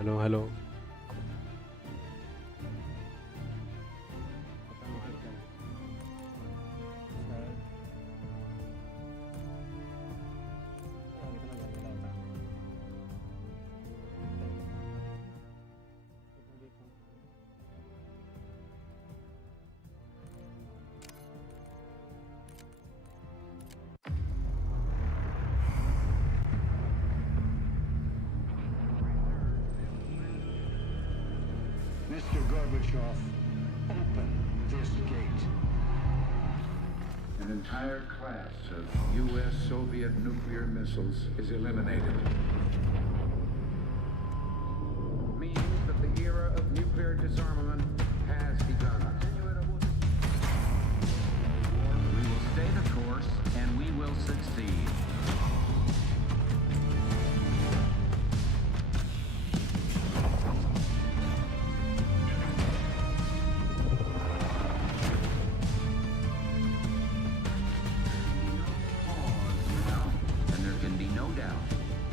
Hello hello. Mr. Gorbachev, open this gate. An entire class of U.S. Soviet nuclear missiles is eliminated. Means that the era of nuclear disarmament has begun. We will stay the course and we will succeed.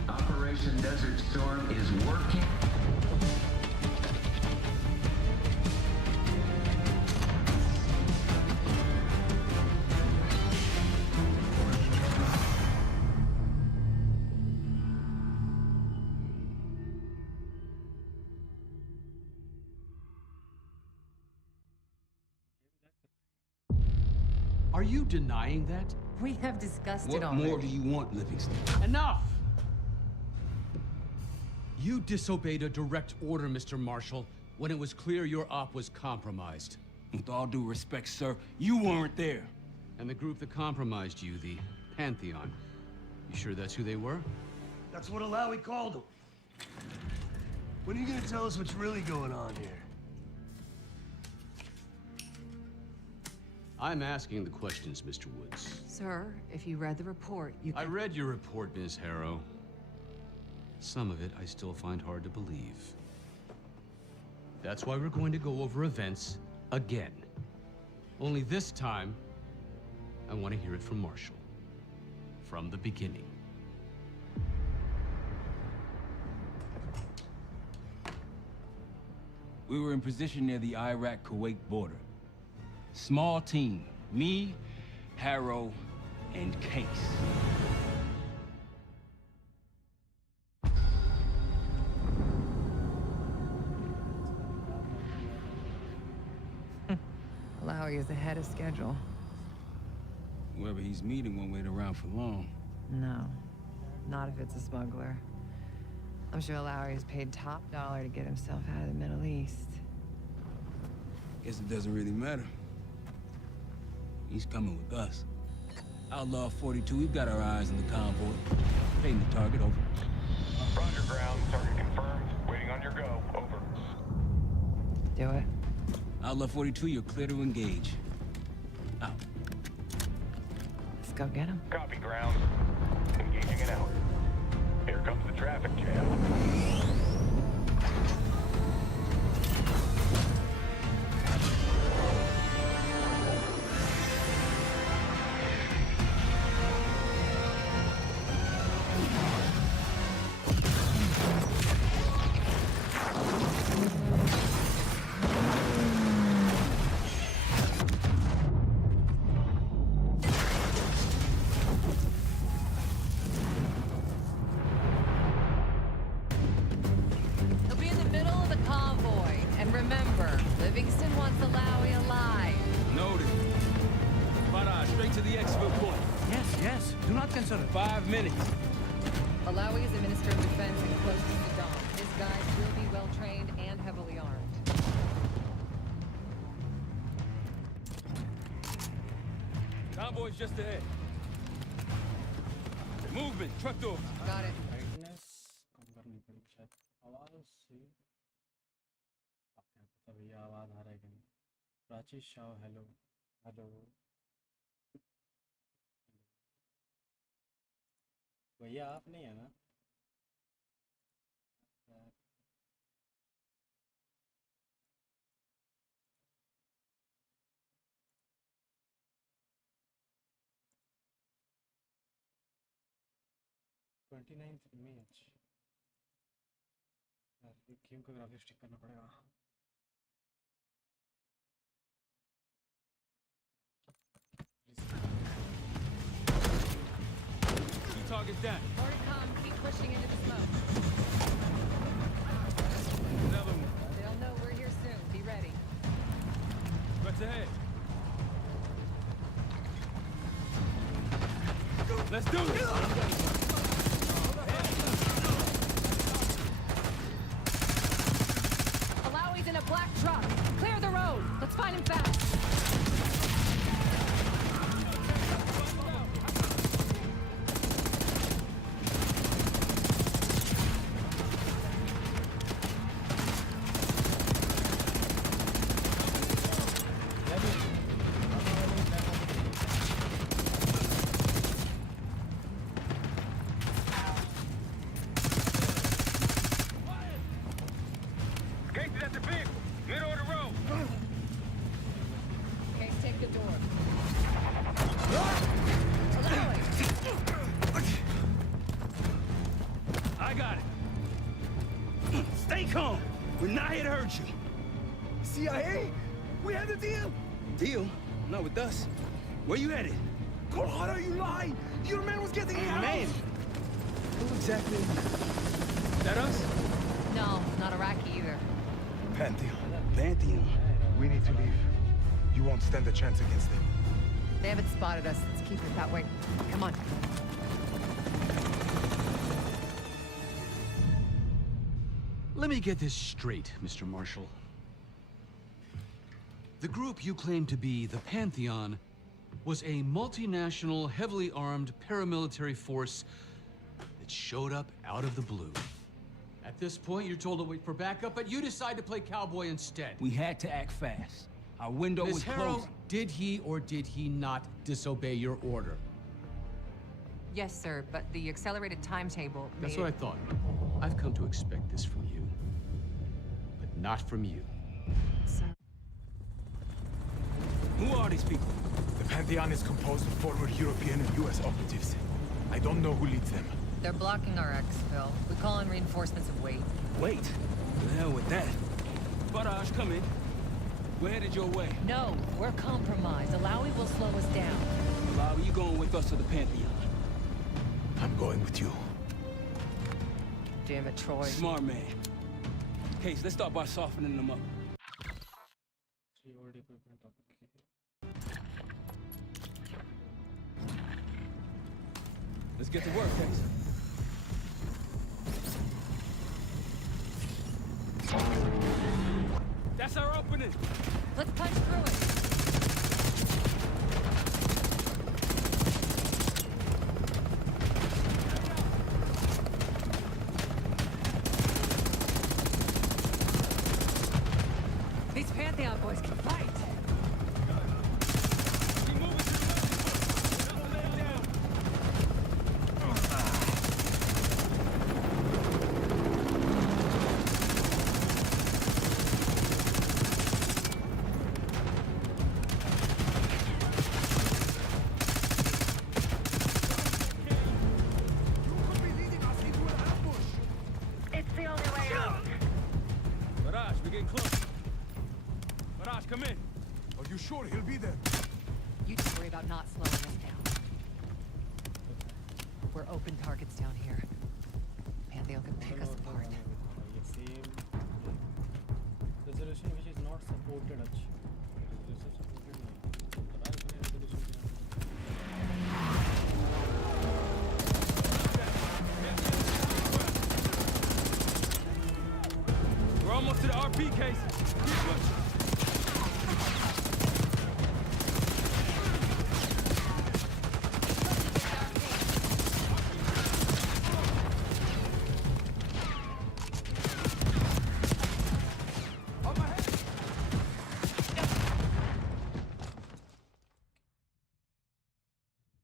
Operation Desert Storm is working. Are you denying that? We have discussed it What already. more do you want, Livingston? Enough! You disobeyed a direct order, Mr. Marshall, when it was clear your op was compromised. With all due respect, sir, you weren't there. And the group that compromised you, the Pantheon, you sure that's who they were? That's what Alawi called them. When are you gonna tell us what's really going on here? I'm asking the questions, Mr. Woods. Sir, if you read the report, you I can... read your report, Ms. Harrow. Some of it I still find hard to believe. That's why we're going to go over events again. Only this time, I want to hear it from Marshall. From the beginning. We were in position near the Iraq-Kuwait border. Small team. Me, Harrow, and Case. Alawi is ahead of schedule. Whoever he's meeting won't wait around for long. No, not if it's a smuggler. I'm sure Alawi is paid top dollar to get himself out of the Middle East. Guess it doesn't really matter. He's coming with us. Outlaw 42, we've got our eyes on the convoy. Taking the target, over. Roger, ground. Target confirmed. Waiting on your go. Over. Do it. Outlaw 42, you're clear to engage. Out. Let's go get him. Copy, ground. Engaging it out. Here comes the traffic jam. He'll be in the middle of the convoy. And remember, Livingston wants Alawi alive. Noted. Farah, straight to the exfil point. Yes. Do not consider. 5 minutes. Alawi is a Minister of Defense and close to Saddam. His guys will be well-trained and heavily armed. Convoy's just ahead. Movement, truck door. Got it. Brightness कम करनी पड़ी शायद। आवाज सी आपके यहाँ पता भैया आवाज आ रहा है कि नहीं। प्राची शाह हेलो हेलो भैया आप नहीं है ना? 29th March. गेम का ग्राफिक्स ठीक करना पड़ेगा. Two targets down. More to come. Keep pushing into the smoke. Another one. They'll know we're here soon. Be ready. Right ahead. Let's do this. Alawi's in a black truck. Clear the road. Let's find him fast. Casey's at the vehicle. Middle of the road. Case, take the door. I got it. Stay calm. We're not here to hurt you. CIA? We had a deal? Deal? Not with us. Where you headed? Colorado, you lied! Your man was getting me out! Man! Who exactly? Is that us? No, not Iraqi either. Pantheon. Pantheon. We need to leave. You won't stand a chance against them. They haven't spotted us. Let's keep it that way. Come on. Let me get this straight, Mr. Marshall. The group you claim to be the Pantheon was a multinational, heavily armed paramilitary force that showed up out of the blue. At this point, you're told to wait for backup, but you decide to play cowboy instead. We had to act fast. Our window Ms. was Harrow, closing. did he or did he not disobey your order? Yes, sir, but the accelerated timetable That's made what I thought. I've come to expect this from you, but not from you. Sir. Who are these people? The Pantheon is composed of former European and US operatives. I don't know who leads them. They're blocking our exfil. We call in reinforcements and wait. Wait. The hell with that. Barrage, come in. We're headed your way. No, we're compromised. Alawi will slow us down. Lobby, you going with us to the Pantheon? I'm going with you. Damn it, Troy. Smart man. Case, let's start by softening them up. 3 old equipment. Okay. Let's get to work, Case. That's our opening. Let's punch through it. These Pantheon boys can fight. Keep moving to the left. Don't lay it down. It's the only way out. Barrage, we're getting close. Barrage, come in. Are you sure he'll be there? You just worry about not slowing us down. We're open targets down here. Pantheon can pick us apart. Same resolution which is not supported. Resolution supported नहीं. पता है इसमें resolution क्या है? We're almost to the RP case. Keep pushing. On my head.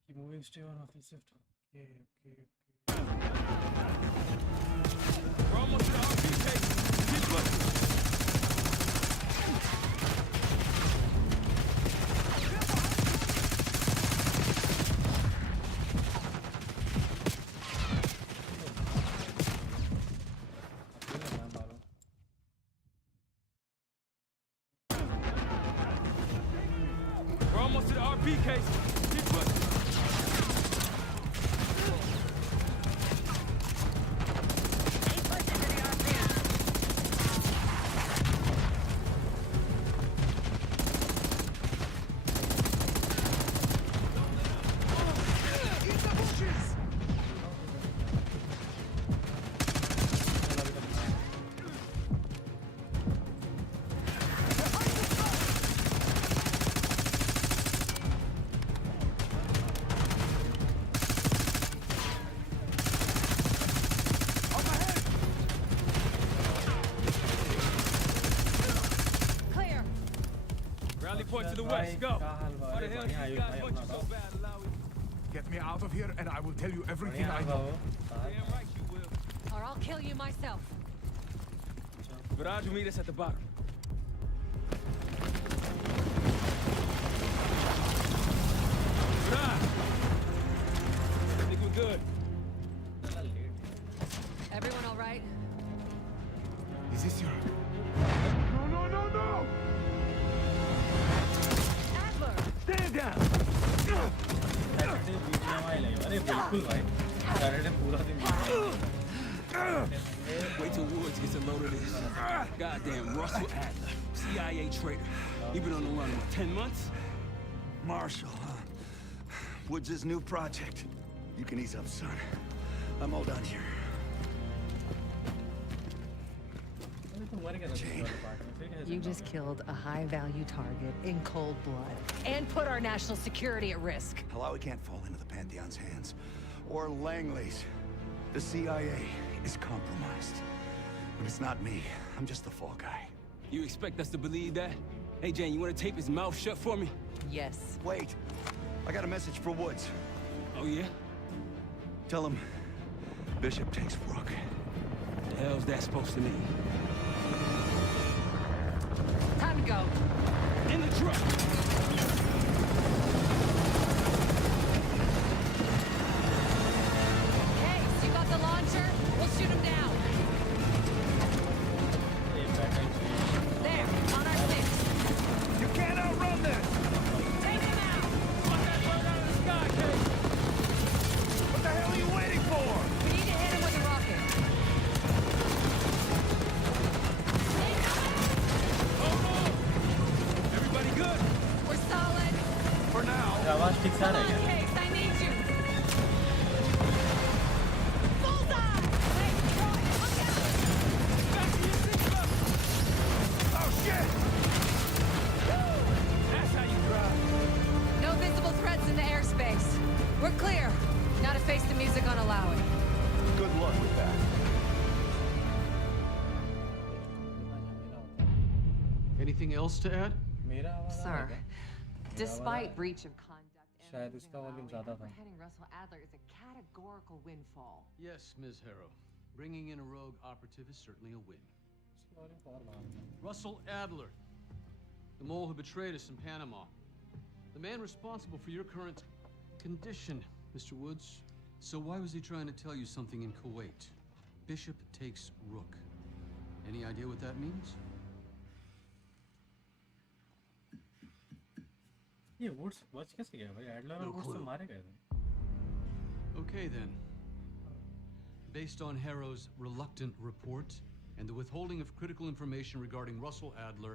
Keep moving, stay on offensive. Okay. We're almost to the RP case. Keep pushing. अकेले मैं मारूं. B case. Keep pushing. Keep pushing to the RCS. In the bushes! Clear. Rally point to the west. Go. Why the hell these guys want you so bad, Alawi? Get me out of here and I will tell you everything I know. Damn right you will. Or I'll kill you myself. Viraj will meet us at the bottom. Viraj! I think we're good. Everyone all right? Is this your... No, no, no, no! Adler! Stand down! अरे बिल्कुल भाई Saturday पूरा दिन Wait till Woods gets a load of this. Goddamn Russell Adler, CIA traitor. He been on the run, what, 10 months? Marshall, huh? Woods' new project. You can ease up, son. I'm all done here. You just killed a high-value target in cold blood and put our national security at risk. Alawi can't fall into the Pantheon's hands. Or Langley's. The CIA is compromised. But it's not me. I'm just the fall guy. You expect us to believe that? Hey, Jane, you want to tape his mouth shut for me? Yes. Wait. I got a message for Woods. Oh, yeah? Tell him Bishop takes Rook. The hell's that supposed to mean? Time to go. In the truck! Okay, so you got the launcher? We'll shoot him down. There, on our six. You can't outrun this! Take him out. Fuck that bird out of the sky, Kate! What the hell are you waiting for? We need to hit him with a rocket. Hold on! Everybody good? We're solid. For now. आवाज ठीक सा Come रहा on, है Case, I need you. Bullseye! Hey, Troy, look out! Back to your six level! Oh, shit! That's how you drive. No visible threats in the airspace. We're clear. Now to face the music on Alawi. Good luck with that. Anything else to add? मेरा आवाज आ रहा Sir, है despite breach of conduct and शायद losing इसका volume Alawi, ज़्यादा था। apprehending Russell Adler is a categorical windfall. Yes, Ms. Harrow. Bringing in a rogue operative is certainly a win. इसका volume और बढ़ा देना। Russell Adler, the mole who betrayed us in Panama. The man responsible for your current condition, Mr. Woods. So why was he trying to tell you something in Kuwait? Bishop takes Rook. Any idea what that means? ये woods बच कैसे गया भाई Adler और woods तो मारे गए थे Okay then. Based on Harrow's reluctant report and the withholding of critical information regarding Russell Adler,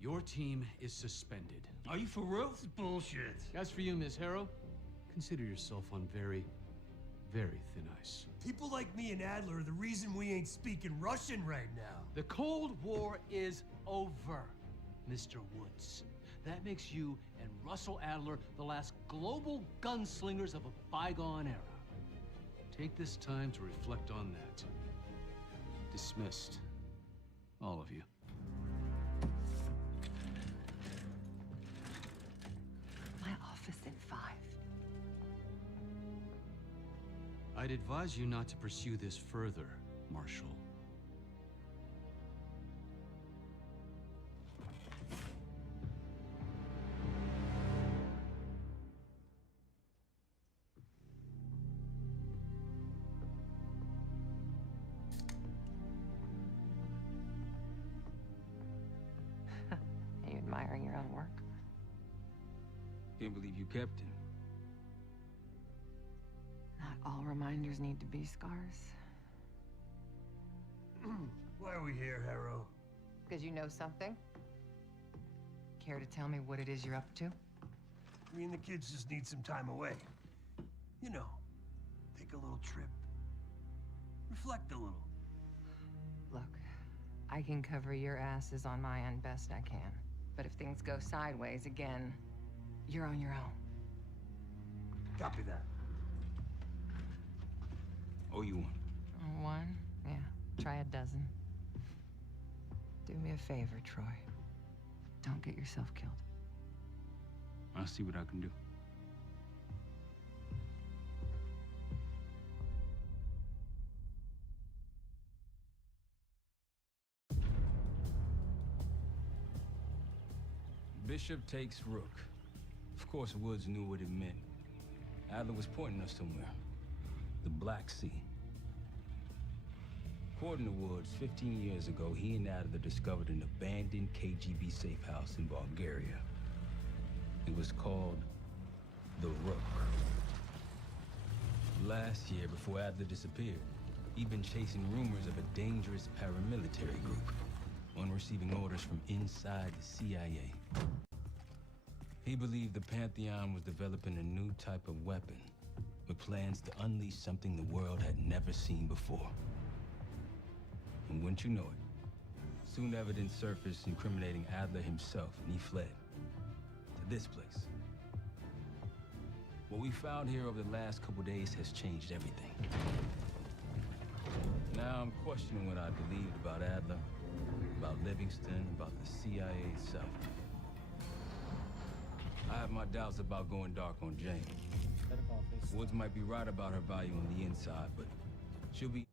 your team is suspended. Are you for real? This is bullshit. As for you, Ms. Harrow, consider yourself on very, very thin ice. People like me and Adler are the reason we ain't speaking Russian right now. The Cold War is over, Mr. Woods. That makes you and Russell Adler the last global gunslingers of a bygone era. Take this time to reflect on that. Dismissed. All of you. My office in 5. I'd advise you not to pursue this further, Marshal. Are you admiring your own work? Can't believe you kept it. Not all reminders need to be scars. Why are we here, Harrow? Because you know something? Care to tell me what it is you're up to? Me and the kids just need some time away. You know, take a little trip. Reflect a little. Look, I can cover your asses on my end best I can. But if things go sideways again, you're on your own. Copy that. Oh, you want? One? Yeah. Try a dozen. Do me a favor, Troy. Don't get yourself killed. I'll see what I can do. Bishop takes Rook. Of course, Woods knew what it meant. Adler was pointing us somewhere. The Black Sea. According to Woods, 15 years ago, he and Adler discovered an abandoned KGB safe house in Bulgaria. It was called the Rook. Last year, before Adler disappeared, he'd been chasing rumors of a dangerous paramilitary group, one receiving orders from inside the CIA. He believed the Pantheon was developing a new type of weapon, with plans to unleash something the world had never seen before. And wouldn't you know it, soon evidence surfaced incriminating Adler himself, and he fled to this place. What we found here over the last couple days has changed everything. Now I'm questioning what I believed about Adler, about Livingston, about the CIA itself. I have my doubts about going dark on Jane. Better office. Woods might be right about her value on the inside, but she'll be...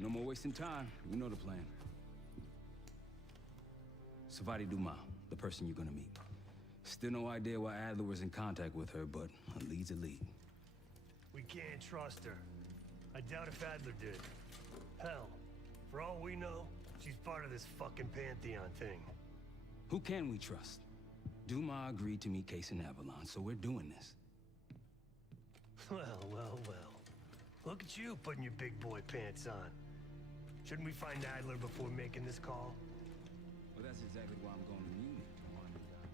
No more wasting time. You know the plan. Savati Dumas, the person you're gonna meet. Still no idea why Adler was in contact with her, but a lead's a lead. We can't trust her. I doubt if Adler did. Hell, for all we know, she's part of this fucking Pantheon thing. Who can we trust? Dumas agreed to meet Case in Avalon, so we're doing this. Well, well, well. Look at you putting your big boy pants on. Shouldn't we find Adler before making this call? Well, that's exactly why I'm going to Munich to wind it down.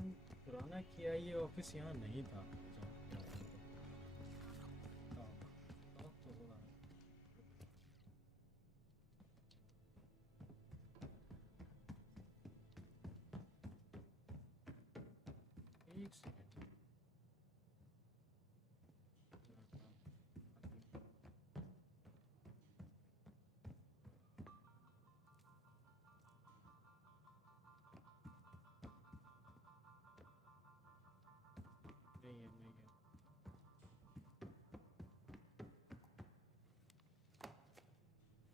लेकिन पुराना किया ये office यहाँ नहीं था तो होगा एक सेकंड नहीं है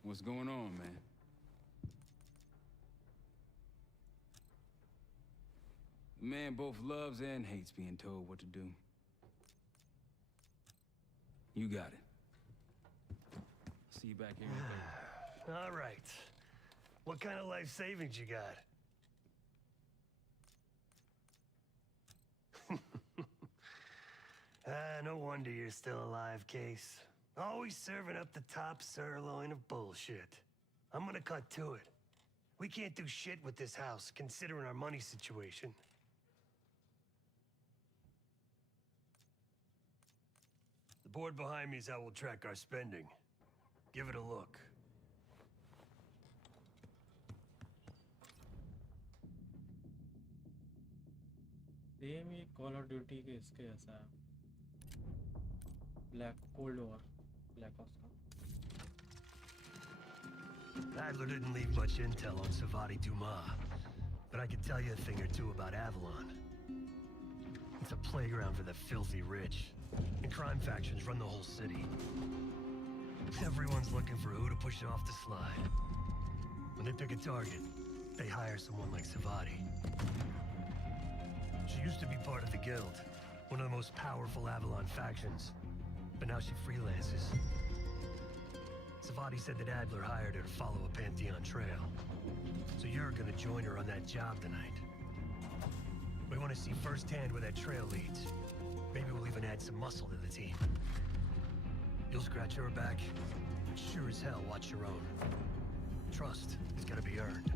What's going on, man? The man both loves and hates being told what to do. You got it. See you back here in a bit. All right. What kind of life savings you got? No wonder you're still alive, Case. Always serving up the top sirloin of bullshit. I'm gonna cut to it. We can't do shit with this house, considering our money situation. The board behind me is how we'll track our spending. Give it a look. Same he call of duty के इसके ऐसा है black cold war black ops का Adler didn't leave much intel on Savati Dumas, but I can tell you a thing or two about Avalon. It's a playground for the filthy rich, and crime factions run the whole city. Everyone's looking for who to push off the slide. When they pick a target, they hire someone like Savati. She used to be part of the Guild, one of the most powerful Avalon factions, but now she freelances. Savati said that Adler hired her to follow a Pantheon trail. So you're gonna join her on that job tonight. We want to see firsthand where that trail leads. Maybe we'll even add some muscle to the team. You'll scratch her back, but sure as hell watch your own. Trust is gotta be earned.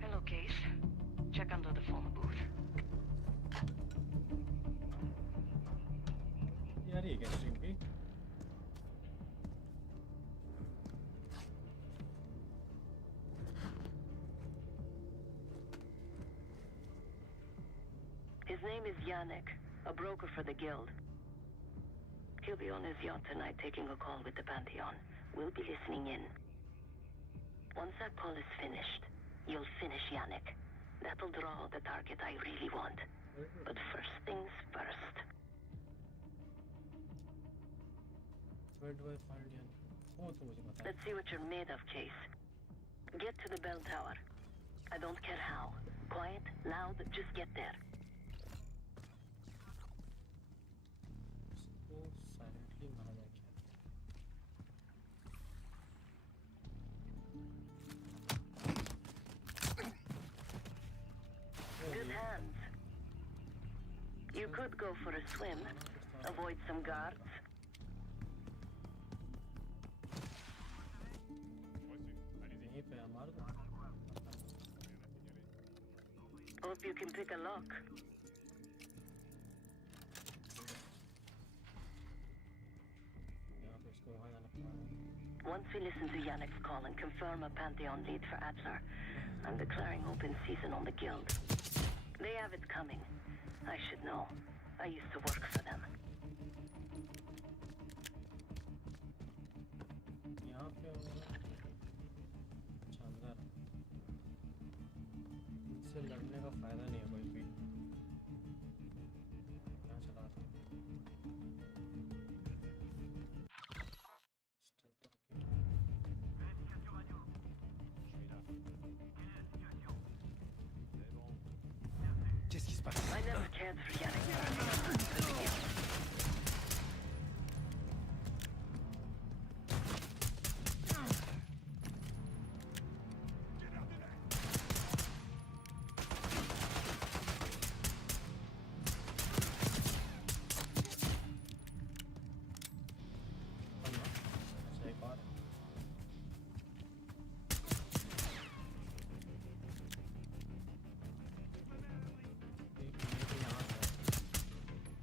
Hello, Case. Check under the phone booth. यार ये क्या stream की His name is Yannick, a broker for the Guild. He'll be on his yacht tonight taking a call with the Pantheon. We'll be listening in. Once that call is finished, you'll finish Yannick. That'll draw the target I really want. But first things first. where do I find यार वो तो मुझे पता है Let's see what you're made of, Case. Get to the bell tower. I don't care how. Quiet, loud, just get there. इसको silently मारा जाए क्या Good hands. You could go for a swim, avoid some guards. यहीं पे हमारा Hope you can pick a lock. यहाँ पे इसको वहाँ जाना पड़ेगा Once we listen to Yannick's call and confirm a Pantheon lead for Adler, I'm declaring open season on the Guild. They have it coming. I should know. I used to work for them. यहाँ पे होगा अच्छा अंदर इनसे लड़ने का फायदा नहीं है कोई भी यहाँ चला था Qu'est-ce qui se passe? I never cared for Yannick. अच्छा एक और एक ये यहाँ से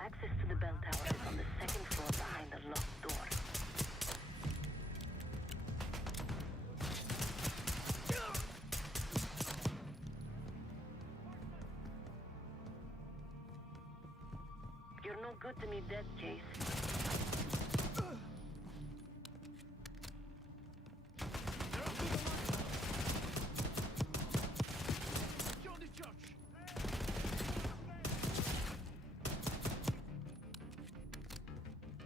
Access to the bell tower is on the second floor behind the locked door. You're no good to me dead, Case.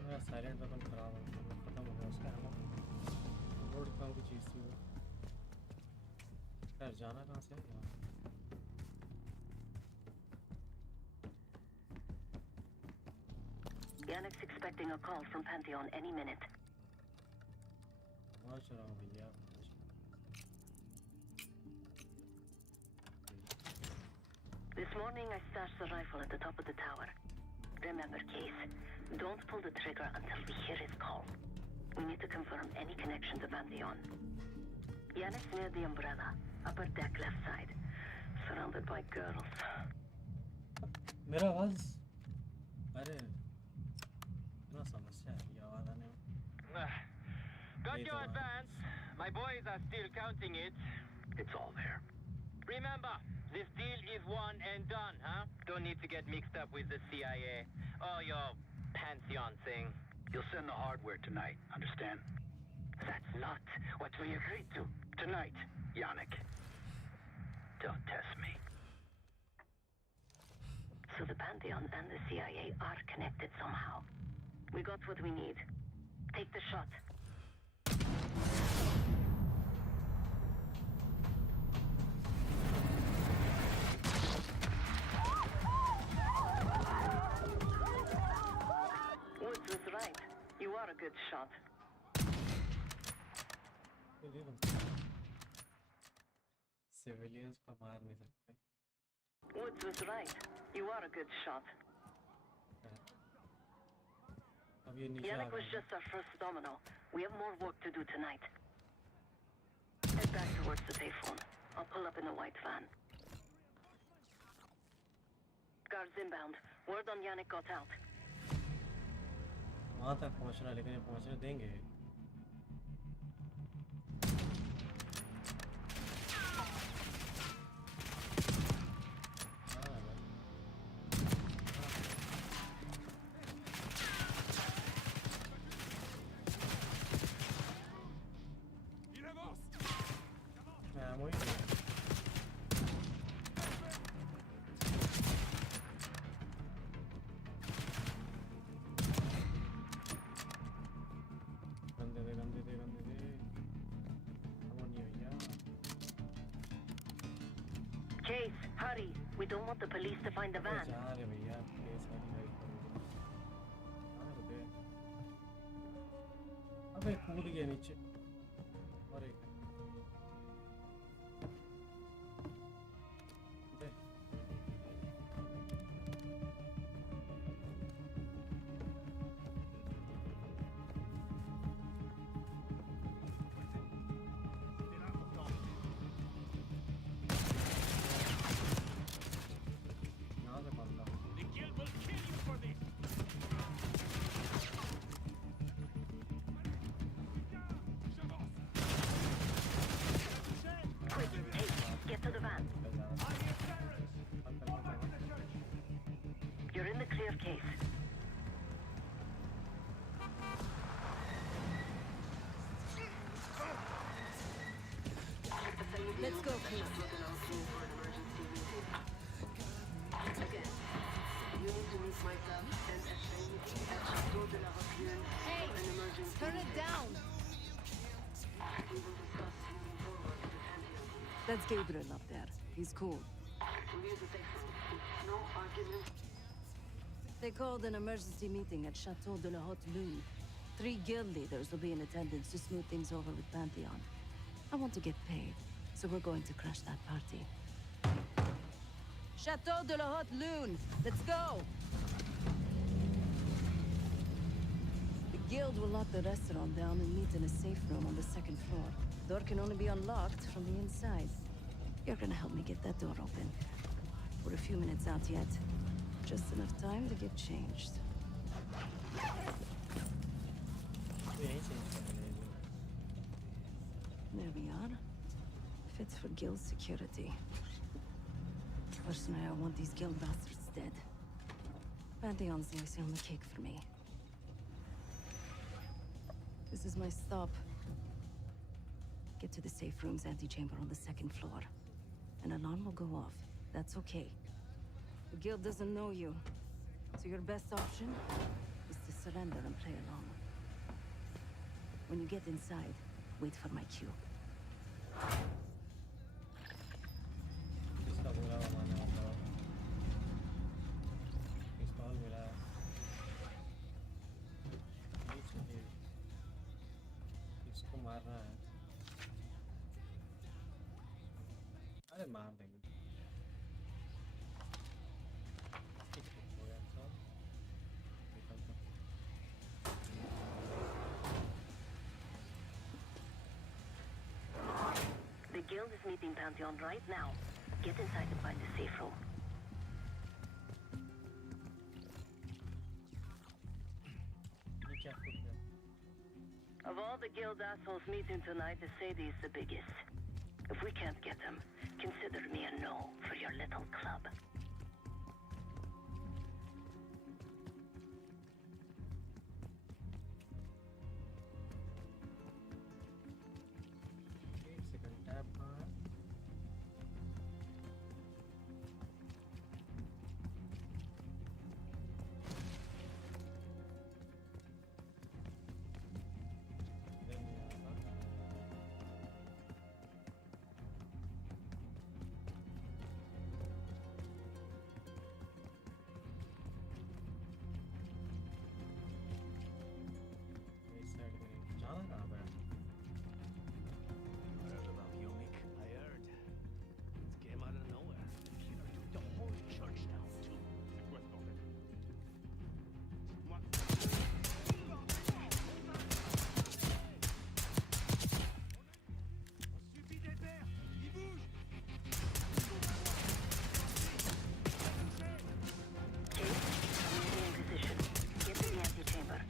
मेरा साइलेंट वेपन खराब है मतलब खत्म हो गया उसका एमो रोड काम की चीज़ थी वो यार जाना कहाँ से है यहाँ Yannick's expecting a call from Pantheon any minute. पहुँच रहा हूँ भैया This morning I stashed the rifle at the top of the tower. Remember, Case, don't pull the trigger until we hear his call. We need to confirm any connection to Pantheon. Yannick's near the umbrella, upper deck left side, surrounded by girls. मेरा आवाज अरे इतना समस्या है ये आवाज आने में Got your advance. My boys are still counting it. It's all there. Remember, this deal is one and done, huh? Don't need to get mixed up with the CIA or your Pantheon thing. You'll send the hardware tonight, understand? That's not what we agreed to. Tonight, Yannick. Don't test me. So the Pantheon and the CIA are connected somehow. We got what we need. Take the shot. Woods was right. You are a good shot. Civilians को मार नहीं सकते Woods was right. You are a good shot. अब ये नीचे आ Yannick was गया just our first domino. We have more work to do tonight. Head back towards the payphone. I'll pull up in the white van. Guards inbound. Word on Yannick got out. वहाँ तक पहुँचना लेकिन ये पहुँचने देंगे Case, hurry. We don't want the police to find the van. जा रहे भैया प्लीज हरी हरी अबे कूद गया नीचे और एक दे यहाँ से बंदा Quick, hey, get to the van. You're in the clear, Case. Let's go, Case. Hey, turn it down. That's Gabriel up there. He's cool. They called an emergency meeting at Chateau de la Haute Lune. 3 guild leaders will be in attendance to smooth things over with Pantheon. I want to get paid, so we're going to crash that party. Chateau de la Haute Lune! Let's go! The guild will lock the restaurant down and meet in a safe room on the 2nd floor. Door can only be unlocked from the inside. You're gonna help me get that door open. We're a few minutes out yet. Just enough time to get changed. There we are. Fits for guild security. Personally, I want these guild bastards dead. Pantheon's the icing on the cake for me. This is my stop. Get to the safe room's antechamber on the 2nd floor. An alarm will go off. That's okay. The guild doesn't know you, so your best option is to surrender and play along. When you get inside, wait for my cue. इसका बुरा माना होगा पिस्तौल मिला ये चाहिए इसको मारना है अरे मार देंगे Guild is meeting Pantheon right now. Get inside and find a safe room. ये क्या फूट गया? Of all the Guild assholes meeting tonight, the Sadie is the biggest. If we can't get him, consider me a no for your little club. एक second tab कहाँ है? इधर नहीं आ रहा। इस साइड में नहीं। जाना कहाँ पे है? Heard about Yomik? I heard. It came out of nowhere. Killer took the whole church down, too. Suffit des pères! Il bouge! Chase, I'm moving in position. Get to the antechamber.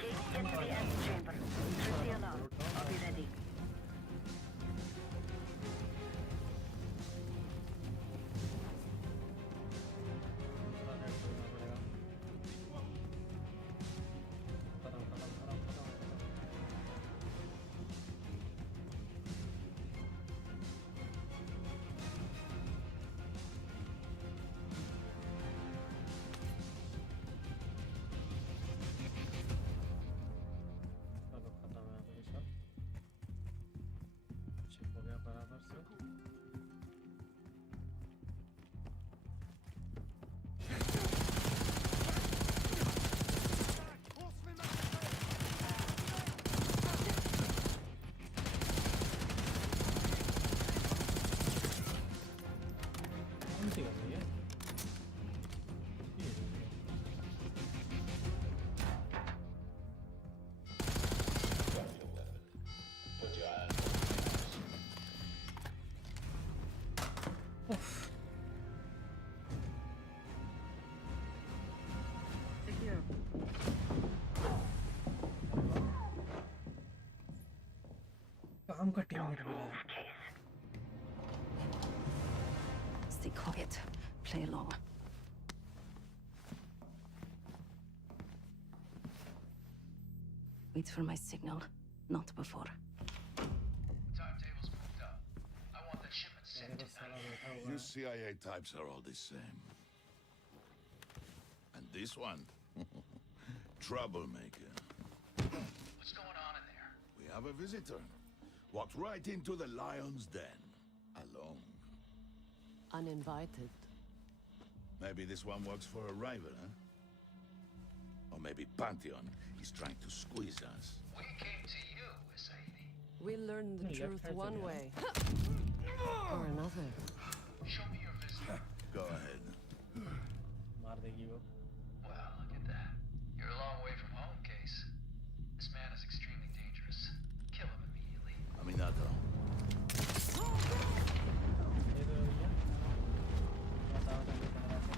Chase, get to the antechamber. Trip the alarm. I'll be ready. दूसरा net खोलना पड़ेगा। खत्म खत्म खत्म खत्म। चलो खत्म है अभी सब। चेक हो गया बराबर से। कौन सी कर रही है? ये कर रही है। उफ। काम का टीममेट मिला है। Case. Stay quiet. Play along. Wait for my signal. Not before. Timetable's moved up. I want that shipment मेरे sent को साला tonight. बैठा हुआ You है। CIA types are all the same. And this one? Troublemaker. What's going on in there? We have a visitor. Walked right into the lion's den. Alone. Uninvited. Maybe this one works for a rival, huh? Or maybe Pantheon is trying to squeeze us. We came to you, Sadie. We learn the Yeah, truth left one hand, way or another. Show me your visitor. Go ahead. मार देगी वो। Well, look at that. You're a long way from home, Case. This man is extremely dangerous. Kill him immediately. Aminado. ये तो भैया। बताओ तो नहीं कह रहा था।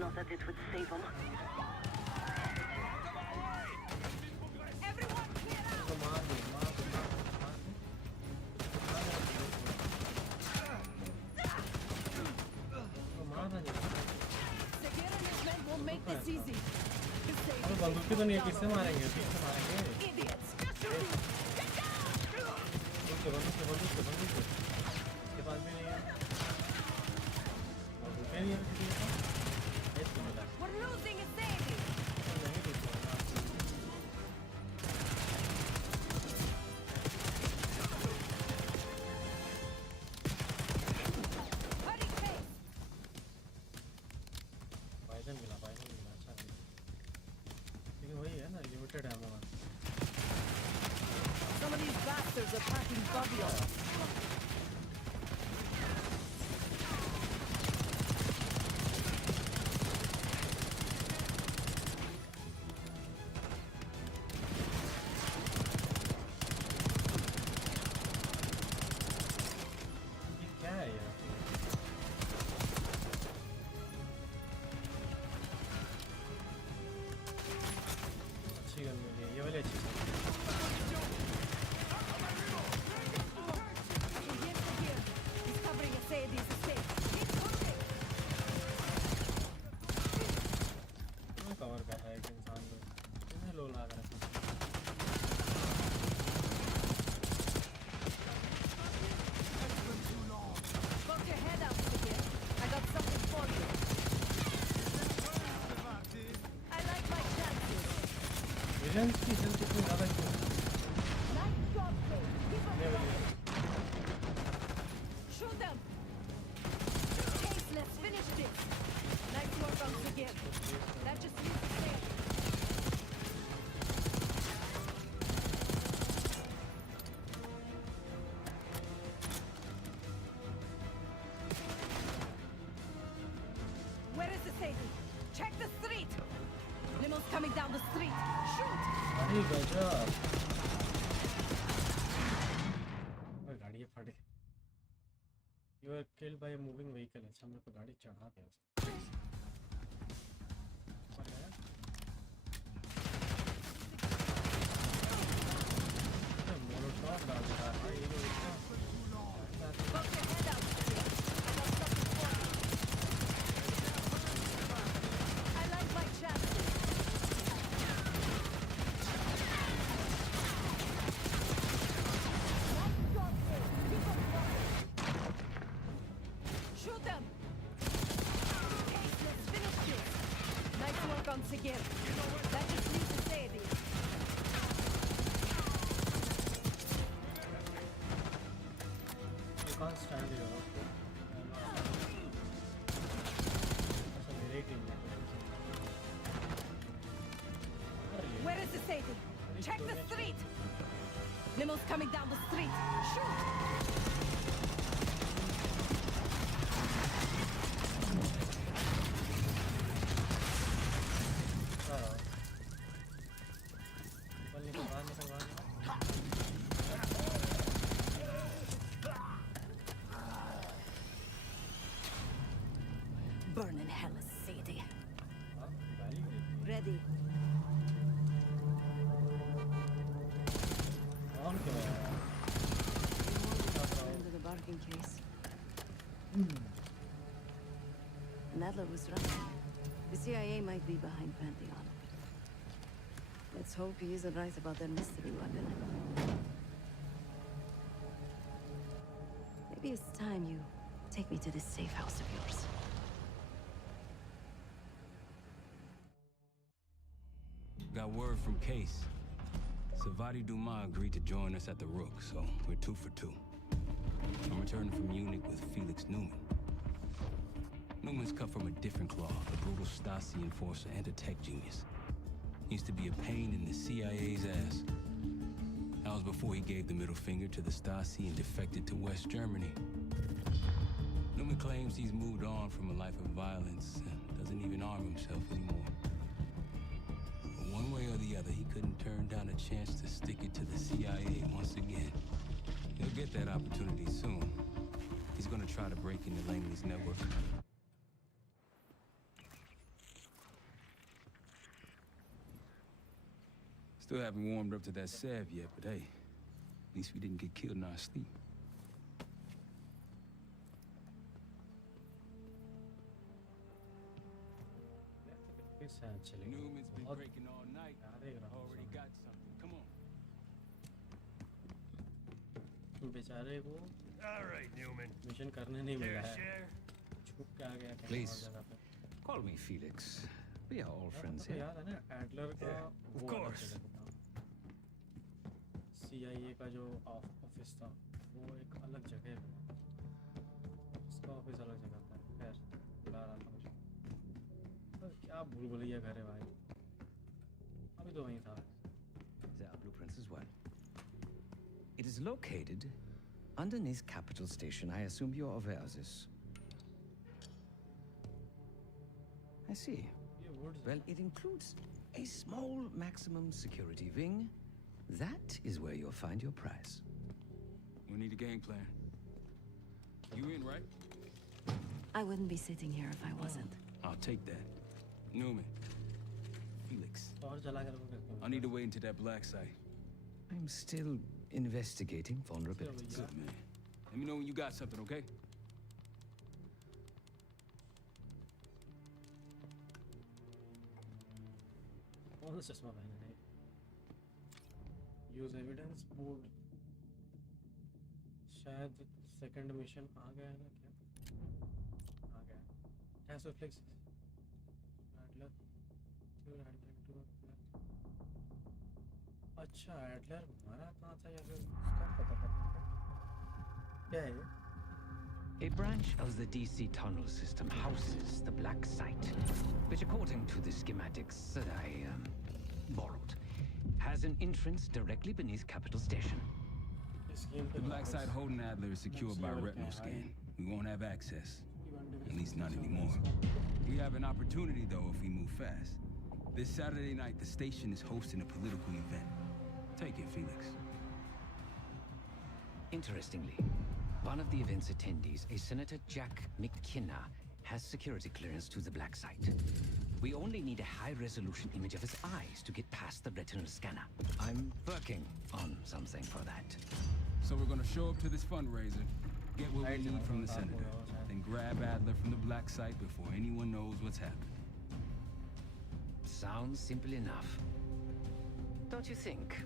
Not that it would save him. We'll make this easy. अबे बंदूक की तो नहीं है, किससे मारेंगे? किससे मारेंगे? Idiots! बंदूक के इसके पास भी नहीं है। बंदूक नहीं है किसी के पास। इसको मिला। We're losing a Sadie! नहीं दूसरा। पाइजन मिला अच्छा है। लेकिन वही है ना, लिमिटेड है हमारा। Some of these bastards are packing body on us. क्या है यार? अच्छी गन मिली है, ये वाली अच्छी है। He's covering a Sadie's estate. Cover कर रहा है एक इंसान को। कितने लोग ला रहे हैं? Put your head out again. I got something for you. I like my chances. Villains की हेल्थ इतनी ज़्यादा क्यों? Nice job, Kate. Keep ये up. वाली है। Shoot them. Case, let's finish this. Nice work once again. That just leaves the same. Where is the Sadie? Check the street. Limo's coming down the street. Shoot. अरे गजब। ओए गाड़ी ये फट गई। You were killed by a moving vehicle। अच्छा मेरे को गाड़ी चढ़ा दिया उसने। और है? अरे मोलोटॉव डाल दिया भाई, ये लोग इतना। Put your head out again. I got something for you. I like my chances. Shoot them! Case, let's finish this. Nice work once again. That just leaves the Sadie. You can't stand here, okay? अच्छा मेरे ही team में। Where is the Sadie? Check the street! Limo's coming down the street. Shoot! Burn in hell, Sadie. Ready. Under the bargain case. Nadler was right. The CIA might be behind Pantheon. Let's hope he isn't right about their mystery weapon. Maybe it's time you take me to this safe house of yours. Got word from Case. Savati Dumas agreed to join us at the Rook, so we're 2 for 2. I'm returning from Munich with Felix Newman. Newman's cut from a different cloth, a brutal Stasi enforcer and a tech genius. He used to be a pain in the CIA's ass. That was before he gave the middle finger to the Stasi and defected to West Germany. Newman claims he's moved on from a life of violence and doesn't even arm himself anymore. But one way or the other, he couldn't turn down a chance to stick it to the CIA once again. He'll get that opportunity soon. He's gonna try to break into Langley's network. Still haven't warmed up to that salve yet, but hey, at least we didn't get killed in our sleep. Newman's been breaking all night. Already got something. Come on. बेचारे को All right, Newman. Mission करने नहीं मिला है Share. छुप के आ गया कहीं Please. और जगह पे Call me Felix. We are all friends तो here. यार है ना एडलर का of वो अलग course. जगह पे था CIA का जो ऑफिस था वो एक अलग जगह पे था उसका ऑफिस अलग जगह था खैर बुला रहा था मुझे तो क्या भूल भुलैया घर है भाई अभी तो वहीं था There are blueprints as well. It is located underneath Capital Station. I assume you're aware of this. I see. Well, it includes a small maximum security wing. That is where you'll find your prize. We need a game plan. You in, right? I wouldn't be sitting here if I wasn't. I'll take that. Newman. Felix. और चला कर वो करते I need to wait into that black site. I'm still investigating vulnerabilities. Good, man. Let me know when you got something, okay? कौन सा चश्मा पहना है यूज एविडेंस बोर्ड शायद सेकंड मिशन आ गया है ना क्या आ गया कैश रिफ्लेक्स एडलर अच्छा एडलर हमारा कहाँ था या फिर उसका पता क्या है ये A branch of the DC tunnel system houses the black site, which according to the schematics that I borrowed, has an entrance directly beneath Capital Station. The black site holding Adler is secured by retinal scan. We won't have access. At least not anymore. We have an opportunity, though, if we move fast. This Saturday night, the station is hosting a political event. Take it, Felix. Interestingly, one of the event's attendees, a Senator Jack McKenna, has security clearance to the black site. We only need a high-resolution image of his eyes to get past the retinal scanner. I'm working on something for that. So we're gonna show up to this fundraiser, get what we need from the senator, then grab Adler from the black site before anyone knows what's happening. Sounds simple enough. Don't you think?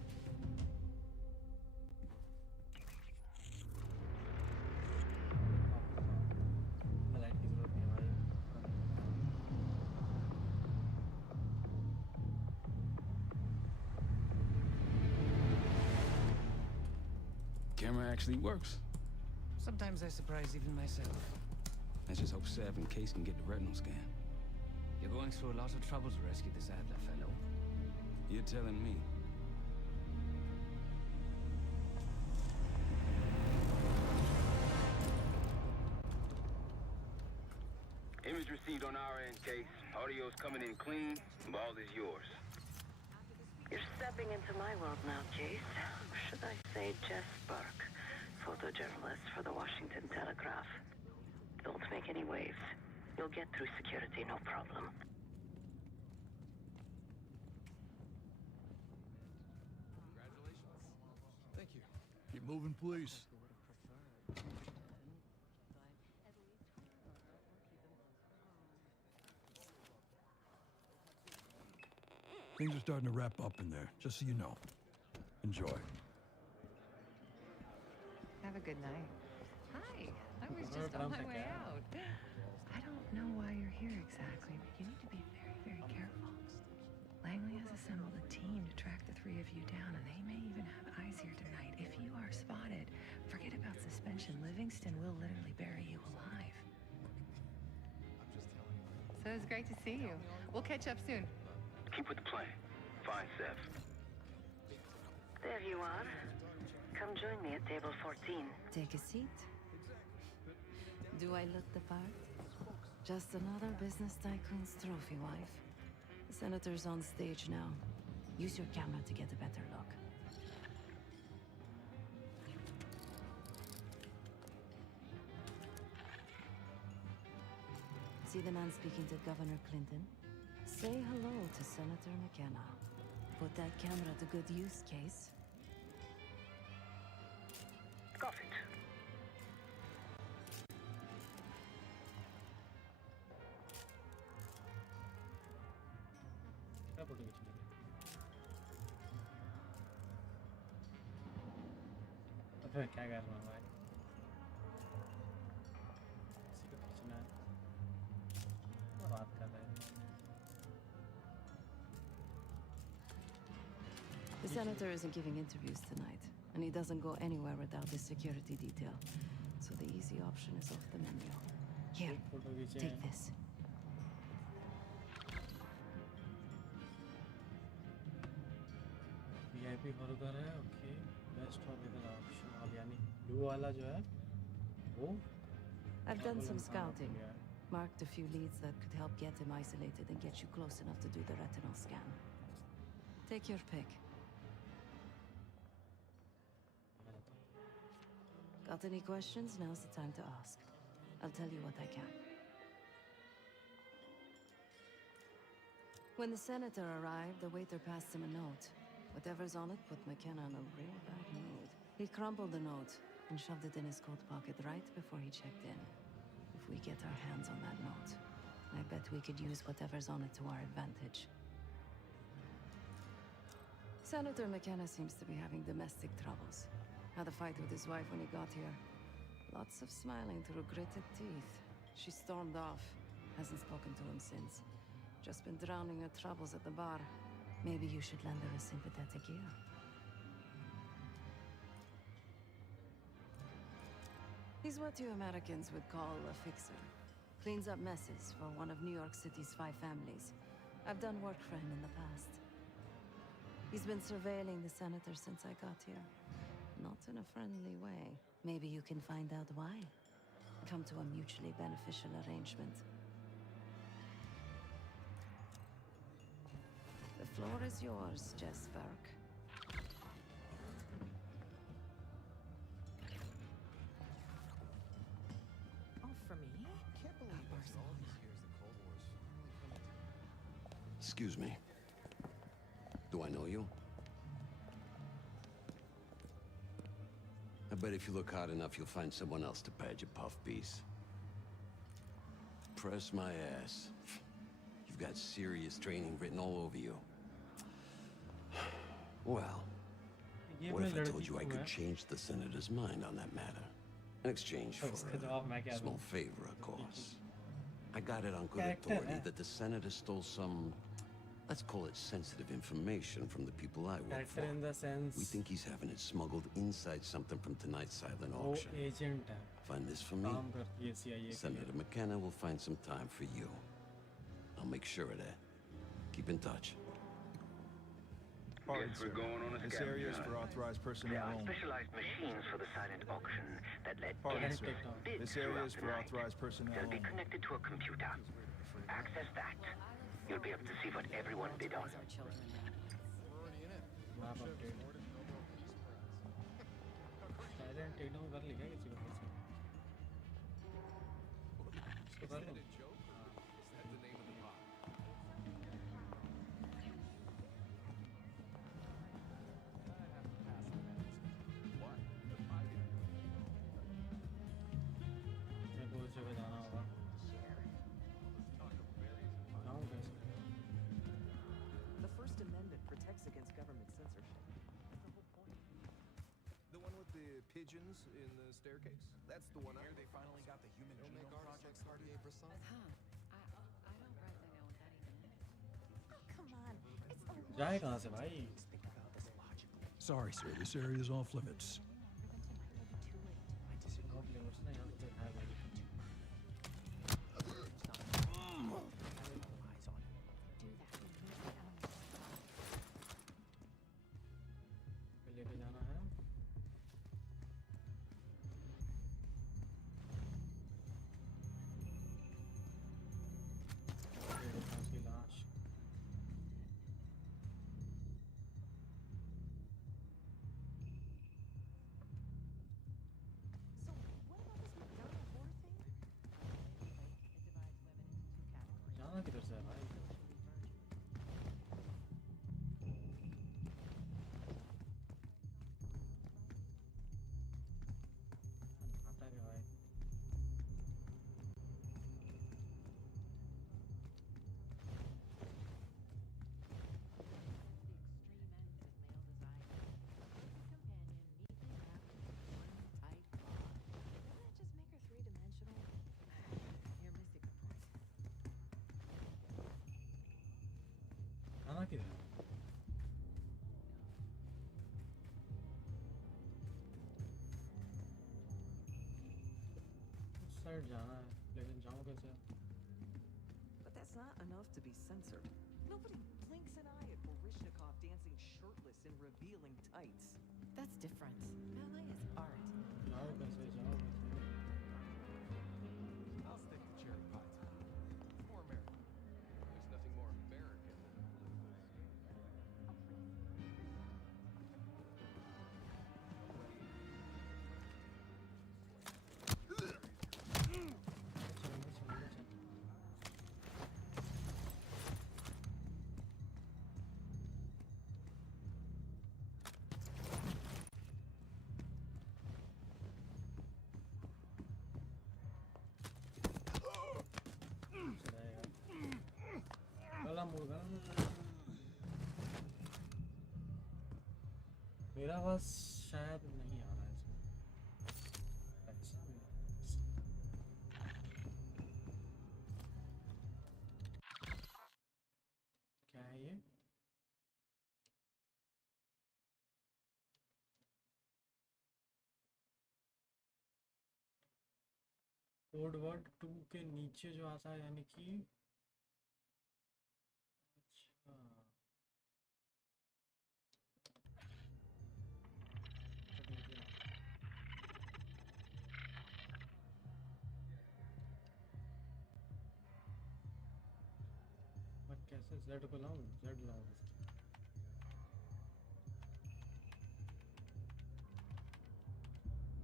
Camera actually works. Sometimes I surprise even myself. Let's just hope Sav and Case can get the retinal scan. You're going through a lot of trouble to rescue this Adler fellow. You're telling me. Image received on our end, Case. Audio's coming in clean. Ball is yours. You're stepping into my world now, Case. Or should I say Jess Burke, photojournalist for the Washington Telegraph. Don't make any waves. You'll get through security, no problem. Thank you. Keep moving, please. Things are starting to wrap up in there, just so you know. Enjoy. Have a good night. Hi. I was just on my way out. I don't know why you're here exactly, but you need to be very, very careful. Langley has assembled a team to track the three of you down, and they may even have eyes here tonight. If you are spotted, forget about suspension. Livingston will literally bury you alive. So it's great to see you. We'll catch up soon. Keep with the plan. Find Sav. There you are. Come join me at table 14. Take a seat. Do I look the part? Just another business tycoon's trophy wife. The senator's on stage now. Use your camera to get a better look. See the man speaking to Governor Clinton? Say hello to Senator McKenna. put that camera to good use, Case. Got it. क्या photo खींचनी है? अबे क्या कर रहा हूँ भाई? किसी को खींचना है? क्या बात कर रहे हैं? The senator isn't giving interviews tonight, and he doesn't go anywhere without his security detail. So the easy option is off the menu. Here, photo खींचे take हैं। this. VIP हॉल उधर है, ओके। बेस्ट ऑफ इधर option अब यानी blue वाला जो है वो I've done some हाँ, scouting. बढ़िया है। Marked a few leads that could help get him isolated and get you close enough to do the retinal scan. Take your pick. Got any questions? Now's the time to ask. I'll tell you what I can. When the senator arrived, the waiter passed him a note. Whatever's on it put McKenna in a real bad mood. He crumpled the note and shoved it in his coat pocket right before he checked in. If we get our hands on that note, I bet we could use whatever's on it to our advantage. Senator McKenna seems to be having domestic troubles. Had a fight with his wife when he got here. Lots of smiling through gritted teeth. She stormed off. Hasn't spoken to him since. Just been drowning her troubles at the bar. Maybe you should lend her a sympathetic ear. He's what you Americans would call a fixer. Cleans up messes for one of New York City's 5 families. I've done work for him in the past. He's been surveilling the senator since I got here. Not in a friendly way. Maybe you can find out why. Come to a mutually beneficial arrangement. The floor is yours, Jess Burke. Oh, for me? Can't believe Excuse me. Do I know you? I bet if you look hard enough, you'll find someone else to pad your puff piece. Press my ass. You've got serious training written all over you. Well, what if I told you I could change the senator's mind on that matter? In exchange for a small favor, of course. I got it on good authority that the senator stole some, let's call it sensitive information from the people I work for. in the sense We think he's having it smuggled inside something from tonight's silent वो auction. Agent है, Find this for me. काम करती है CIA के Senator लिए। McKenna will find some time for you. I'll make sure of that. Keep in touch. Guess we're going on a This area is for authorized There personnel are only. specialized machines for the silent auction that let Pardon? guests bid This area throughout is the for night. authorized personnel They'll be only. connected to a computer. Access that. You'll be able to see what everyone bid on. Map update silent take down कर लिया किसी को फिर से इसको कर दो। मेरे को उस जगह जाना होगा। जाऊँ कैसे? The First Amendment protects against government censorship. That's the whole point. The one with the pigeons in the staircase? That's the one. Here they finally got the human genome project started. Come on. It's a जाए कहाँ से भाई? Sorry, sir. This area is off limits. Of limits ना यहाँ पे है भाई। लेके जाना है। उसकी लाश। किधर है? उस साइड जाना है, लेकिन जाऊँ कैसे? But that's not enough to be censored. Nobody blinks an eye at Baryshnikov dancing shirtless in revealing tights. That's different. Ballet is art. जाओ कैसे? जाओ कैसे? I'll stick with cherry pie time. It's more American. There's nothing more American than a political... मेरा बस शायद नहीं आ रहा है इसमें। अच्छा क्या है ये? कोड वर्ड 2 के नीचे जो आता है, यानी कि अच्छा मैं कैसे Z को लाऊं? Z लाऊं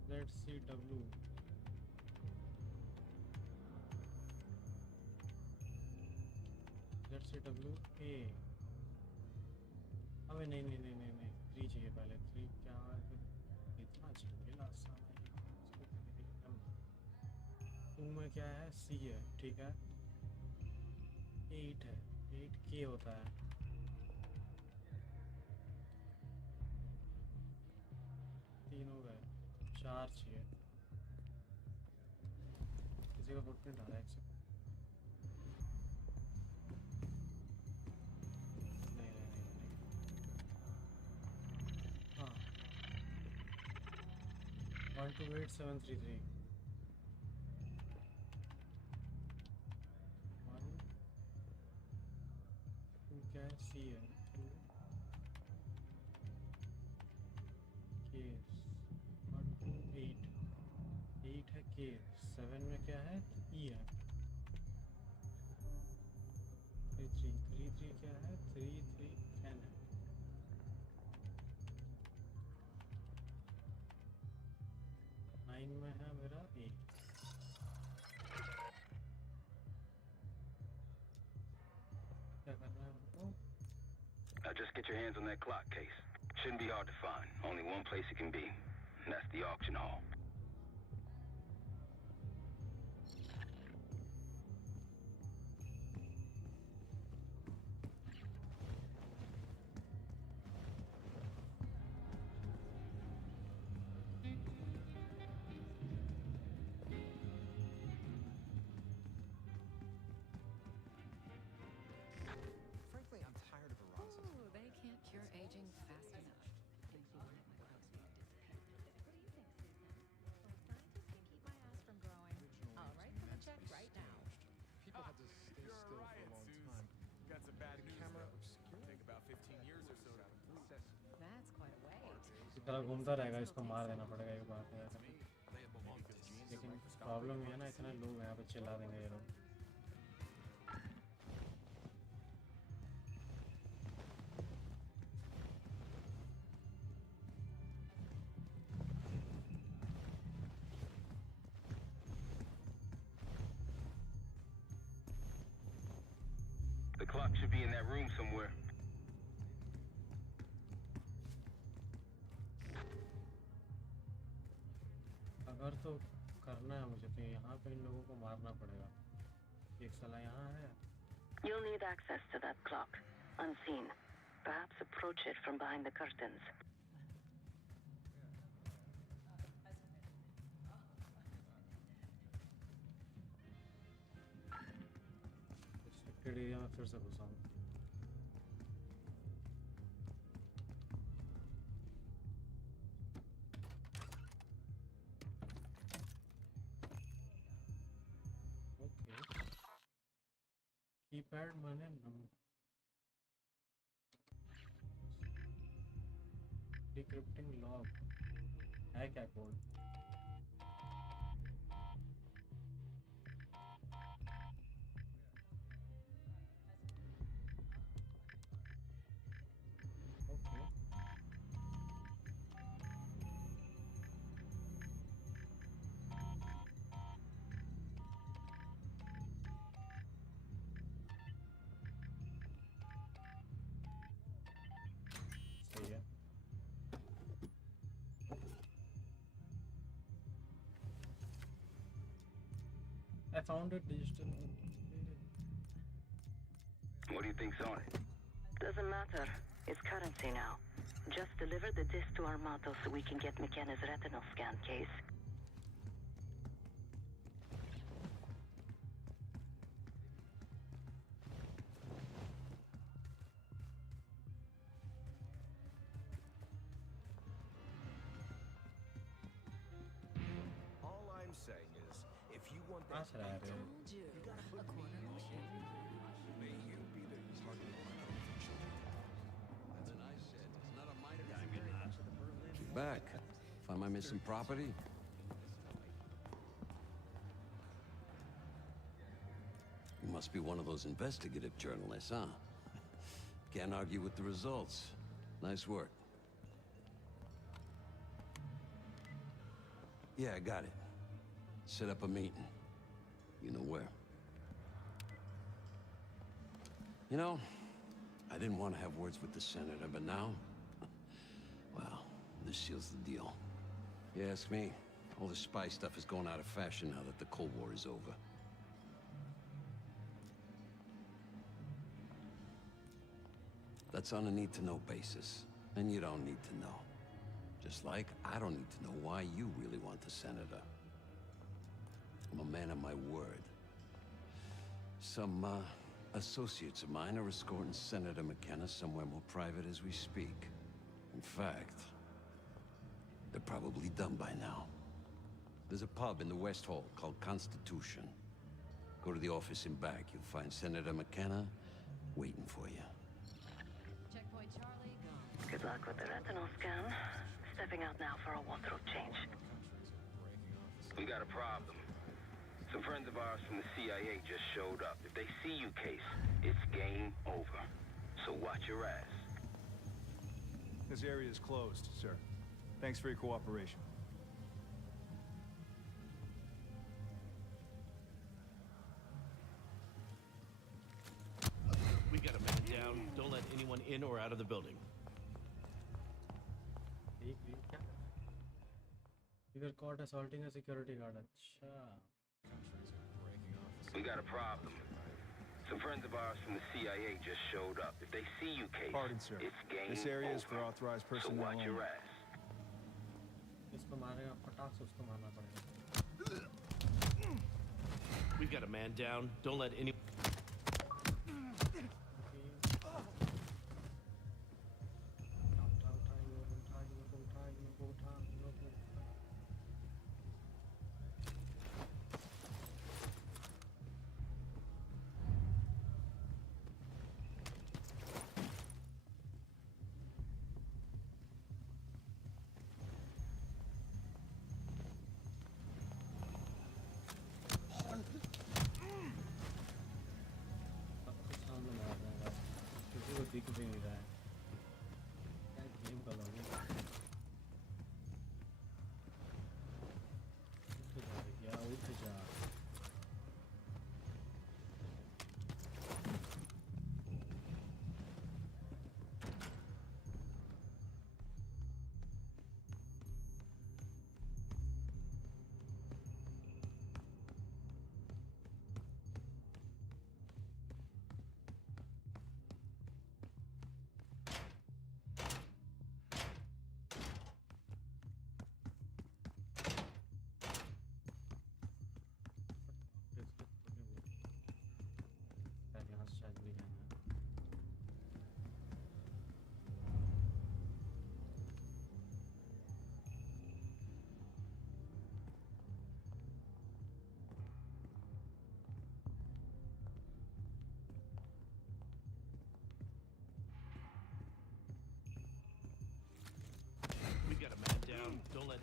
ZCW ZCWA। अबे नहीं नहीं नहीं नहीं नहीं 3 चाहिए पहले। 3 क्या है? इतना झमेला सा है। 2 में क्या है? C है, ठीक है। 8 है, 8K होता है। 3 हो गए, 4 चाहिए। किसी का फुटप्रिंट आ रहा है? एक सेकंड। नहीं नहीं नहीं नहीं, हाँ 128733 1 2 क्या है? C है। 2 केस 1 2 8 8 है केस। 7 में क्या है? E है। 3 क्या है? 3 N है। 9 में है मेरा A। क्या करना है हमको? Now just get your hands on that clock case. Shouldn't be hard to find. Only one place it can be, and that's the auction hall. Frankly, I'm tired of Erasmus. Ooh, they can't cure aging fast enough. I'll write them a check right now. People had to stay still for a long time. Got some bad news. Camera obscure. Take about 15 years or so to process. That's quite a wait. इस तरह घूमता रहेगा, इसको मार देना पड़ेगा एक बार है। लेकिन प्रॉब्लम ये है ना, इतने लोग यहाँ पे चिल्ला देंगे ये लोग। The clock should be in that room somewhere. अगर तो करना है मुझे तो यहाँ पे इन लोगों को मारना पड़ेगा। एक साला यहाँ है। You'll need access to that clock, unseen. Perhaps approach it from behind the curtains. Restricted area में फिर से घुसा हूँ। keypad माने decrypting log है क्या code I found it digital. What do you think's on it? Doesn't matter. It's currency now. Just deliver the disc to Armato so we can get McKenna's retinal scan case. All I'm saying is, if you want that, That's right. you gotta put me in the shit. May you be the target of my conviction. That's what I said. It's not a minor diamond. You're back. Find my missing property? You must be one of those investigative journalists, huh? Can't argue with the results. Nice work. Yeah, I got it. Set up a meeting. You know where. You know, I didn't want to have words with the senator, but now... well, this seals the deal. You ask me, all the spy stuff is going out of fashion now that the Cold War is over. That's on a need-to-know basis, and you don't need to know. Just like I don't need to know why you really want the senator. I'm a man of my word. Some, associates of mine are escorting Senator McKenna somewhere more private as we speak. In fact, they're probably done by now. There's a pub in the West Hall called Constitution. Go to the office in back. You'll find Senator McKenna waiting for you. Checkpoint Charlie, go. Good luck with the retinal scan. Stepping out now for a wardrobe change. We got a problem. Some friends of ours from the CIA just showed up. If they see you, Case, it's game over. So watch your ass. This area is closed, sir. Thanks for your cooperation. We got a man down. Don't let anyone in or out of the building. You were caught assaulting a security guard. Achha. We got a problem. Some friends of ours from the CIA just showed up. If they see you, Case, Pardon, sir. it's game This area is over. for authorized So personnel watch your only. ass. इसको मारेगा फटाक से उसको मारना पड़ेगा. We got a man down. Don't let any...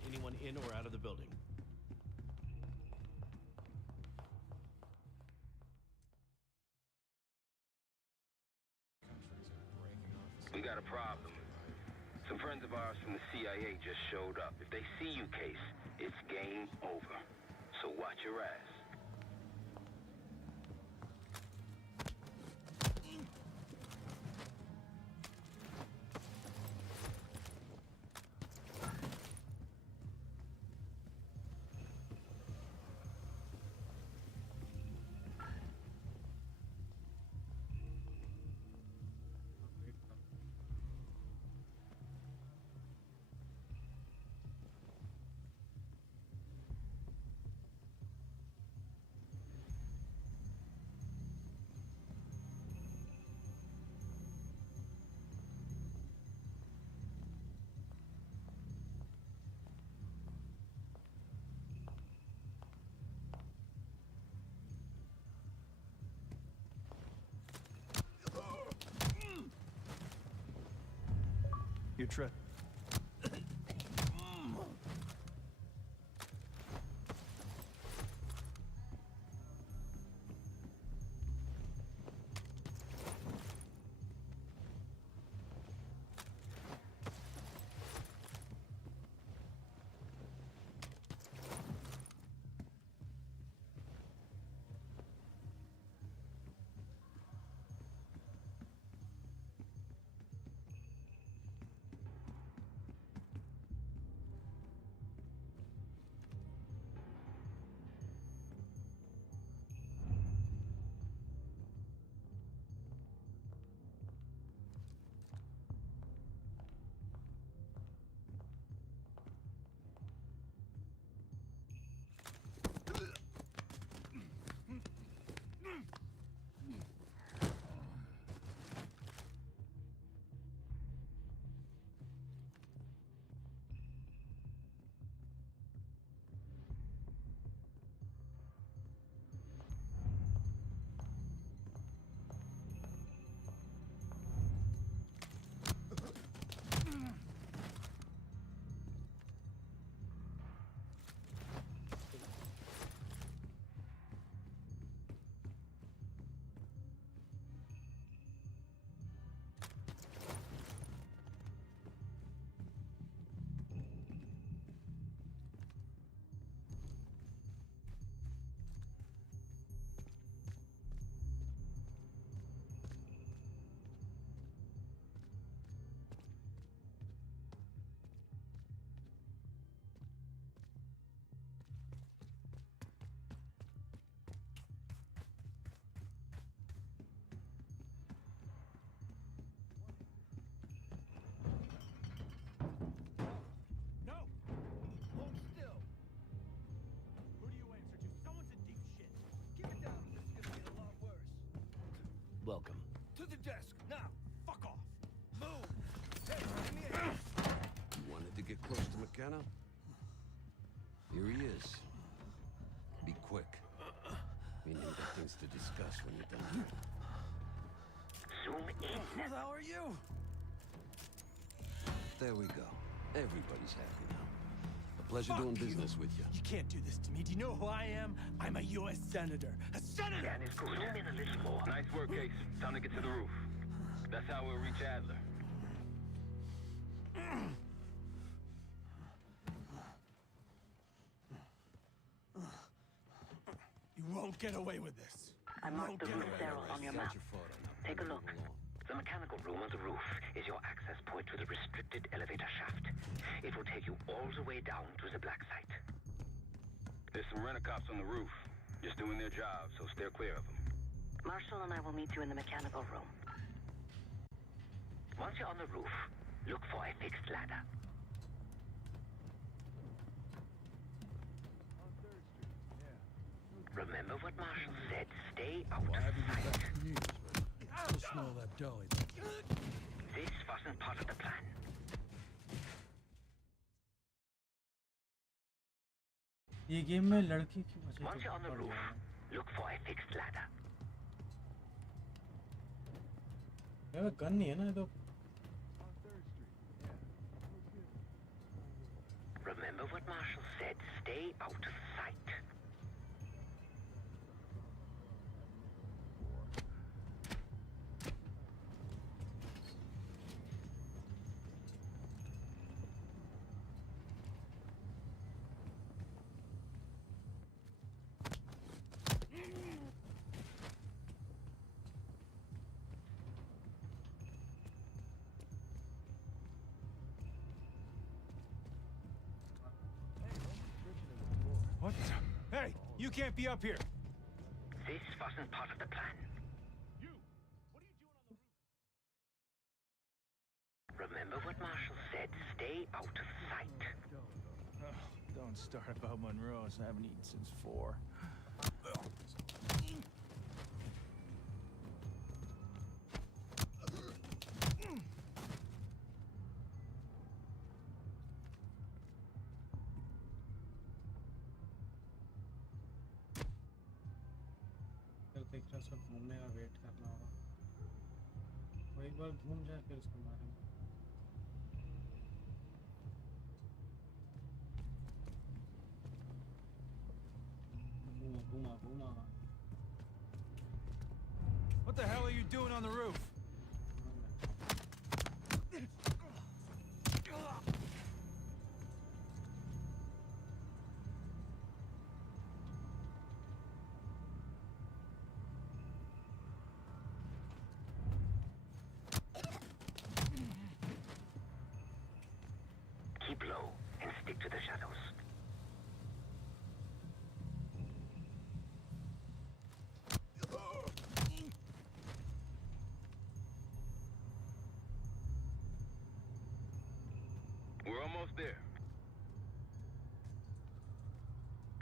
anyone in or out of the building. We got a problem. Some friends of ours from the CIA just showed up. If they see you, Case, it's game over. So watch your ass. Your trip. Welcome. To the desk, now! Fuck off! Move! Hey, give me a hand! You wanted to get close to McKenna? Here he is. Be quick. We need things to discuss when you're done. Zoom in. Who the hell are you? There we go. Everybody's happy now. A pleasure doing business with you. You can't do this to me. Do you know who I am? I'm a U.S. senator. A senator! Yeah, and it's cool. Zoom in a little more. Nice work, Case. Time to get to the roof. That's how we'll reach Adler. You won't get away with this. I marked the roof barrel on your map. Take a look. The mechanical room on the roof is your access point to the restricted elevator shaft. It will take you all the way down to the black site. There's some rent-a-cops on the roof. Just doing their job, so steer clear of them. Marshall and I will meet you in the mechanical room. Once you're on the roof, look for a fixed ladder. Remember what Marshall said. Stay out of sight. Still smell that deli. This wasn't part of the plan. ये game में लड़की की वजह Once you're on the roof, look for a fixed ladder. मेरा gun नहीं है ना ये तो Remember what Marshall said. Stay out of sight. What? Hey, you can't be up here. This wasn't part of the plan. Remember what Marshall said. Stay out of sight. Oh, don't start about Monroe's. I haven't eaten since 4. देख रहा सब घूमने का wait करना होगा वो एक बार घूम जाए फिर उसको मारेंगे घूमा घूमा What the hell are you doing on the roof? Keep low and stick to the shadows. We're almost there.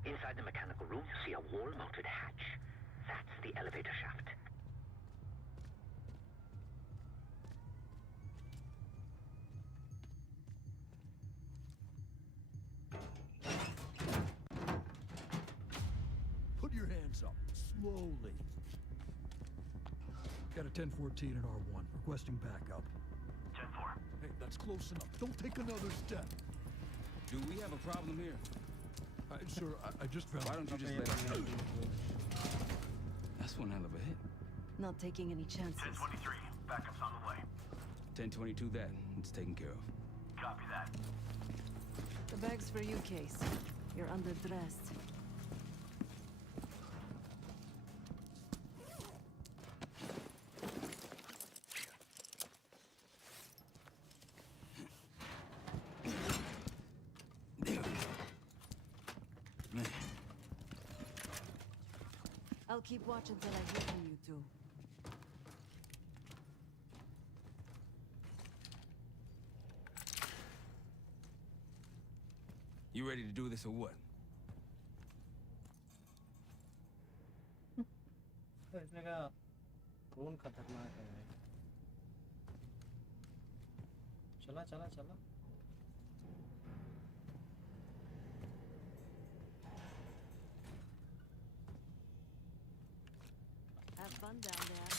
Inside the mechanical room, you see a wall-mounted hatch. That's the elevator shaft. Put your hands up, slowly. Got a 1014 and R1, requesting backup. 10-4. Hey, that's close enough. Don't take another step. Do we have a problem here? Sir, I just found... Why don't you just let us know? That's one hell of a hit. Not taking any chances. 10-23. Backup's on the way. 1022 that. It's taken care of. Copy that. The bag's for you, Case. You're underdressed. I'll keep watch until I hear from you two. You ready to do this or what? तो इसने कहा कौन खतरनाक है भाई चला चला चला Have fun down there.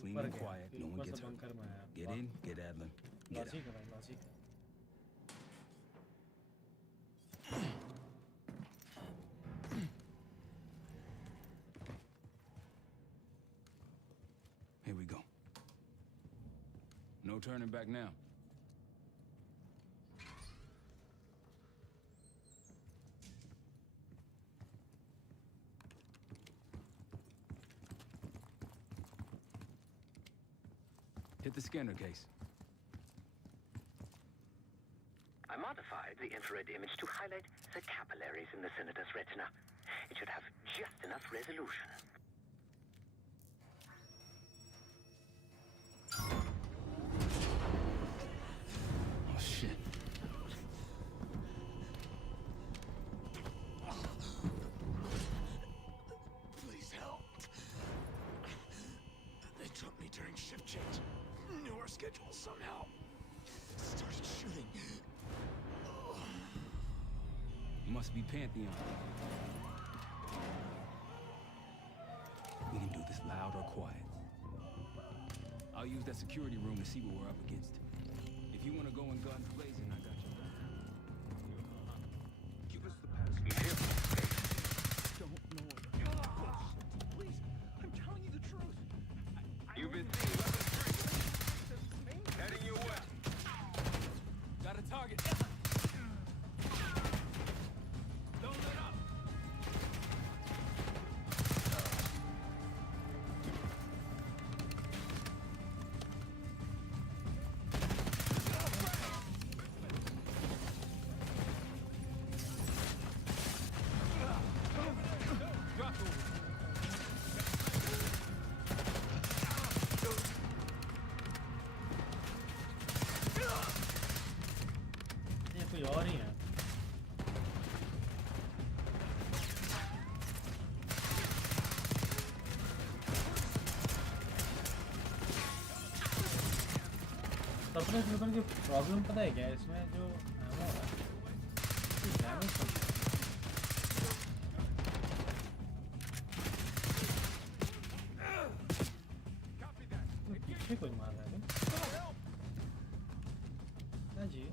Clean and quiet. No one gets hurt. Get in, get Adler. Get out. Here we go. No turning back now. Hit the scanner case. I modified the infrared image to highlight the capillaries in the Senator's retina. It should have just enough resolution. Oh, shit. Please help. They took me during shift change. Knew our schedule somehow. Started shooting. Must be Pantheon. We can do this loud or quiet. I'll use that security room to see what we're up against. If you want to go in guns blazing, I got your back. Give us the pass. Don't know it. Bullshit. Please, I'm telling you the truth. You've been seeing weapons free. Heading your way. Got a target. Don't let up. ये कोई और ही है सपने sleeper की problem पता है क्या है इसमें जो ammo है ये डैमेज करता है पीछे कोई मार रहा है क्या जी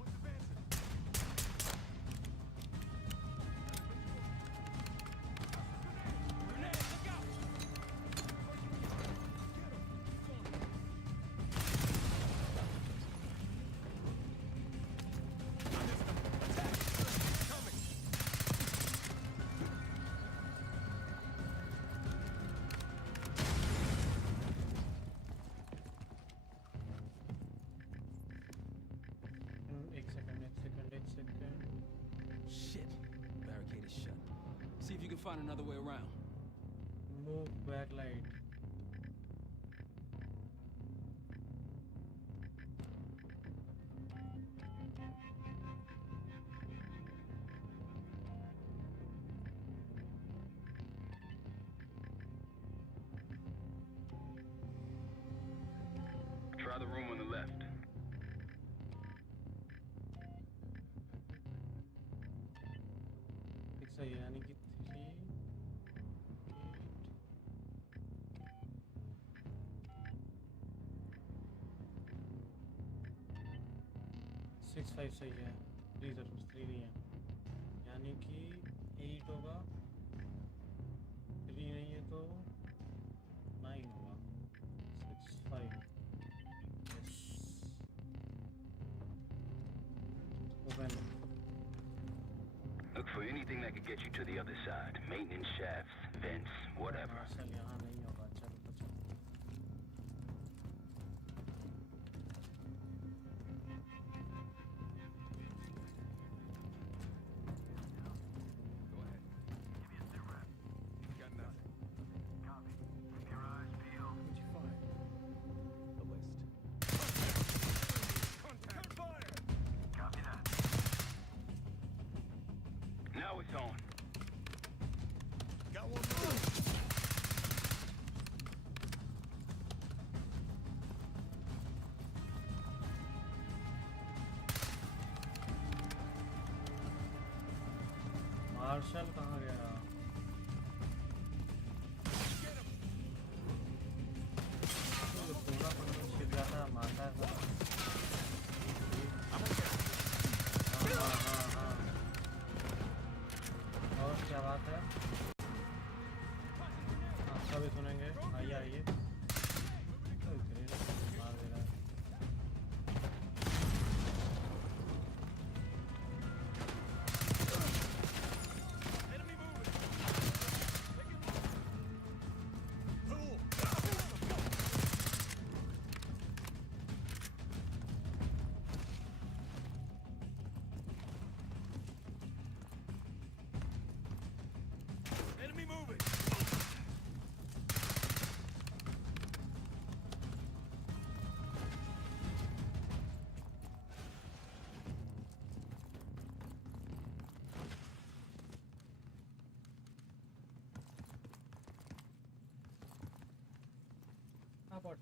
एक second Shit. Barricade is shut. See if you can find another way around. move backlight Try the room on the left. एक सही है यानी कि 6 5 सही है 3 जरूर 3 नहीं है यानी कि 8 होगा 3 नहीं है तो 9 होगा 6 5 yes open Look for anything that could get you to the other side. Maintenance shafts, vents, whatever. Marshal यहाँ नहीं होगा चलो तो चलो Got nothing. Copy. Keep your eyes peeled. What'd you find? The list. Contact fire! Copy that. Now it's on. Got one more. Marshal कहाँ गया तो पूरा पंद्रह छिप जाता है मारता है सब हाँ हाँ हाँ और क्या बात है आपका भी सुनेंगे आइए आइए मार दे रहा है Enemy moving!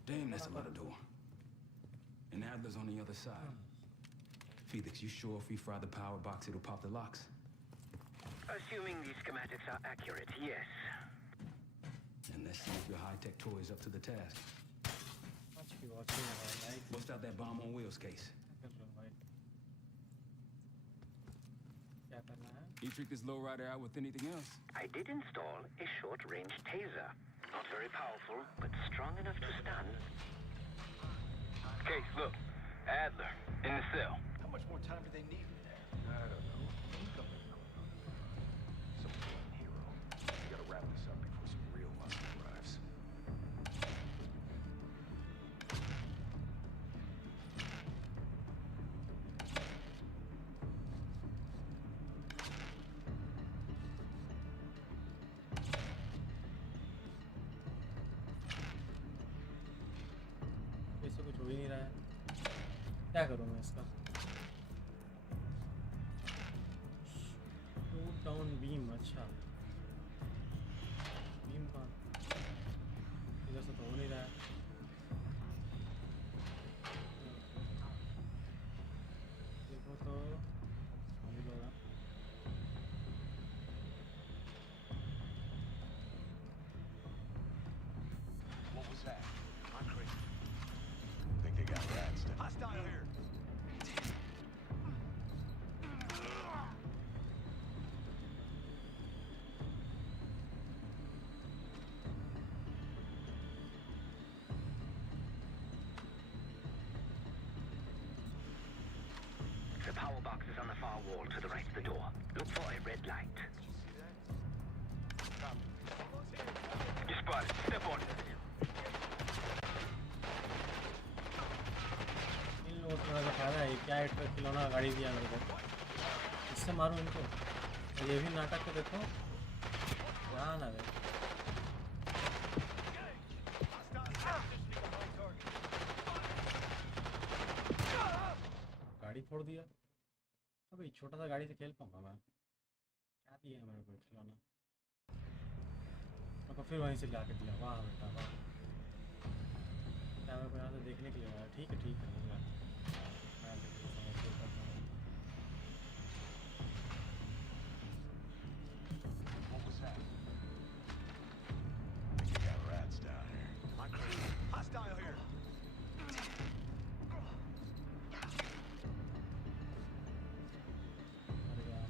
Damn, that's a lot of door. And Adler's on the other side. Felix, you sure if we fry the power box, it'll pop the locks? Assuming these schematics are accurate, yes. And Let's see if your high-tech toy is up to the task. Bust out that bomb on wheels case. You trick this lowrider out with anything else? I did install a short-range taser. Not very powerful, but strong enough to stun. Case, look. Adler, in the cell. How much more time do they need me there? I don't know. Some hero. We gotta wrap this up before some real muscle arrives. इससे कुछ हो ही नहीं रहा है क्या करूँ मैं इसका शूट डाउन बीम अच्छा बीम का इधर से तो हो नहीं रहा है देखो तो अभी होगा What was that? I'm crazy. Think they got rats. Hostile here. The power box is on the far wall to the right of the door. Look for a red light. You spotted. Step on it. इन लोगों को लगा खा रहा है क्या एक खिलौना गाड़ी दिया मेरे को इससे मारूं इनको और ये भी नाटक को देखो क्या ना वे गाड़ी फोड़ दिया अबे छोटा सा गाड़ी से खेल पाऊंगा मैं क्या दिया मेरे को खिलौना मेरे को फिर वहीं से ला के दिया वाह बेटा वाह क्या मेरे को यहाँ से देखने के लिए आया ठीक है होगा मैं समझ करता हूँ What was that? Think they got rats down here. I'm crazy. Hostile here. मर गया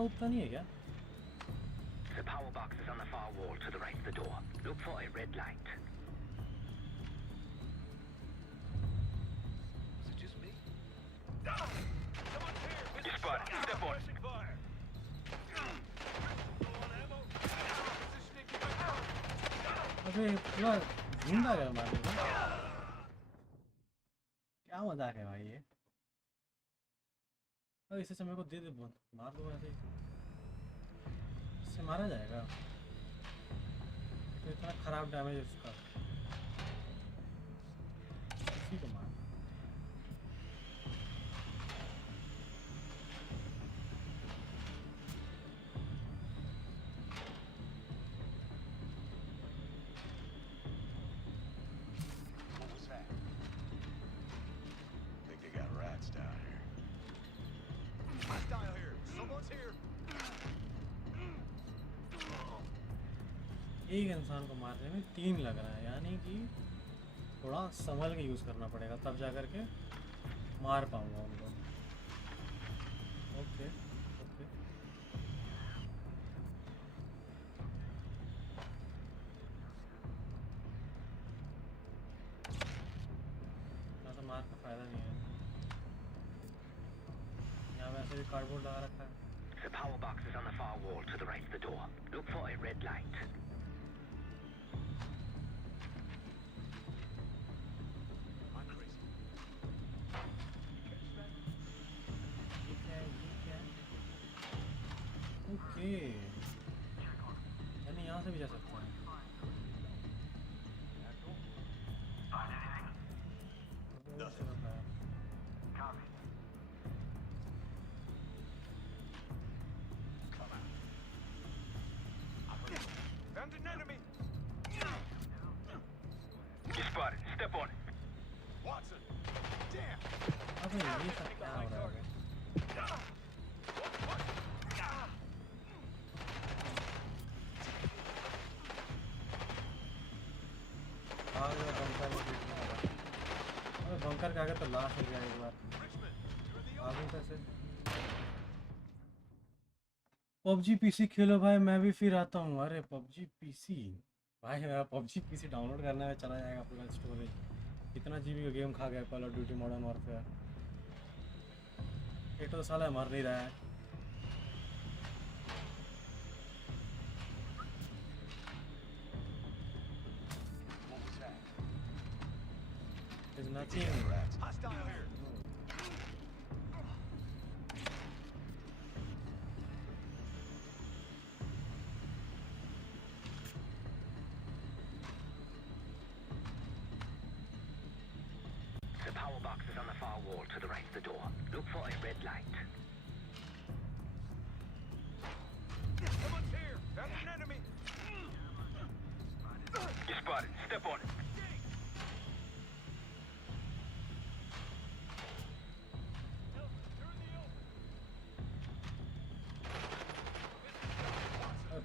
उतना नहीं है क्या The power box is on the far wall to the right of the door. Look for a red light. Is it just me? Someone's here. You spotted. Step on it. Fire. अबे पूरा जिंदा गया मारने को क्या मजाक है भाई ये अरे इससे मेरे को दे दे मार दो ऐसे इससे मारा जाएगा तो इतना खराब डैमेज है इसका इसी को मार What was that? Think they got rats down here. Hostile here. Someone's here. एक इंसान को मारने में 3 लग रहा है यानी कि थोड़ा संभल के यूज़ करना पड़ेगा तब जा कर के मार पाऊंगा उनको ओके ओके ना तो मार का फ़ायदा नहीं है यहाँ वैसे भी कार्डबोर्ड लगा रखा है The power box is on the far wall to the right of the door. Look for a red light. I'm crazy. Okay यानी यहाँ से भी जा सकते हैं Found an enemy. You spotted. Step on it. Watson. Damn. ये सब क्या हो रहा है? बंकर का आगे तो लाश हो गया एक बार। आगे कैसे? पबजी पीसी खेलो भाई, मैं भी फिर आता हूँ। अरे पबजी पीसी भाई, मेरा पबजी पीसी डाउनलोड करने में चला जाएगा पूरा स्टोरेज। कितना जीबी का गेम खा गया call of duty modern warfare. ये तो साला मर नहीं रहा है। There's nothing. Hostile here. The power box is on the far wall to the right of the door. Look for a red light. Someone's here. That's an enemy. You spotted. Step on it.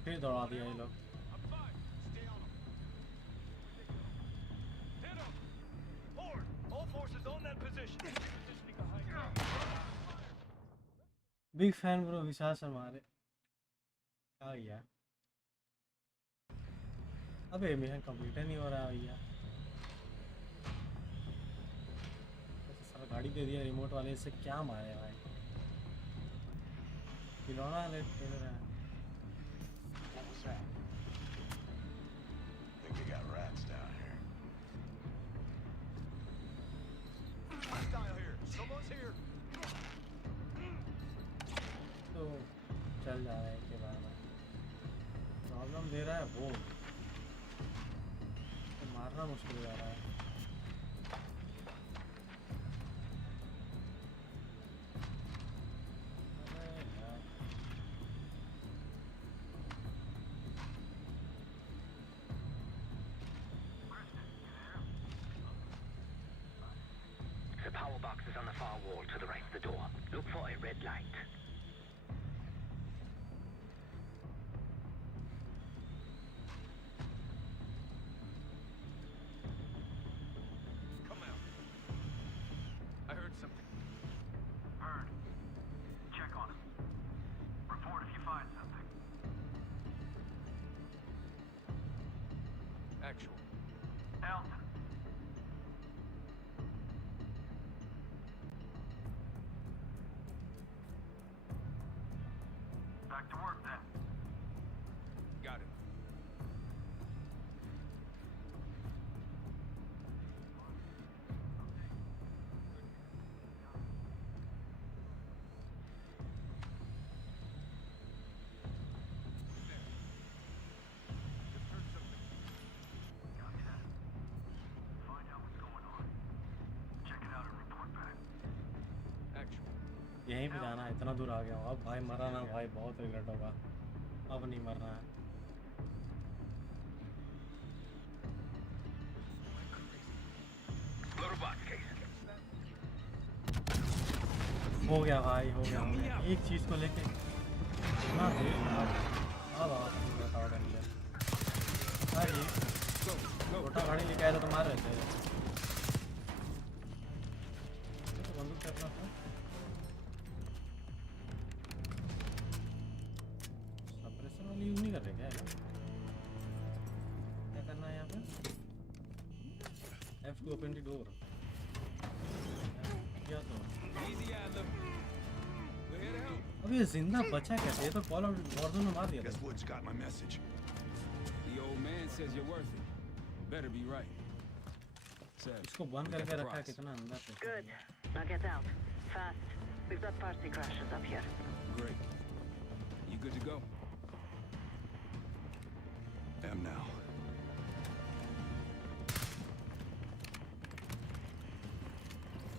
फिर दौड़ा दिया ये लोग। Big fan bro Vishal Sharma. आ गया। अबे mission complete नहीं हो रहा है भैया। सारा गाड़ी दे दिया रिमोट वाले से, क्या मारे भाई। खिलौना ले खेल रहा है। Think you got rats down here. Hostile here. Someone's here. तो चल जा रहा है के बार में। प्रॉब्लम दे रहा है वो, तो मारना मुश्किल हो जा रहा है। The power box is on the far wall to the right of the door. Look for a red light. Come out. I heard something. Bird, check on him. Report if you find something. Actual. Elton. Back to work then. Got it. Find out what's going on. Check it out and report back. Actual. यहीं पे जाना है, इतना दूर आ गया हूँ। अब भाई मरा ना भाई, बहुत रिग्रेट होगा। अब नहीं मरना है। Loader box case. हो गया भाई, हो गया। एक चीज़ को लेके इतना देर अब बताओ मुझे। भाई छोटा गाड़ी लेके आया तो मार रहे थे। तो बंदूक करना था। सप्रेसर वाली यूज़ नहीं कर रहे क्या? क्या करना है यहाँ पे? F to open the door. क्या तो? अब ये जिंदा बचा कैसे? ये तो कॉल ऑफ वॉरज़ोन में मार दिया था। Guess Woods got my message. The old man says you're worth it. Better be right. इसको बंद करके रखा है कितना अंदर से। Good. Now get out. Fast. We've got party crashes up here. Great. You good to go? Am now.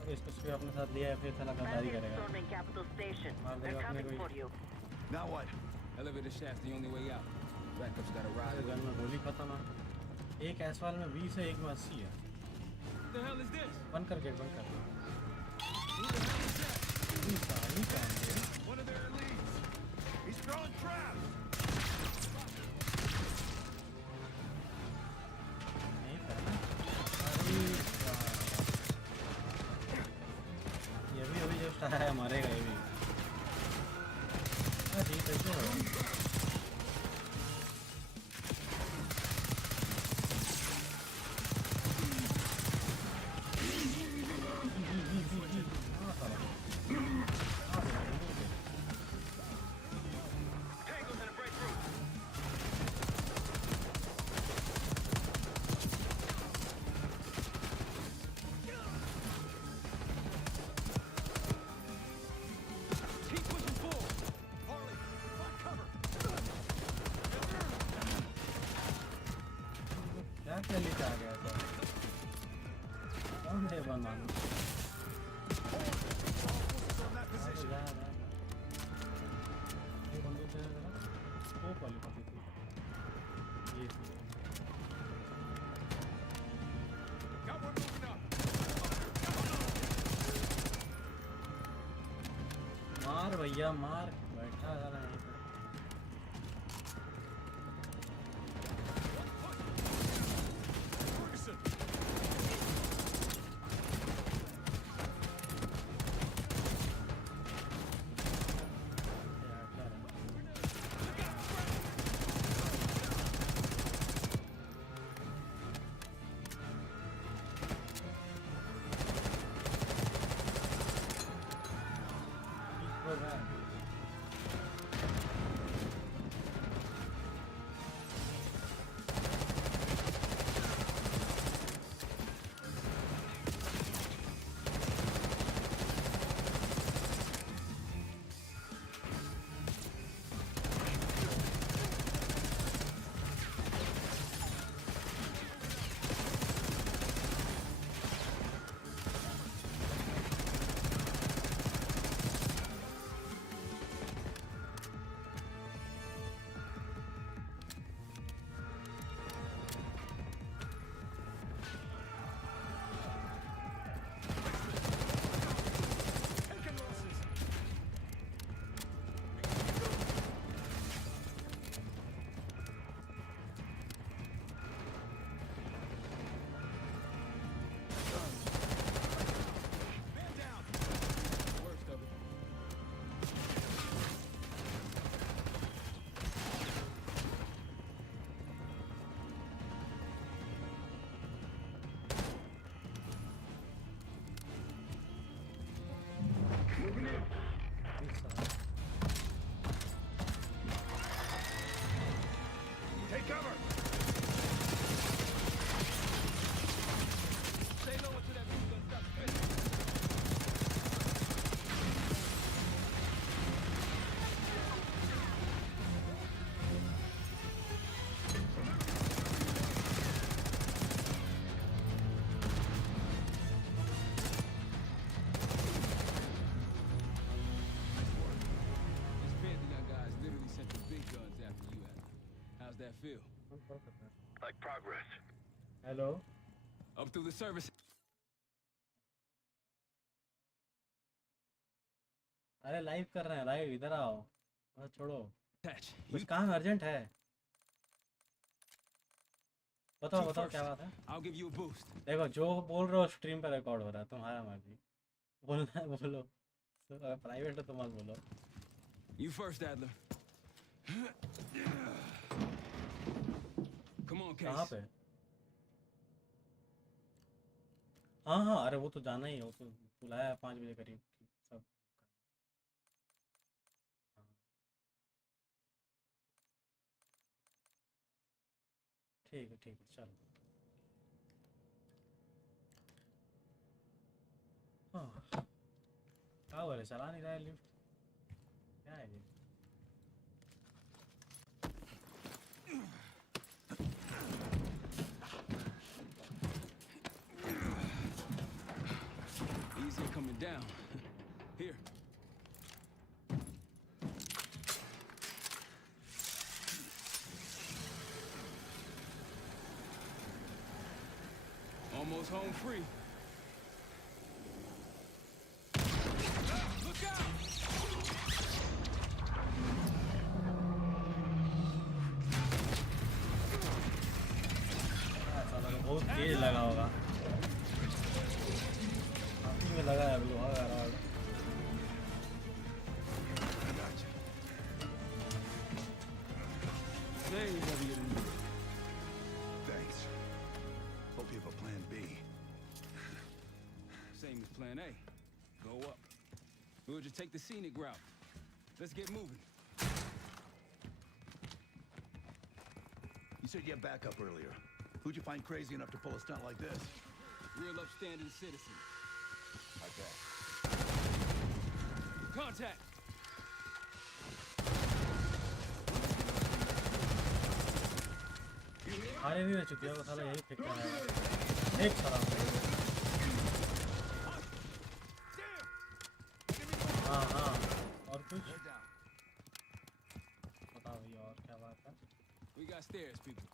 अब इसको सिर्फ अपने साथ लिया है, फिर साला गद्दारी करेगा। Storming Capital Station. मार They're देगा अपने coming को for you. Now what? Elevator shaft's the only way out. Backup's gotta ride. Gun में गोली खत्म है। एक एसवाल में 20 है, एक में 80 है। What the hell is this? बंद करके बंद कर। One of their elites. He's throwing traps. ये भी अभी जस्ट आया है, मरेगा ये भी। जी कैसे हो? क्या लिखा आ गया था? कौन है बनाना? ये बंदूक है जरा, स्कोप वाली बात थी। ये मार भैया मार, बैठा जरा यहीं पे। Take cover. Stay low until that minigun stops spinning. How's that feel? Like progress. Hello. Up through the service. अरे लाइव कर रहे हैं, लाइव इधर आओ। बस छोड़ो। कुछ काम अर्जेंट है। बताओ बताओ क्या बात है? I'll give you a boost. देखो जो बोल रहे हो स्ट्रीम पे रिकॉर्ड हो रहा है, तुम्हारा मर्जी। बोलना है बोलो। प्राइवेट है तो मत बोलो। You first, Adler. Come on, Case. कहाँ पे? हाँ हाँ, अरे वो तो जाना ही है, वो तो बुलाया 5 बजे करीब सब। ठीक है चलो। हाँ क्या हो रहा है, चला नहीं रहा है लिफ्ट, क्या है ये? Easier coming down. Here. Almost home free. Look out! बहुत तेज लगा होगा काफी में लगा है लोहा का rod Thanks. Hope you have a plan B. Same as plan A. Go up. We'll just take the scenic route. Let's get moving. You said you had backup earlier. Who'd you find crazy enough to pull a stunt like this? Real upstanding citizen. Okay. Contact! आने भी मैं चुकी हूँ साला यही फेंक रहा है एक साला हाँ हाँ और कुछ बताओ भैया और क्या बात है We got stairs, people.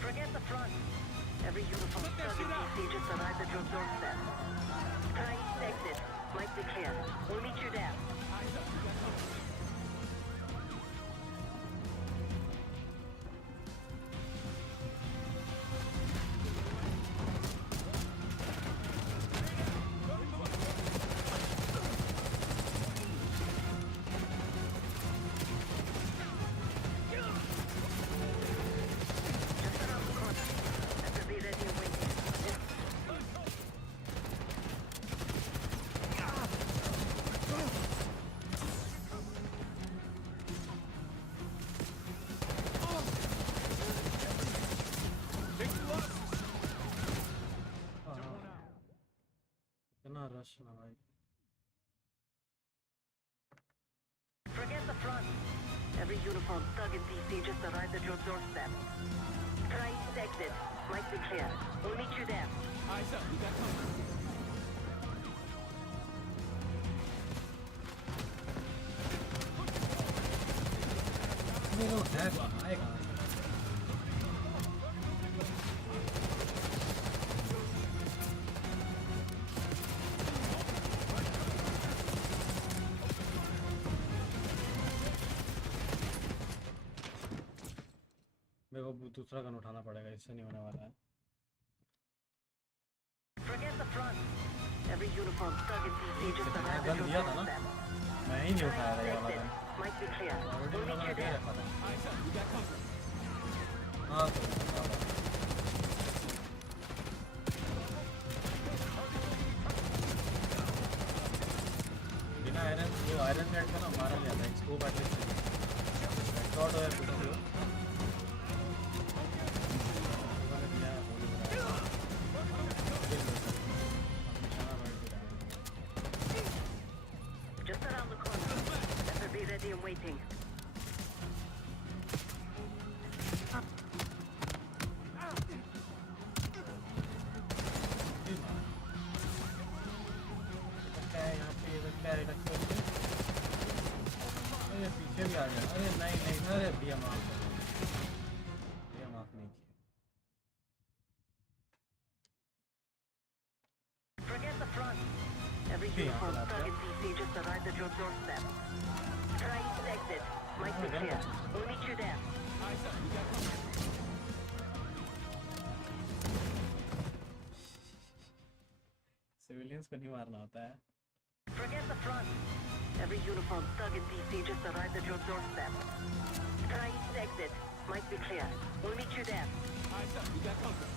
Forget the front. Every uniform target DC just arrived at your doorstep. Try east exit. Might be clear. We'll meet you there. Forget the front. Every uniform thug in DC just arrived at your doorstep. Try east exit. Might be clear. We'll meet you there. Eyes up, we got company. मेरे को दूसरा gun उठाना पड़ेगा इससे नहीं होने वाला है Forget the front. Every uniform thug in DC just arrived gun at your दिया था ना doorstep. मैं ही नहीं उठाया था ये वाला gun Might be clear. We'll meet you there. Eyes up, we got company. हाँ तो बताओ बिना आयरन जो आयरन नेट था ना मारा लिया था स्कोप एटलीस्ट शॉट है कुछ भी हो Just around the corner. Better be ready and waiting. अरे पीछे भी आ गया अरे नहीं नहीं अरे भैया माफ कर भैया माफ नहीं किया Forget the front. Every uniform thug in DC just arrived at your doorstep. Try east exit. Might be clear. We'll meet you there. Eyes up, we got company. Civilians को नहीं मारना होता है Forget the front. Every uniform thug in DC just arrived at your doorstep. Try east exit. Might be clear. We'll meet you there. Eyes up, we got company.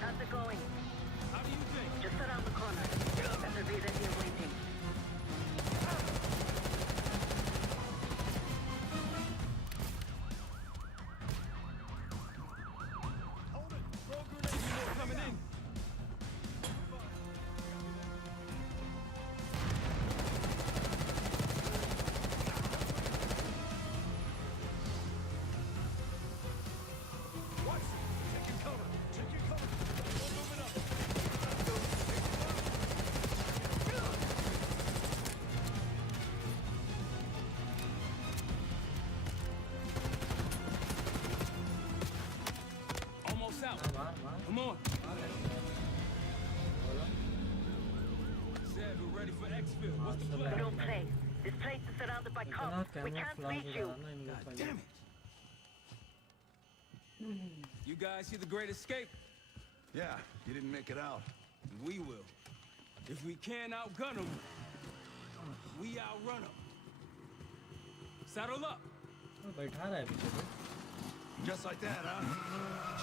How's it going? How do you think? Just around the corner. Better be ready and waiting. Hold it! Throw a grenade! More coming in! Watch! Check your cover! Check your cover! Don't move it up! Almost out. Come on. Said we're ready for exfil. What's the plan? Don't play. This place is surrounded by cops. We can't reach you. God damn it. You guys see the Great Escape? Yeah, you didn't make it out. We will. If we can't outgun them, we outrun them. Saddle up. Just like that, huh?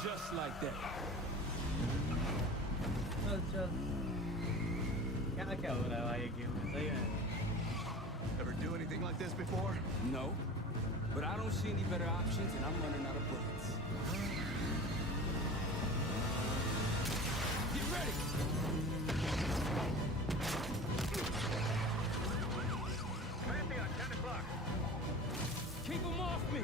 Just like that. Ever do anything like this before? No, but I don't see any better options, and I'm running out of bullets. Get ready! Pantheon, 10 o'clock. Keep them off me!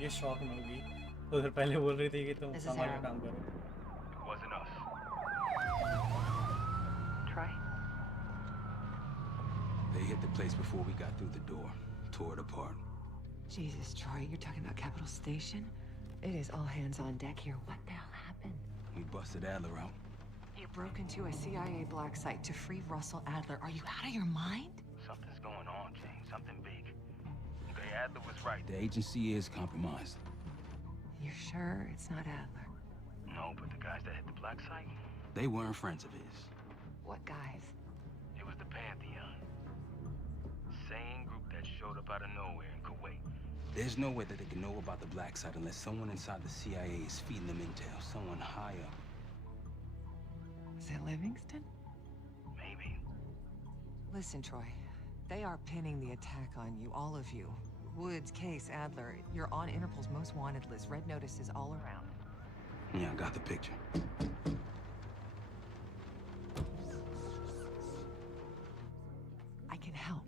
ये shock में होगी तो फिर पहले बोल रही थी कि तुम सामान का काम करो Wasn't us. Try. They hit the place before we got through the door. Tore it apart. Jesus, Troy, you're talking about Capital Station? It is all hands on deck here. What the hell happened? We busted Adler out. You broke into a CIA black site to free Russell Adler. Are you out of your mind? Something's going on, James. Something big. Okay, Adler was right. The agency is compromised. You're sure it's not Adler? No, but the guys that hit the black site, They weren't friends of his. What guys? it was the Pantheon. Same group that showed up out of nowhere in Kuwait. There's no way that they can know about the black site unless someone inside the CIA is feeding them intel. Someone high up. Is it Livingston? Maybe. Listen, Troy. They are pinning the attack on you, all of you. Woods, Case, Adler. You're on Interpol's most wanted list. Red notices all around. Yeah, I got the picture. I can help.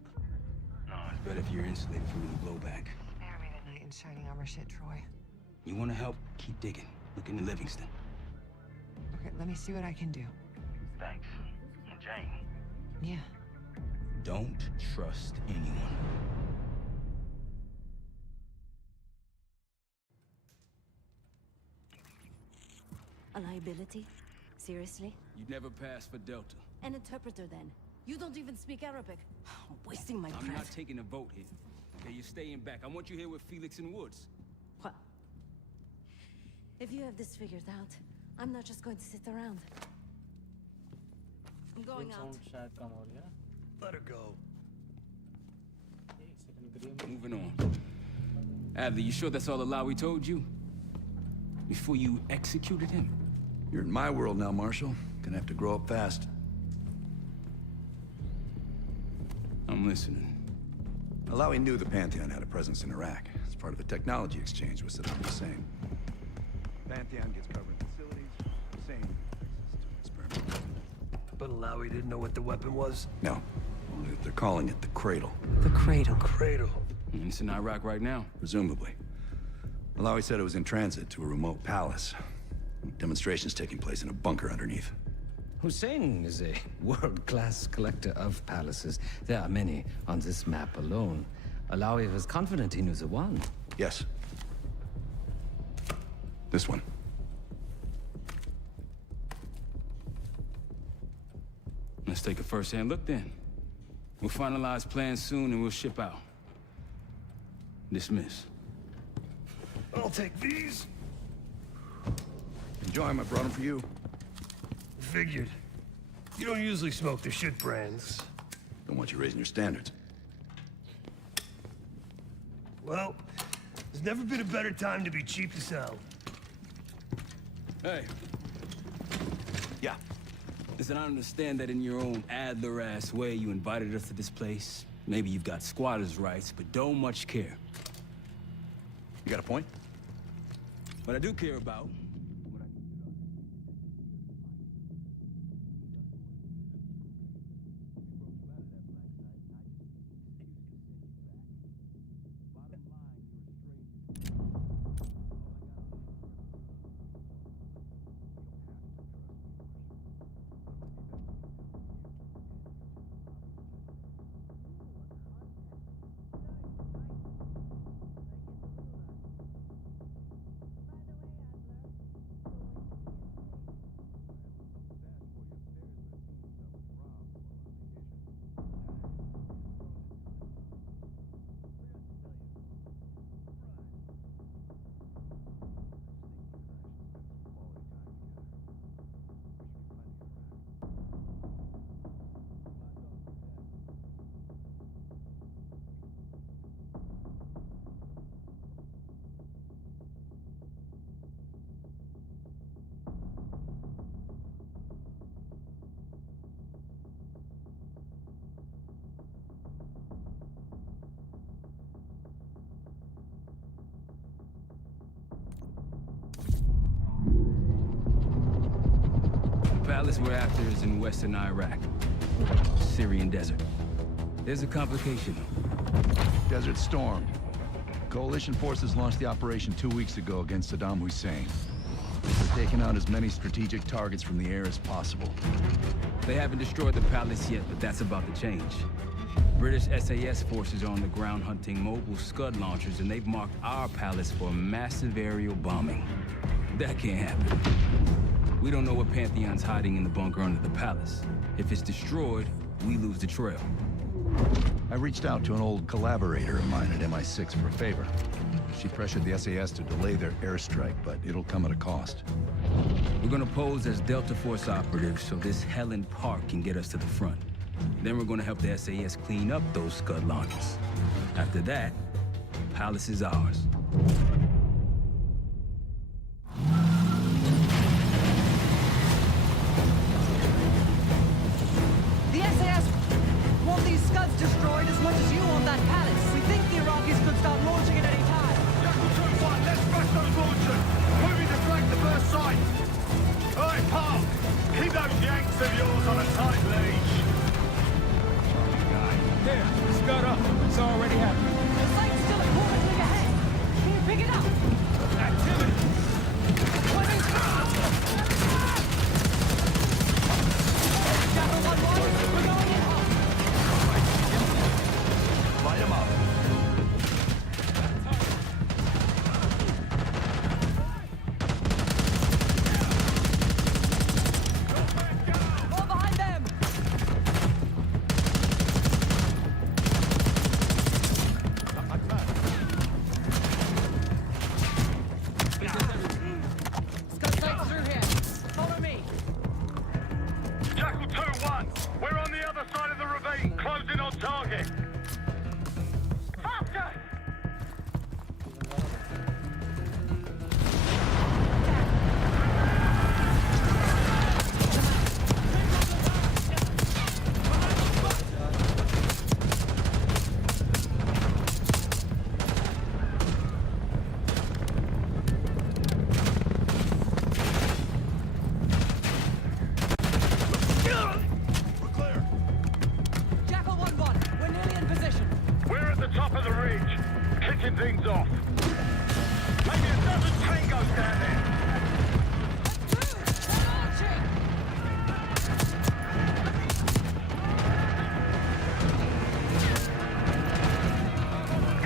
No, it's better if you're insulated from any blowback. Spare me tonight in shining armor shit, Troy. You want to help? Keep digging. Look into Livingston. Okay, let me see what I can do. Thanks. And Jane. Yeah. Don't trust anyone. A liability? Seriously? You never passed for Delta. An interpreter then. You don't even speak Arabic. Wasting my breath. I'm not taking a vote here. Okay, you're staying back. I want you here with Felix and Woods. Well, if you have this figured out, I'm not just going to sit around. I'm going out. शायद कम हो रही है ना? Let her go. Moving on. Adler, you sure that's all the lie we told you? Before you executed him? You're in my world now, Marshal. Gonna have to grow up fast. I'm listening. Alawi knew the Pantheon had a presence in Iraq. It's part of a technology exchange with Saddam Hussein. Pantheon gets covered facilities. Hussein fixes to experiment. But Alawi didn't know what the weapon was? No. Only that they're calling it the Cradle. The Cradle. Cradle. And it's in Iraq right now? Presumably. Alawi said it was in transit to a remote palace. Demonstrations taking place in a bunker underneath. Hussein is a world-class collector of palaces. There are many on this map alone. Alawi was confident he knew the one. Yes. This one. Let's take a first-hand look then. We'll finalize plans soon and we'll ship out. Dismiss. I'll take these. Enjoy them. I brought them for you. Figured. You don't usually smoke the shit brands. Don't want you raising your standards. Well, there's never been a better time to be cheap to sell. Hey. Yeah. Listen, I understand that in your own Adler-ass way you invited us to this place. Maybe you've got squatters' rights, but don't much care. You got a point? What I do care about... The palace we're after is in western Iraq. Syrian desert. There's a complication. Desert Storm. Coalition forces launched the operation 2 weeks ago against Saddam Hussein. They're taking out as many strategic targets from the air as possible. They haven't destroyed the palace yet, but that's about to change. British SAS forces are on the ground hunting mobile Scud launchers, and they've marked our palace for a massive aerial bombing. That can't happen. We don't know what Pantheon's hiding in the bunker under the palace. If it's destroyed, we lose the trail. I reached out to an old collaborator of mine at MI6 for a favor. She pressured the SAS to delay their airstrike, but it'll come at a cost. We're gonna pose as Delta Force operatives so this Helen Park can get us to the front. Then we're gonna help the SAS clean up those Scud launchers. After that, palace is ours. The SAS want these Scuds destroyed as much as you want that palace. We think the Iraqis could start launching at any time. Jackal 2-1, let's rush those launchers. Moving to flank the first site. All right, pal. Keep those yanks of yours on a tight leash. There, Scud up. It's already happening. The site's still a quarter click ahead. Can you pick it up? Activity. Jackal 1-1, we're going in hot. Light them up. All behind them. Marine, closing on target. Faster! Jackal 1-1, we're nearly in position. We're at the top of the ridge, kicking things off. Maybe a dozen tangos down there.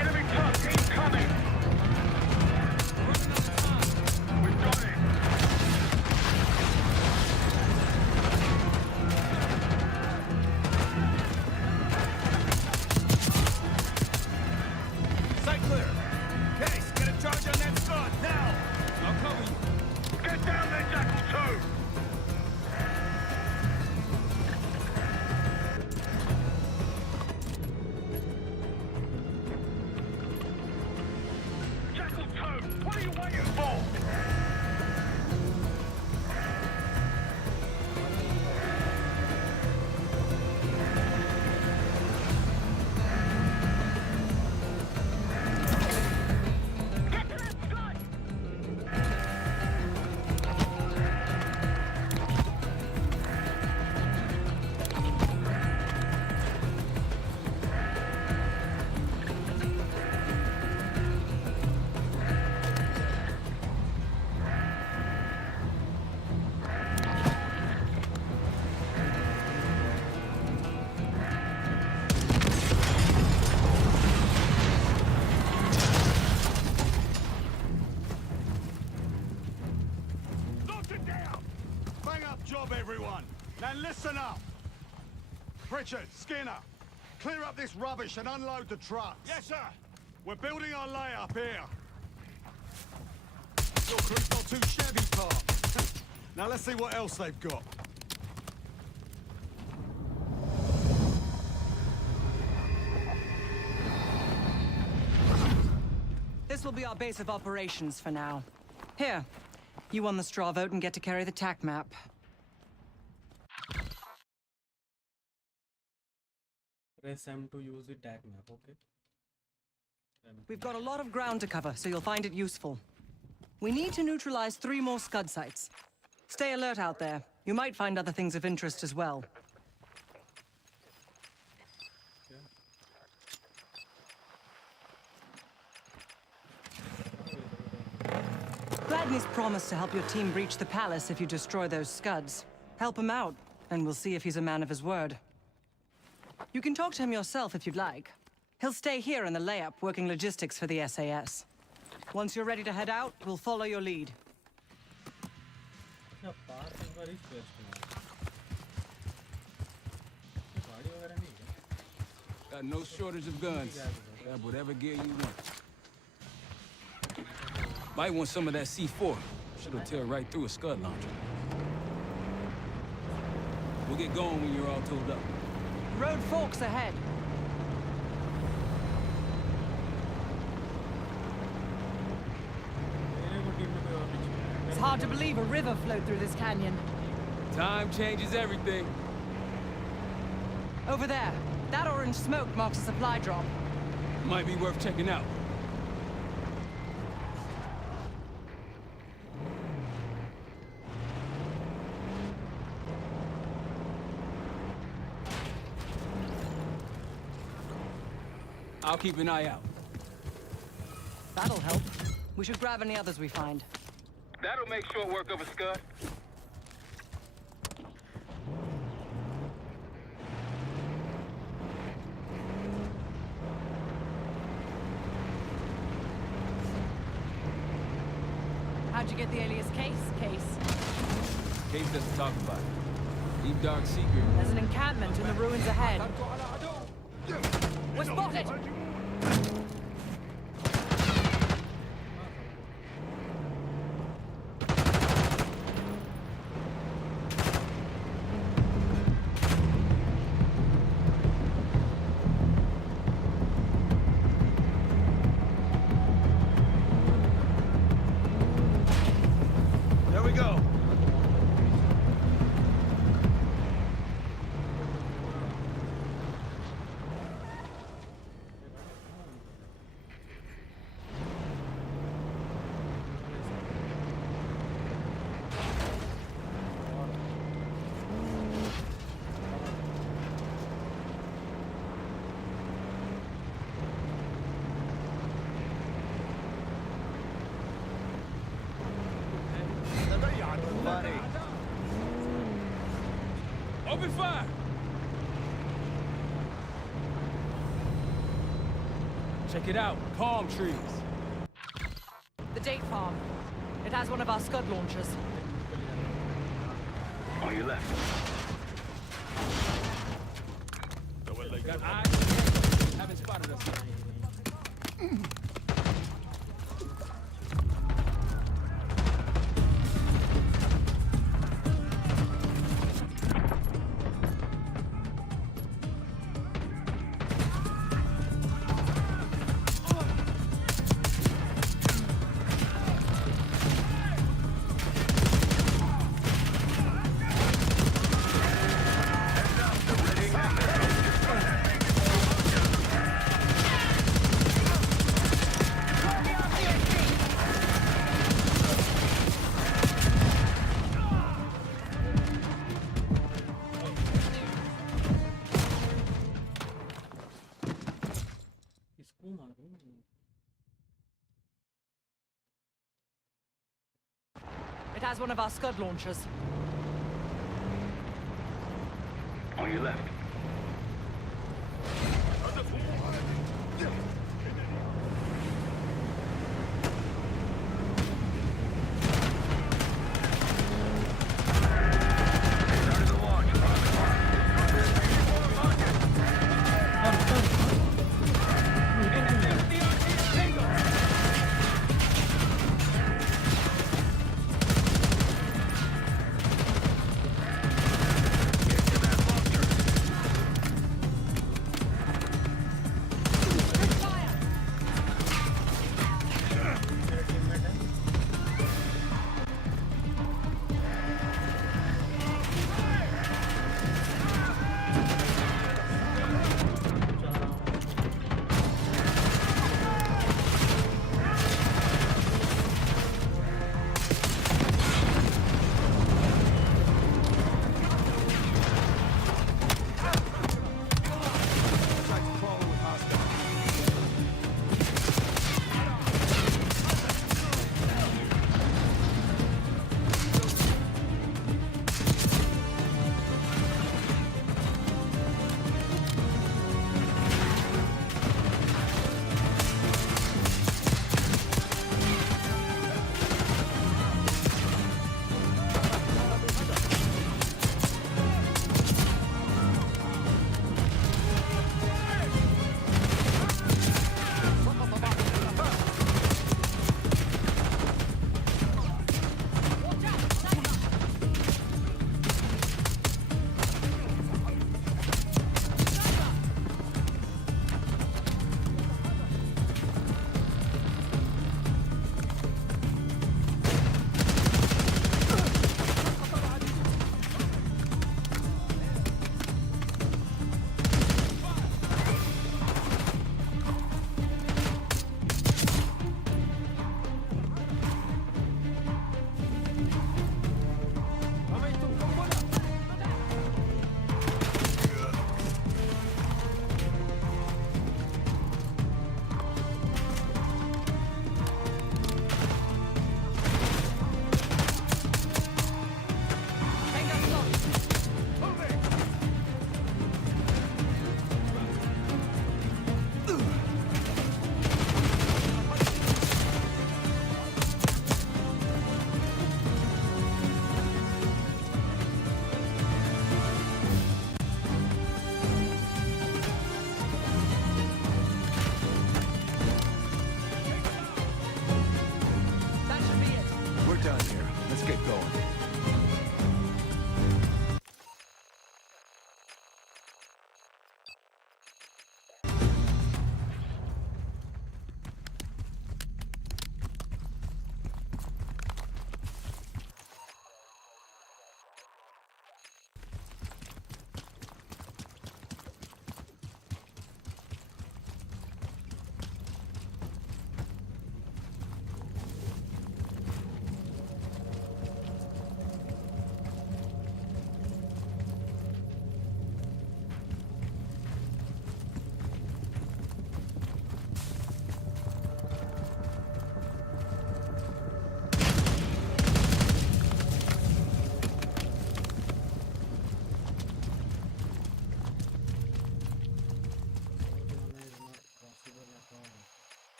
Enemy truck incoming. We've got it. Sight clear. Case, get a charge on that scud, now! I'll cover you. Get down there, Jackal 2! Jackal 2, what are you waiting for? Knock it down! Bang up job, everyone! Now listen up! Pritchard, Skinner, clear up this rubbish and unload the trucks. Yes, sir! We're building our layup here. Your crew's not too shabby, Park. Now let's see what else they've got. This will be our base of operations for now. Here, you won the straw vote and get to carry the TAC map. Press M to use the tag map, okay? We've got a lot of ground to cover, so you'll find it useful. We need to neutralize 3 more Scud sites. Stay alert out there. You might find other things of interest as well. Gladney's promised to help your team breach the palace if you destroy those Scuds. Help him out, and we'll see if he's a man of his word. You can talk to him yourself if you'd like. He'll stay here in the layup, working logistics for the SAS. Once you're ready to head out, we'll follow your lead. Got no shortage of guns. Grab whatever gear you want. Might want some of that C4. Shit'll tear right through a Scud launcher. We'll get going when you're all tooled up. Road forks ahead. It's hard to believe a river flowed through this canyon. Time changes everything. Over there. That orange smoke marks a supply drop. Might be worth checking out. I'll keep an eye out. That'll help. We should grab any others we find. That'll make short work of a Scud. How'd you get the alias Case? Case doesn't talk about it. Deep dark secret. There's an encampment in the ruins ahead. We're spotted! Check it out. Palm trees. The date farm. It has one of our Scud launchers. On your left. Got eyes. Haven't spotted us yet. It has one of our Scud launchers. On your left.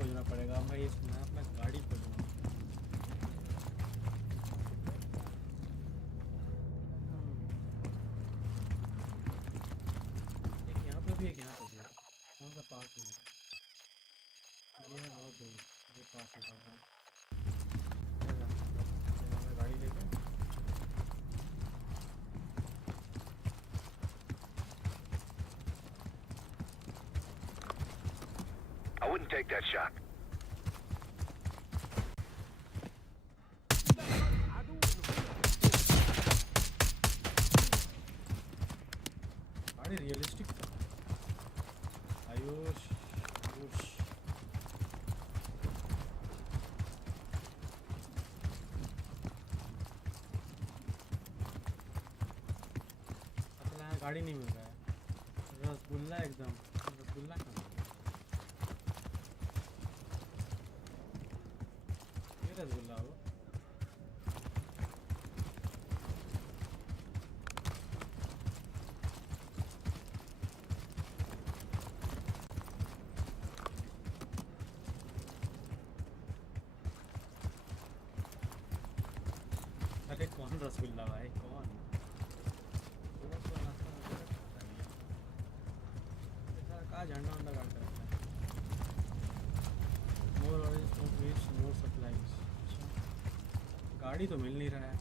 खोजना पड़ेगा। मैं इस map में गाड़ी खोजूंगा। एक यहाँ पे भी, एक यहाँ पे भी। कौन सा पास है? ये है बहुत दूर, ये पास है कहाँ? गाड़ी लेके I wouldn't take that shot. गाड़ी रियलिस्टिक था। आयुष आयुष असल गाड़ी नहीं मिल रहा है। रसगुल्ला एकदम, रसगुल्ला कहाँ? ये रसगुल्ला हो। अरे कौन रसगुल्ला भाई, कौन? कहाँ झंडा वंडा गाड़ कर रखा है? More orange to reach more supplies. गाड़ी तो मिल नहीं रहा है।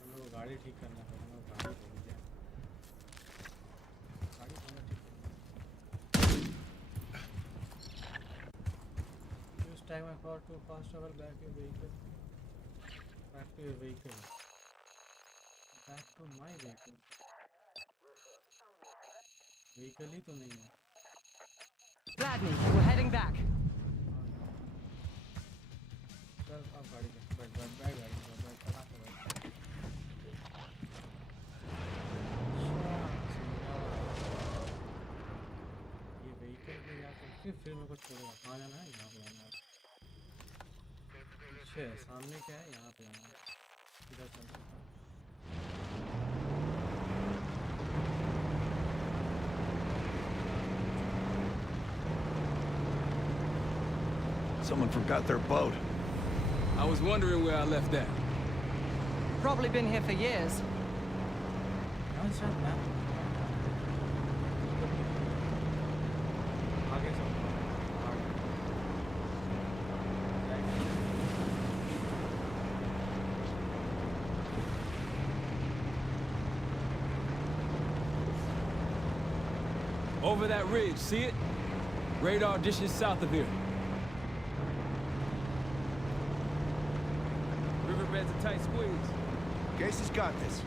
हम लोग गाड़ी ठीक करना पड़ेगा। गाड़ी तो मिल जाए। गाड़ी थोड़ा ठीक करना। use time for to fast travel back your vehicle. Back to your vehicle. Back to my vehicle. Vehicle ही तो नहीं है। Gladney, we're heading back. चल अब गाड़ी पे बैठ बैठ बैठ गाड़ी पे बैठ फटाक से बैठ। ये vehicle पे जाकर फिर मेरे को छोड़ेगा। कहाँ जाना है? यहाँ पे जाना है। पीछे है, सामने क्या है? यहाँ पे जाना है। इधर चल सकता है। Someone forgot their boat. I was wondering where I left that. Probably been here for years. No, it's not that. आगे चल। Over that ridge, see it? Radar dishes south of here. Riverbed's a tight squeeze. Casey's got this.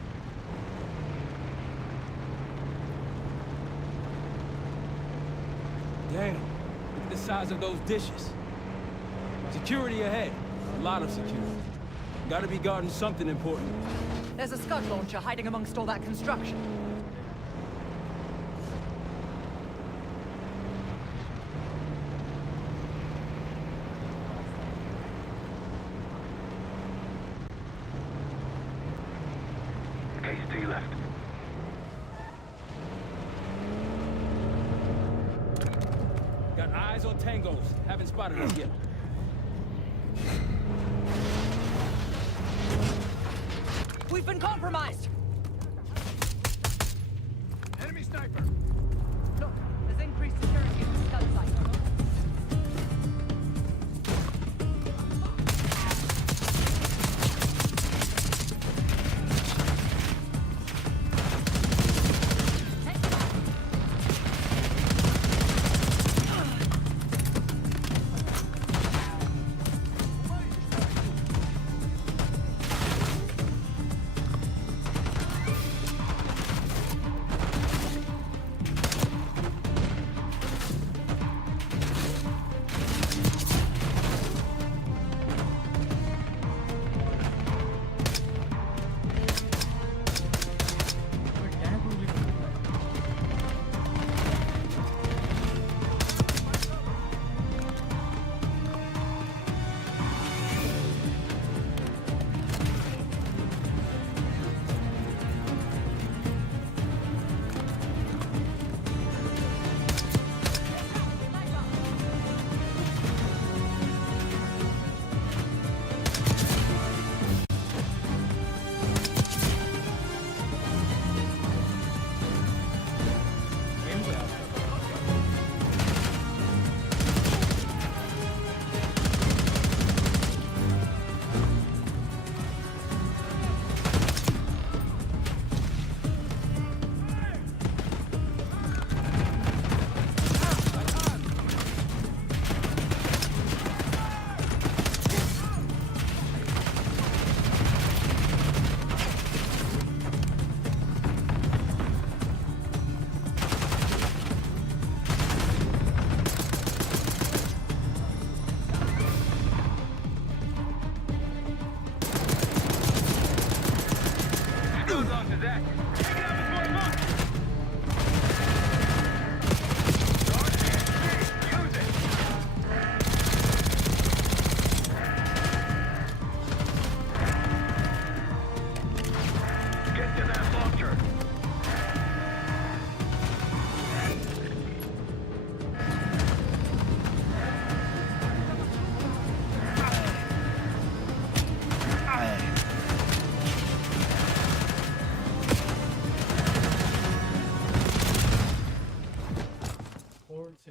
Damn, look at the size of those dishes. Security ahead. A lot of security. Gotta be guarding something important. There's a Scud launcher hiding amongst all that construction. Case to your left. Got eyes on tangos. Haven't spotted us yet. We've been compromised! Enemy sniper! Look, there's increased security at the Scud site.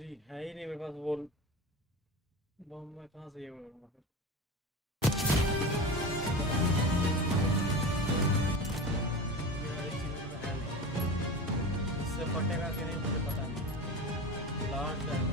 दूसरी है ही नहीं मेरे पास वो बम मैं कहाँ से ये करूँगा फिर इससे फटेगा कि नहीं मुझे पता नहीं last time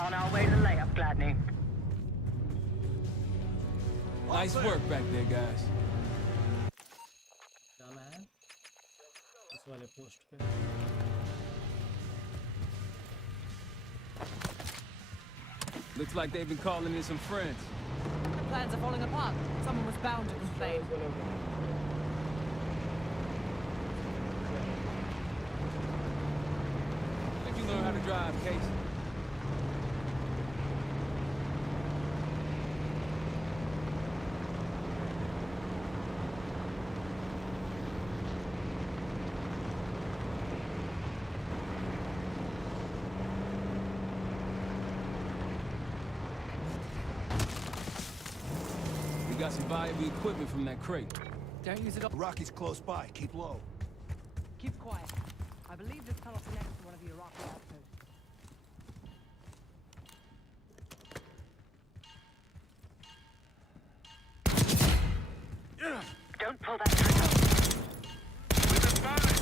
On our way to the layup, Gladney. Nice work back there, guys. जाना है इस वाले पोस्ट पे Looks like they've been calling in some friends. The plans are falling apart. Someone was bound to complain. Think you learn how to drive, Case? We got some valuable equipment from that crate. Don't use it all. Rocky's close by. Keep low. Keep quiet. I believe this tunnel connects to one of the Iraqi outposts. Don't pull that trigger. We've been spotted!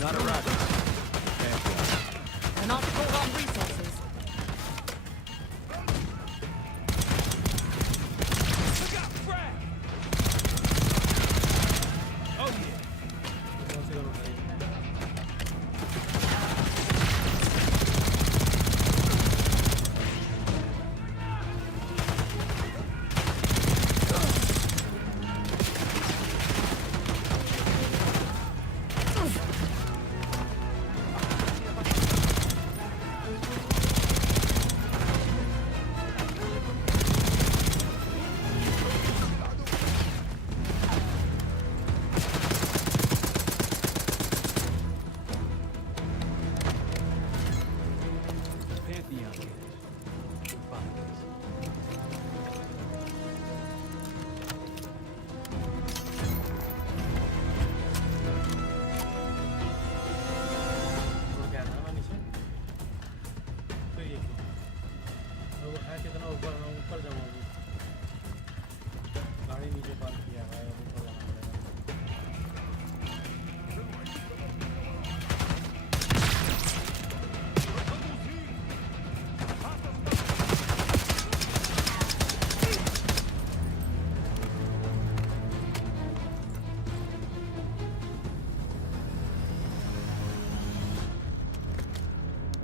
Not a rocket. They're not short on resources. Look out, frag! Oh yeah.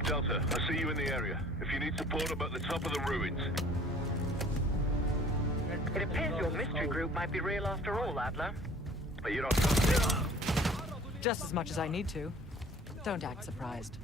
Delta, I see you in the area. If you need support, I'm at the top of the ruins. It appears your mystery group might be real after all, Adler. But you're not... Just as much as I need to. Don't act surprised.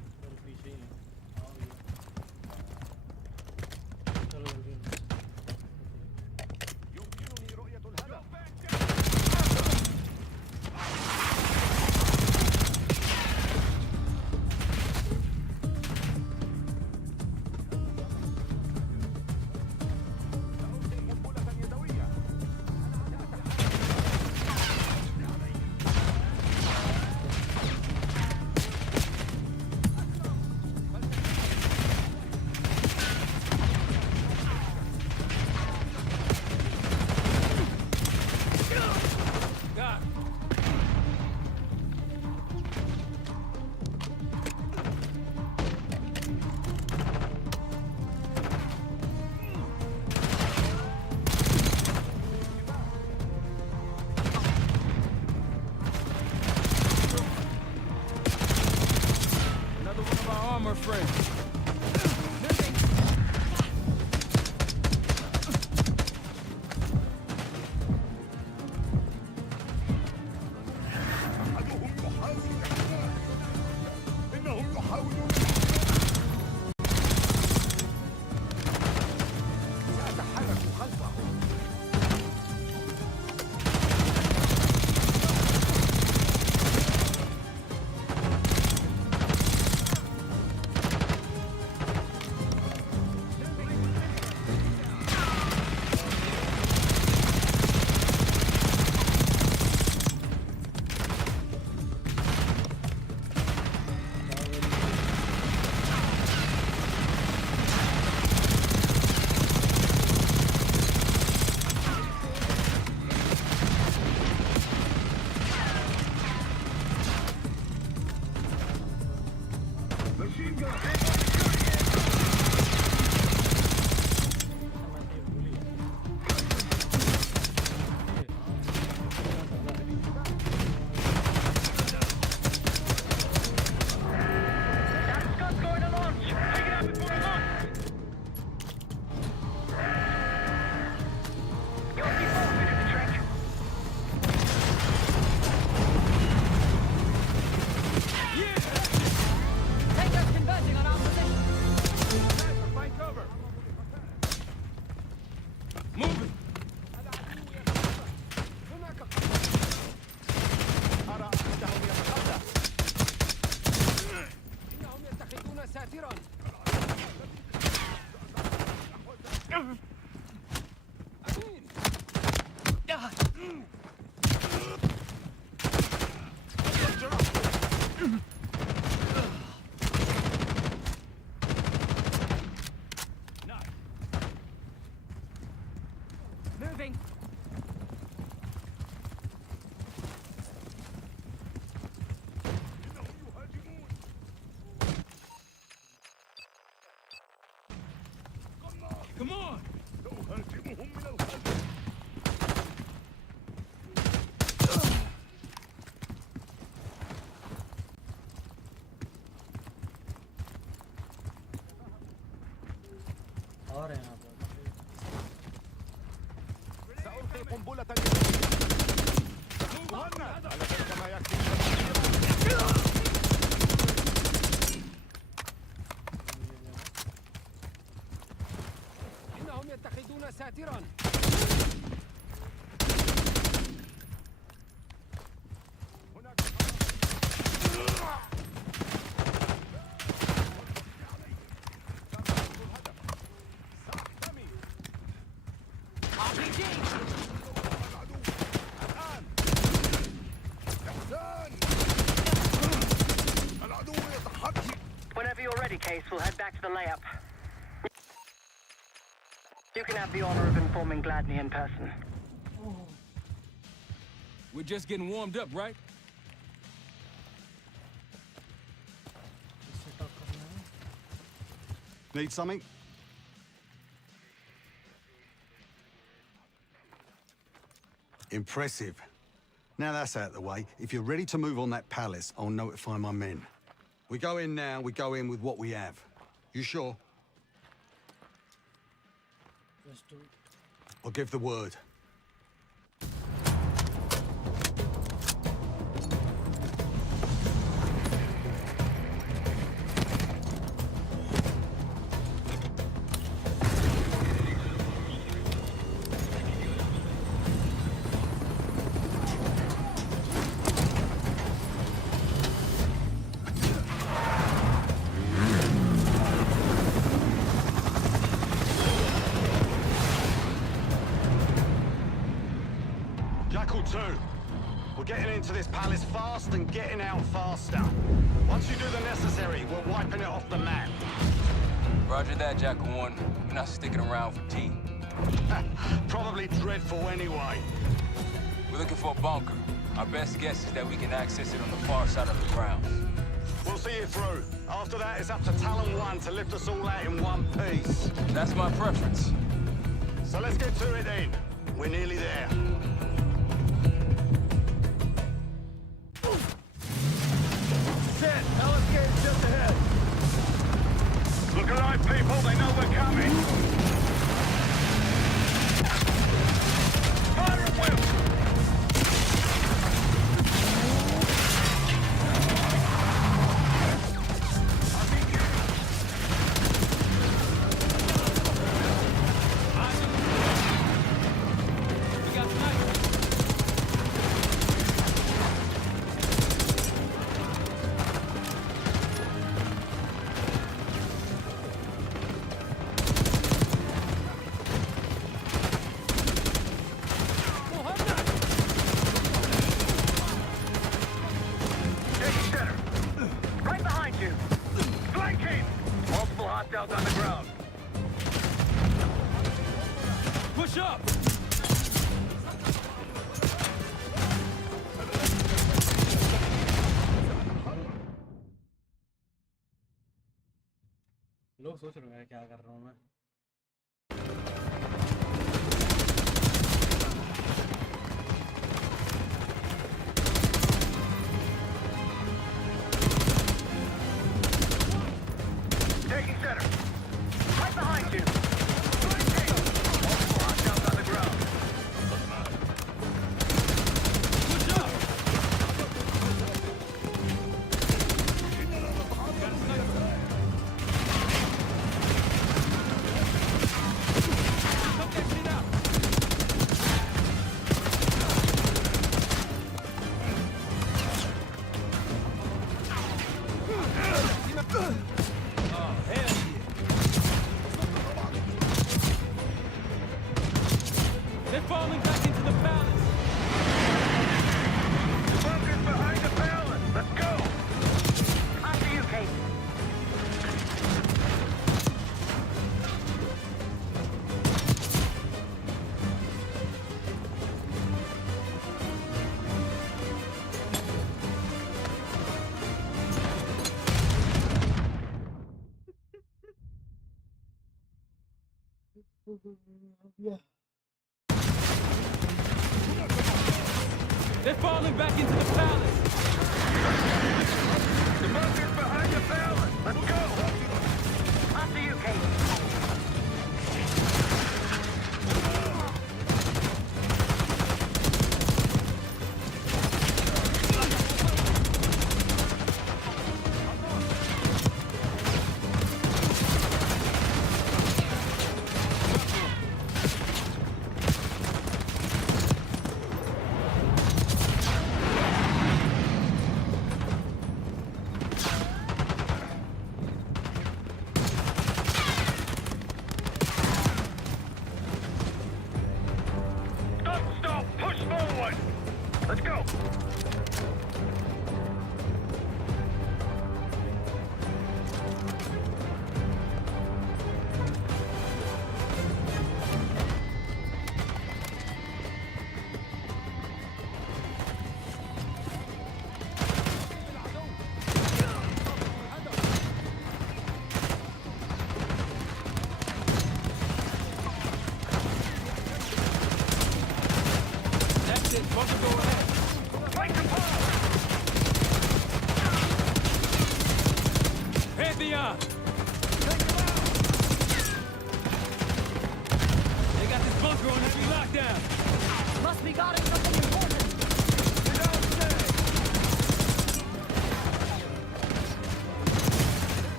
Case. We'll head back to the layup. You can have the honor of informing Gladney in person. We're just getting warmed up, right? Need something? Impressive. Now that's out of the way, if you're ready to move on that palace, I'll notify my men. We go in now, we go in with what we have. You sure? Let's do it. I'll give the word. We're getting into this palace fast and getting out faster. Once you do the necessary, we're wiping it off the map. Roger that, Jackal 1. We're not sticking around for tea. Probably dreadful anyway. We're looking for a bunker. Our best guess is that we can access it on the far side of the grounds. We'll see you through. After that, it's up to Talon 1 to lift us all out in one piece. That's my preference. So let's get to it then. We're nearly there. LSK just ahead. Look alive, people. They know we're coming. Fire at will. On the ground. Push up! लोग सोच रहे हैं क्या कर रहा हूँ मैं Taking center. Right behind you. Multiple hostiles on the ground. Push up! Come get me now. They're falling back into the palace! The bunker's behind the palace! Let's go! After you, Kate. Yeah. They're falling back into the palace! The bunker's behind the palace! Let's go! After you, Kate.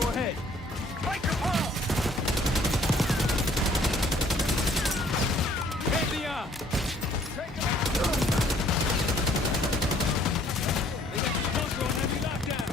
go ahead. Take the ball! Pantheon! They got the bunker on heavy lockdown.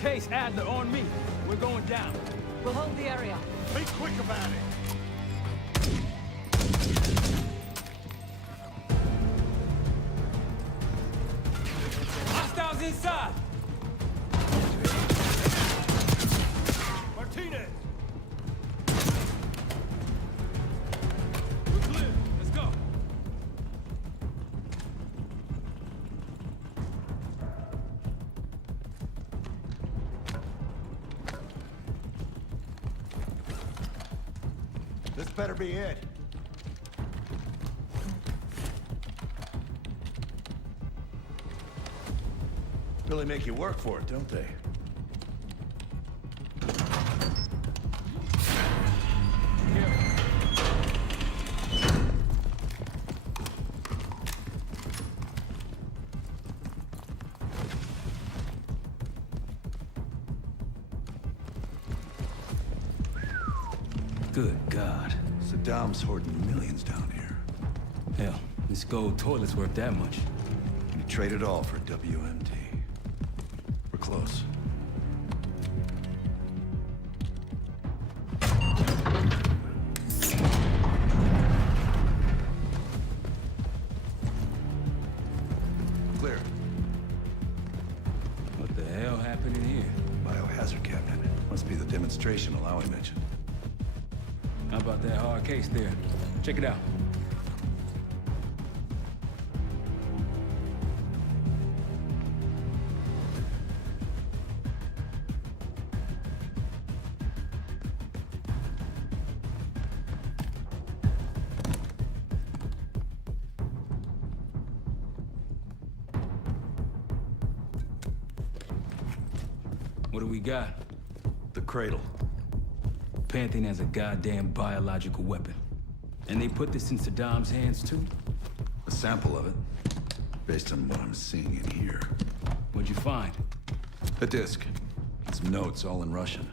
Case Adler on me. We're going down. We'll hold the area. Be quick about it. Hostiles inside. Martinez. We're clear. Let's go. This better be it. Really make you work for it, don't they? Good God. Saddam's hoarding millions down here. Hell, this gold toilet's worth that much. You trade it all for WMD. We're close. Clear. What the hell happened in here? Biohazard cabinet. Must be the demonstration Alawi mentioned. How about that hard case there? Check it out. What do we got? The cradle. Pantheon has a goddamn biological weapon. And they put this in Saddam's hands, too? A sample of it, based on what I'm seeing in here. What'd you find? A disc. Some notes, all in Russian.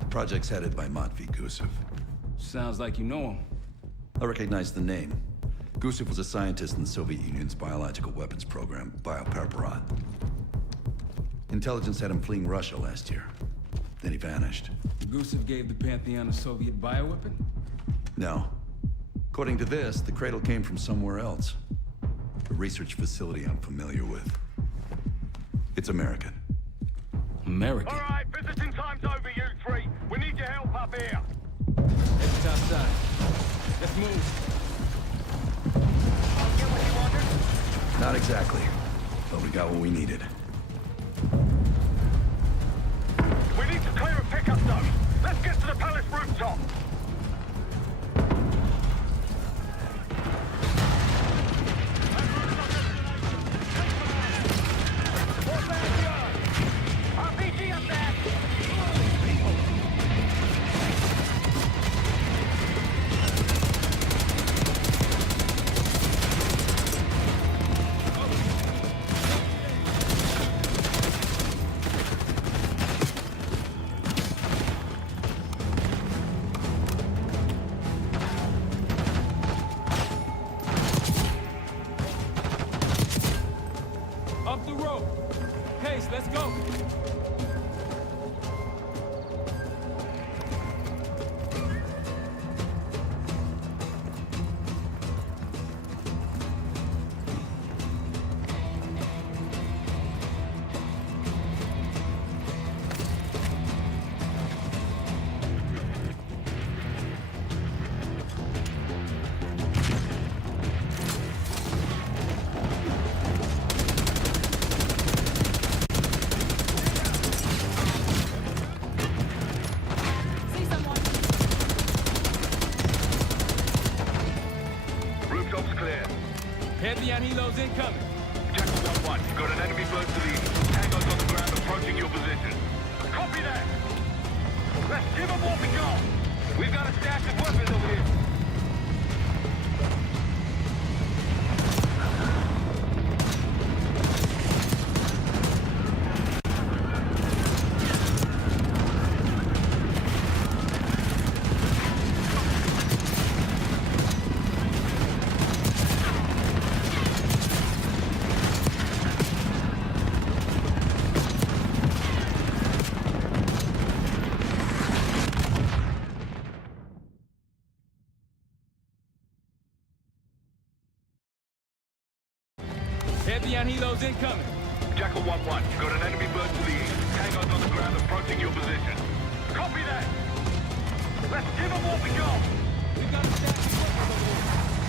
The project's headed by Matvey Gusev. Sounds like you know him. I recognize the name. Gusev was a scientist in the Soviet Union's biological weapons program, Biopreparat. Intelligence had him fleeing Russia last year. Then he vanished. Gusev gave the Pantheon a Soviet bioweapon? No. According to this, the cradle came from somewhere else. A research facility I'm familiar with. It's American. American? All right, visiting time's over, you three. We need your help up here. It's outside. Let's move. Not exactly. But we got what we needed. We need to clear a pickup zone. Let's get to the palace rooftop. RPG up there! helos incoming. Jackal 1-1, you've got an enemy bird to the east. Tango's on the ground approaching your position. Copy that! Let's give them what we got! We've got a stash of weapons over here. Pantheon helos incoming. Jackal 1-1, you've got an enemy bird to the east. Tango's on the ground approaching your position. Copy that! Let's give them what we got! We've got a stack of weapons over here.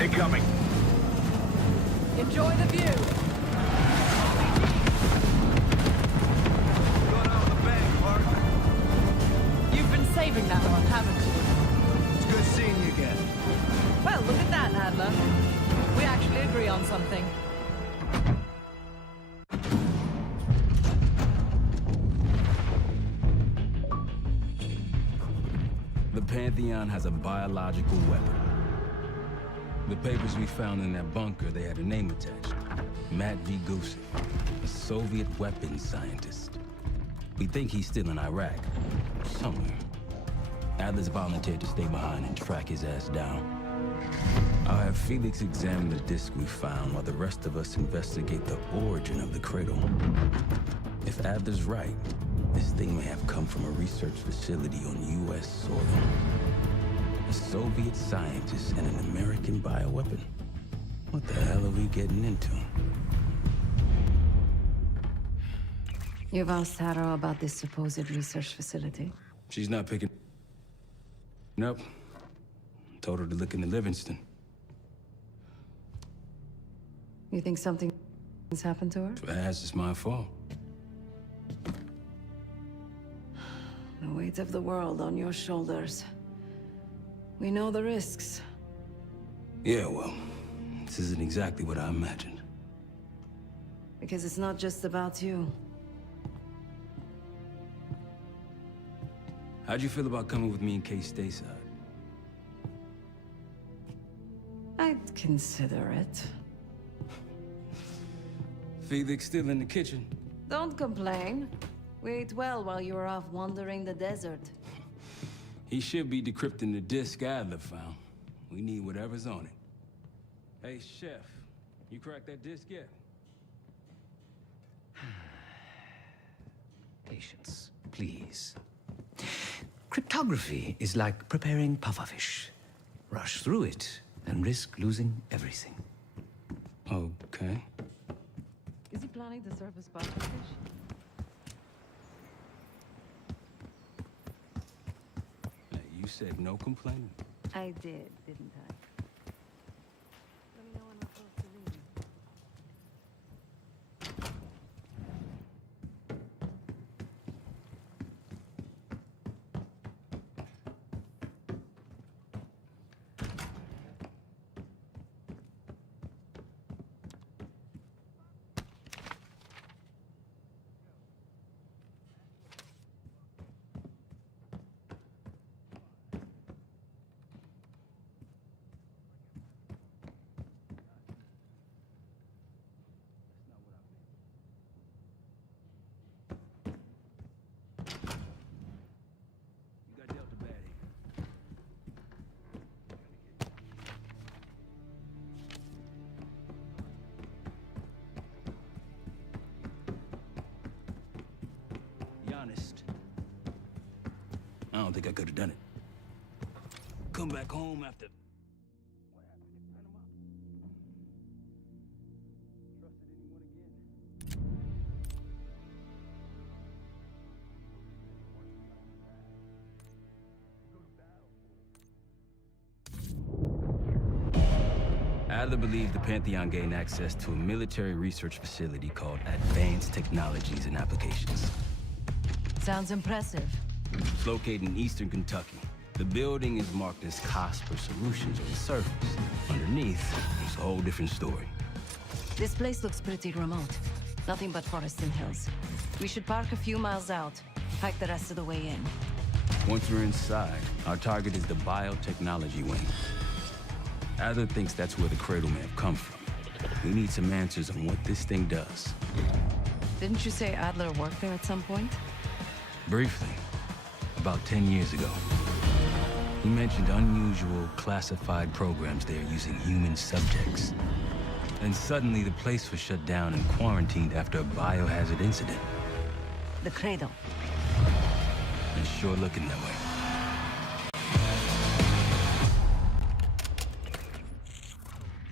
Incoming. Enjoy the view. Going out with a bang, Clark. leaving that one, haven't you? It's good seeing you again. Well, look at that, Adler. We actually agree on something. The Pantheon has a biological weapon. The papers we found in that bunker, they had a name attached. Matt V. Gusev, a Soviet weapons scientist. We think he's still in Iraq, somewhere. Adler's volunteered to stay behind and track his ass down. I'll have Felix examine the disc we found while the rest of us investigate the origin of the cradle. If Adler's right, this thing may have come from a research facility on U.S. soil. A Soviet scientist and an American bioweapon. What the hell are we getting into? You've asked Harrow about this supposed research facility? She's not picking... Nope. Told her to look into Livingston. You think something's happened to her? If it has, it's my fault. The weight of the world on your shoulders. We know the risks. Yeah, well, this isn't exactly what I imagined. Because it's not just about you. How'd you feel about coming with me in case stateside? I'd consider it. Felix still in the kitchen. Don't complain. We ate well while you were off wandering the desert. He should be decrypting the disc Adler found. We need whatever's on it. Hey, Chef, you cracked that disc yet? Patience, please. Cryptography is like preparing pufferfish. Rush through it and risk losing everything. Okay. Is he planning to serve us pufferfish? You said no complaining. I did, didn't I? Let me know when we're close to leaving. I don't think I could have done it. Come back home after... Adler believed the Pantheon gained access to a military research facility called Advanced Technologies and Applications. Sounds impressive. It's located in eastern Kentucky. The building is marked as Cosper Solutions on the surface. Underneath, it's a whole different story. This place looks pretty remote. Nothing but forest and hills. We should park a few miles out, hike the rest of the way in. Once we're inside, our target is the biotechnology wing. Adler thinks that's where the cradle may have come from. We need some answers on what this thing does. Didn't you say Adler worked there at some point? Briefly. About 10 years ago. He mentioned unusual, classified programs there using human subjects. And suddenly the place was shut down and quarantined after a biohazard incident. The cradle. It's sure looking that way.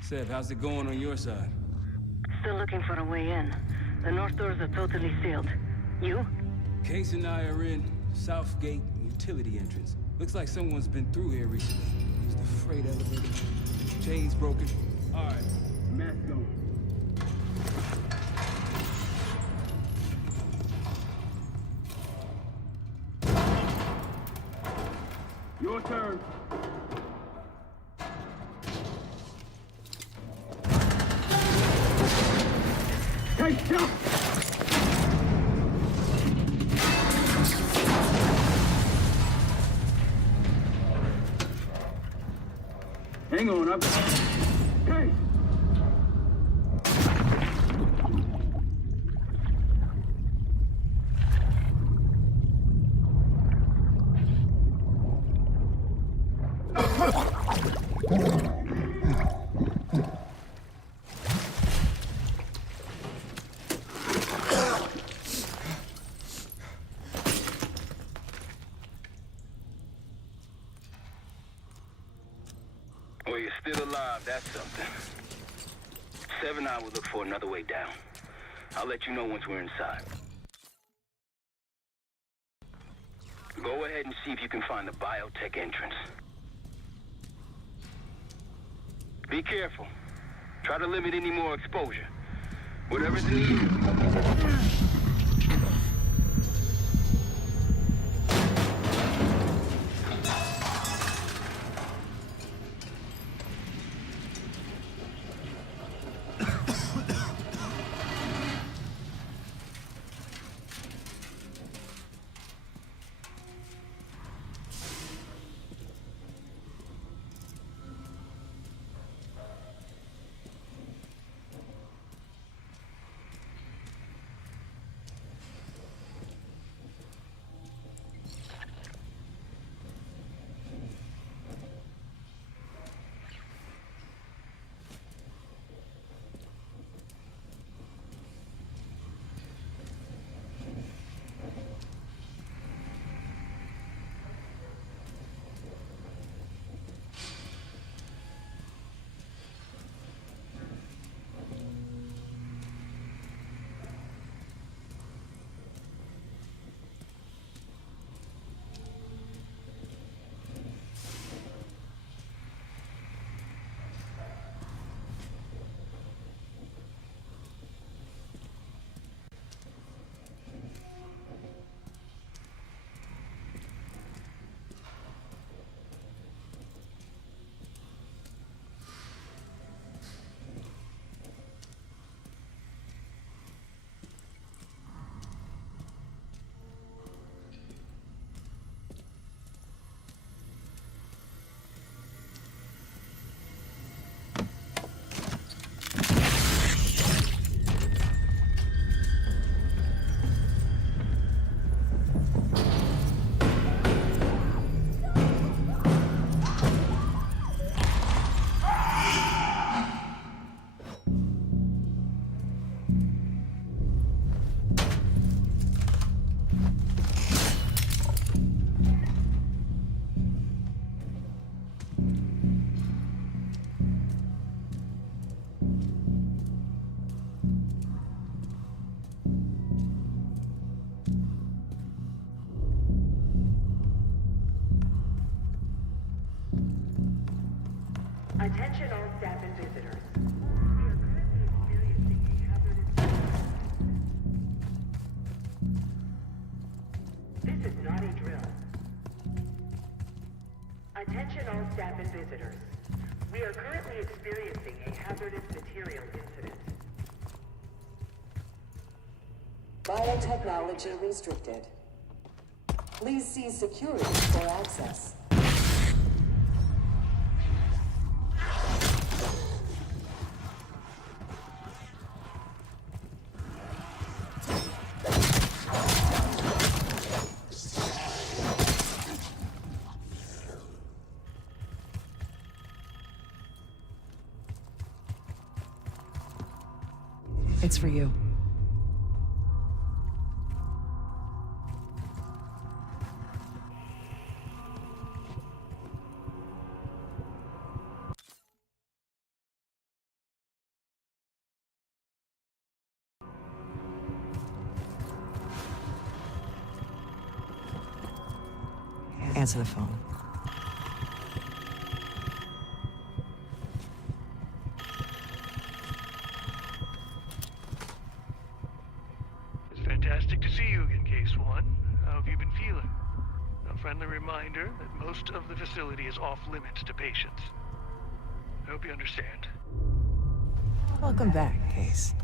Seb, how's it going on your side? Still looking for a way in. The north doors are totally sealed. You? Case and I are in South Gate utility entrance. Looks like someone's been through here recently. It's the freight elevator. Chain's broken. All right, mask on. Your turn. Hey, jump! Hang on, Hey! Well, you're still alive, that's something. 7 I will look for another way down. I'll let you know once we're inside. Go ahead and see if you can find the biotech entrance. Be careful. Try to limit any more exposure. Whatever's needed. Attention all staff and visitors. This is not a drill. Attention all staff and visitors. We are currently experiencing a hazardous material incident. Biotechnology restricted. Please see security for access. It's for you. Answer the phone. It's fantastic to see you again, Case 1. How have you been feeling? A friendly reminder reminder that most of the facility is off limits to patients. I hope you understand. Welcome back, Case.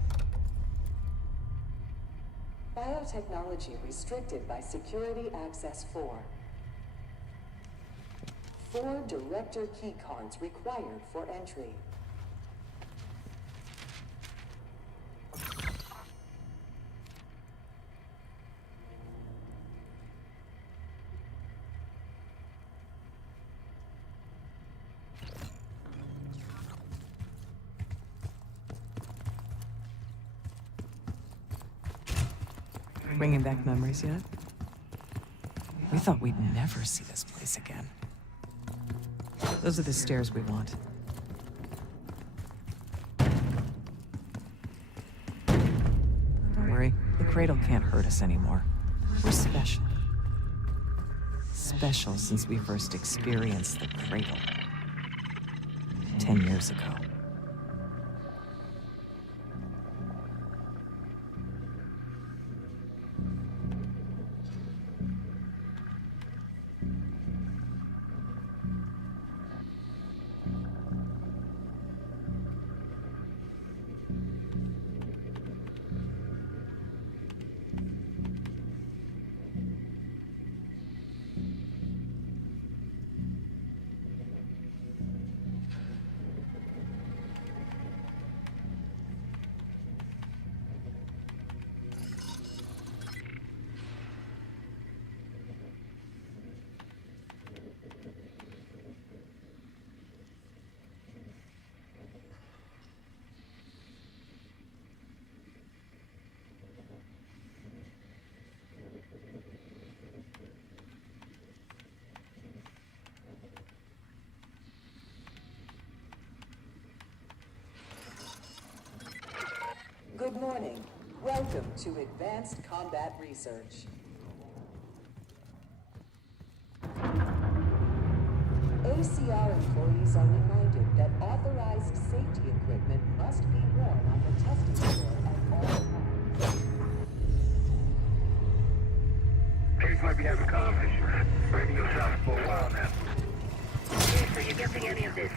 Biotechnology restricted by Security Access 4. 4 director keycards required for entry. Bringing back memories yet? We thought we'd never see this place again. Those are the stairs we want. Don't worry, the cradle can't hurt us anymore. We're special. Special since we first experienced the cradle. 10 years ago. Good morning. Welcome to Advanced Combat Research. ACR employees are reminded that authorized safety equipment must be worn on the testing floor at all times. Case might be having comm issues. Radio south for a while now. Yes, are you getting any of this?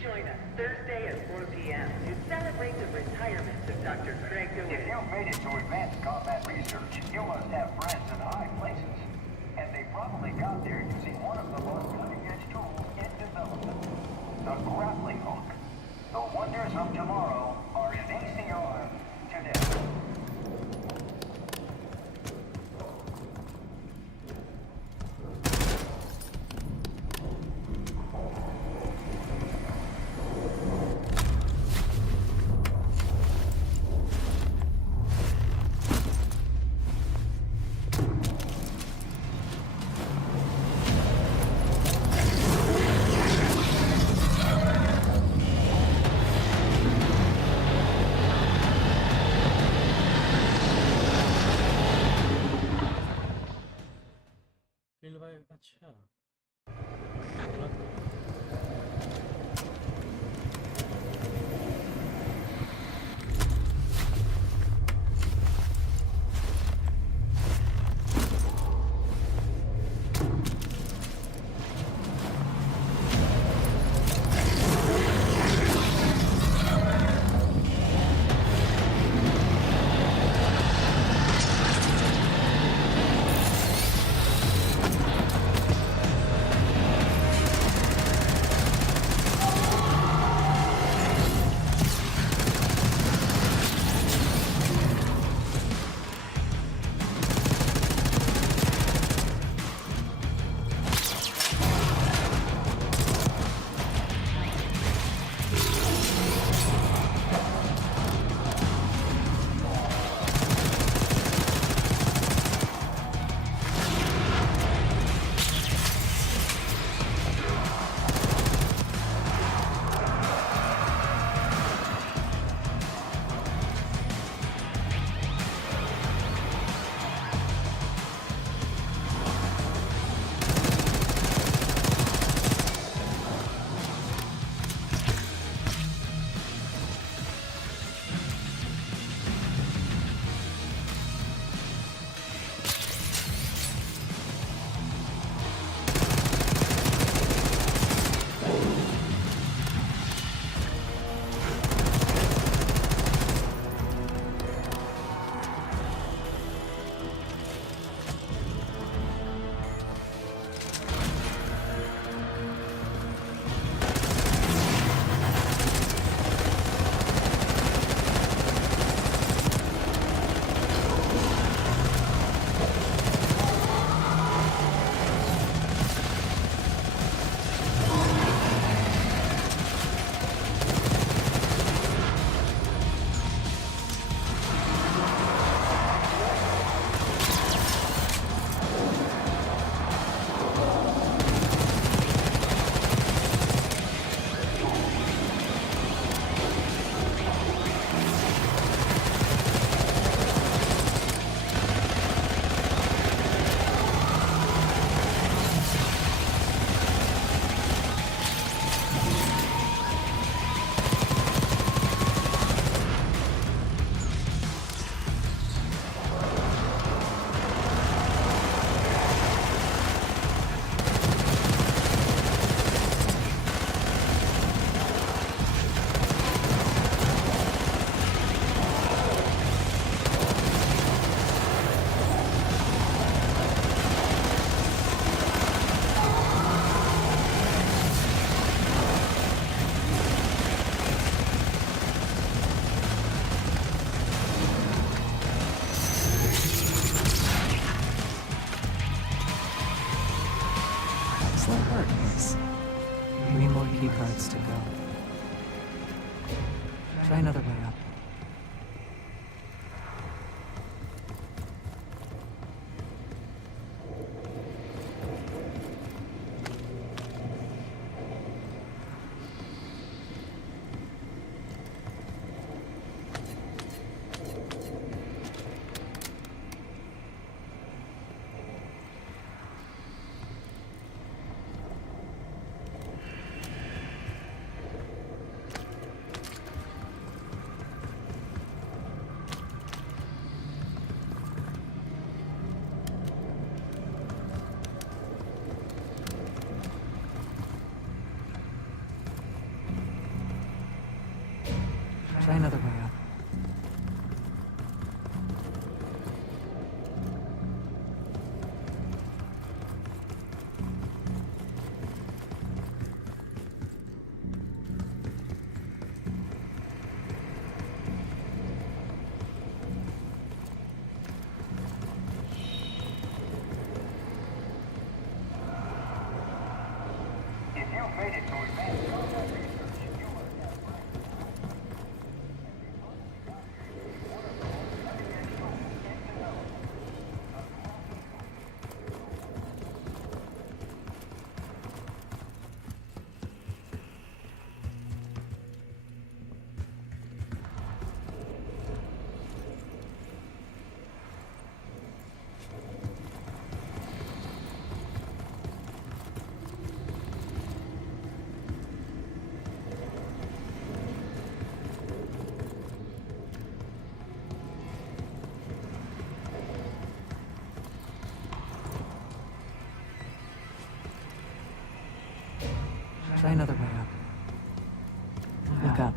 Join us Thursday at 4 p.m. to celebrate the retirement of Dr. Craig DeWitt. If you've made it to Advanced Combat Research, you must have friends in high places. And they probably got there using one of the most cutting-edge tools in development. The grappling hook. The wonders of tomorrow are in ACR today. pass. 3 more keycards to go. Try another way up. Try another way up. If you've made it to advanced combat research, you must have friends. One of the most cutting-edge tools in development. Try another way up. Look up.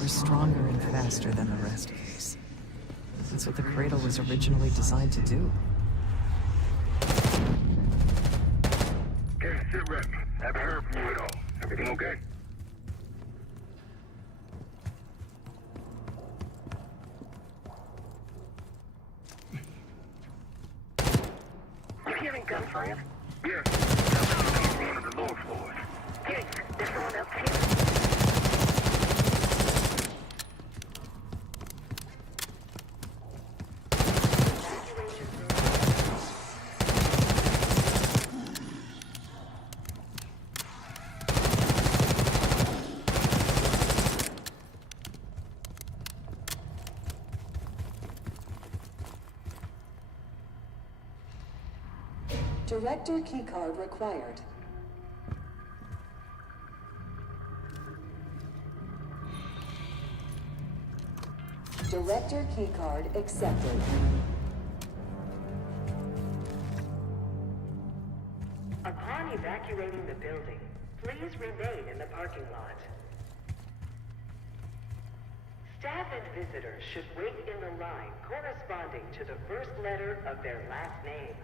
We're stronger and faster than the rest of these. That's what the cradle was originally designed to do. Okay, sit rep. Haven't heard from you at all. Everything okay? You hearing gunfire? Yeah. Sounds like one of the lower floors. Hey, there's someone else here. Director keycard required. Director keycard accepted. Upon evacuating the building, please remain in the parking lot. Staff and visitors should wait in the line corresponding to the first letter of their last name.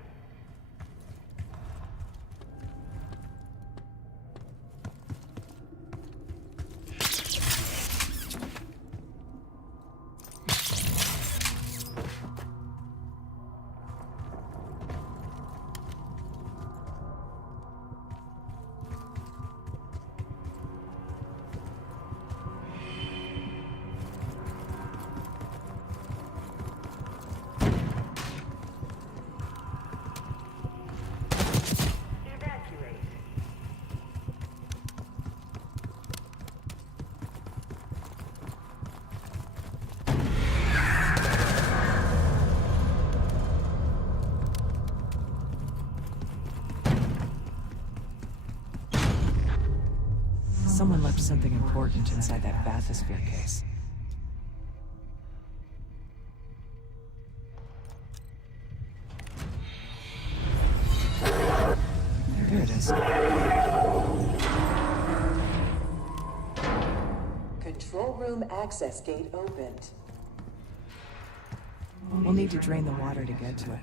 Someone left something important inside that bathysphere case. There it is. Control room access gate opened. We'll need to drain the water to get to it.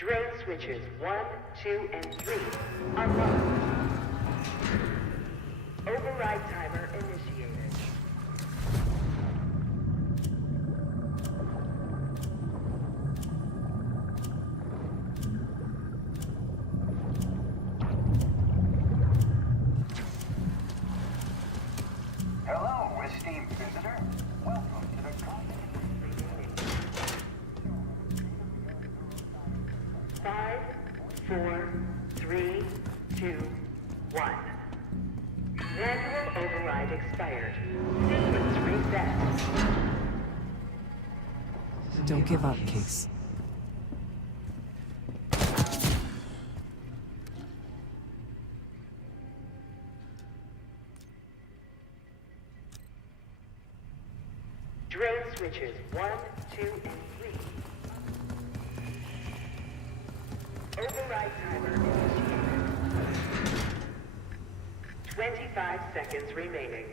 Drain switches 1, 2, and 3 unlocked. Override timer initiated. Hello, esteemed visitor. Welcome to the conference. 5, 4, 3, 2, 1. Manual override expired. Sequence reset. Don't give up, Case. Drain switches 1, 2, and 3. Override timer initiated. 25 seconds remaining.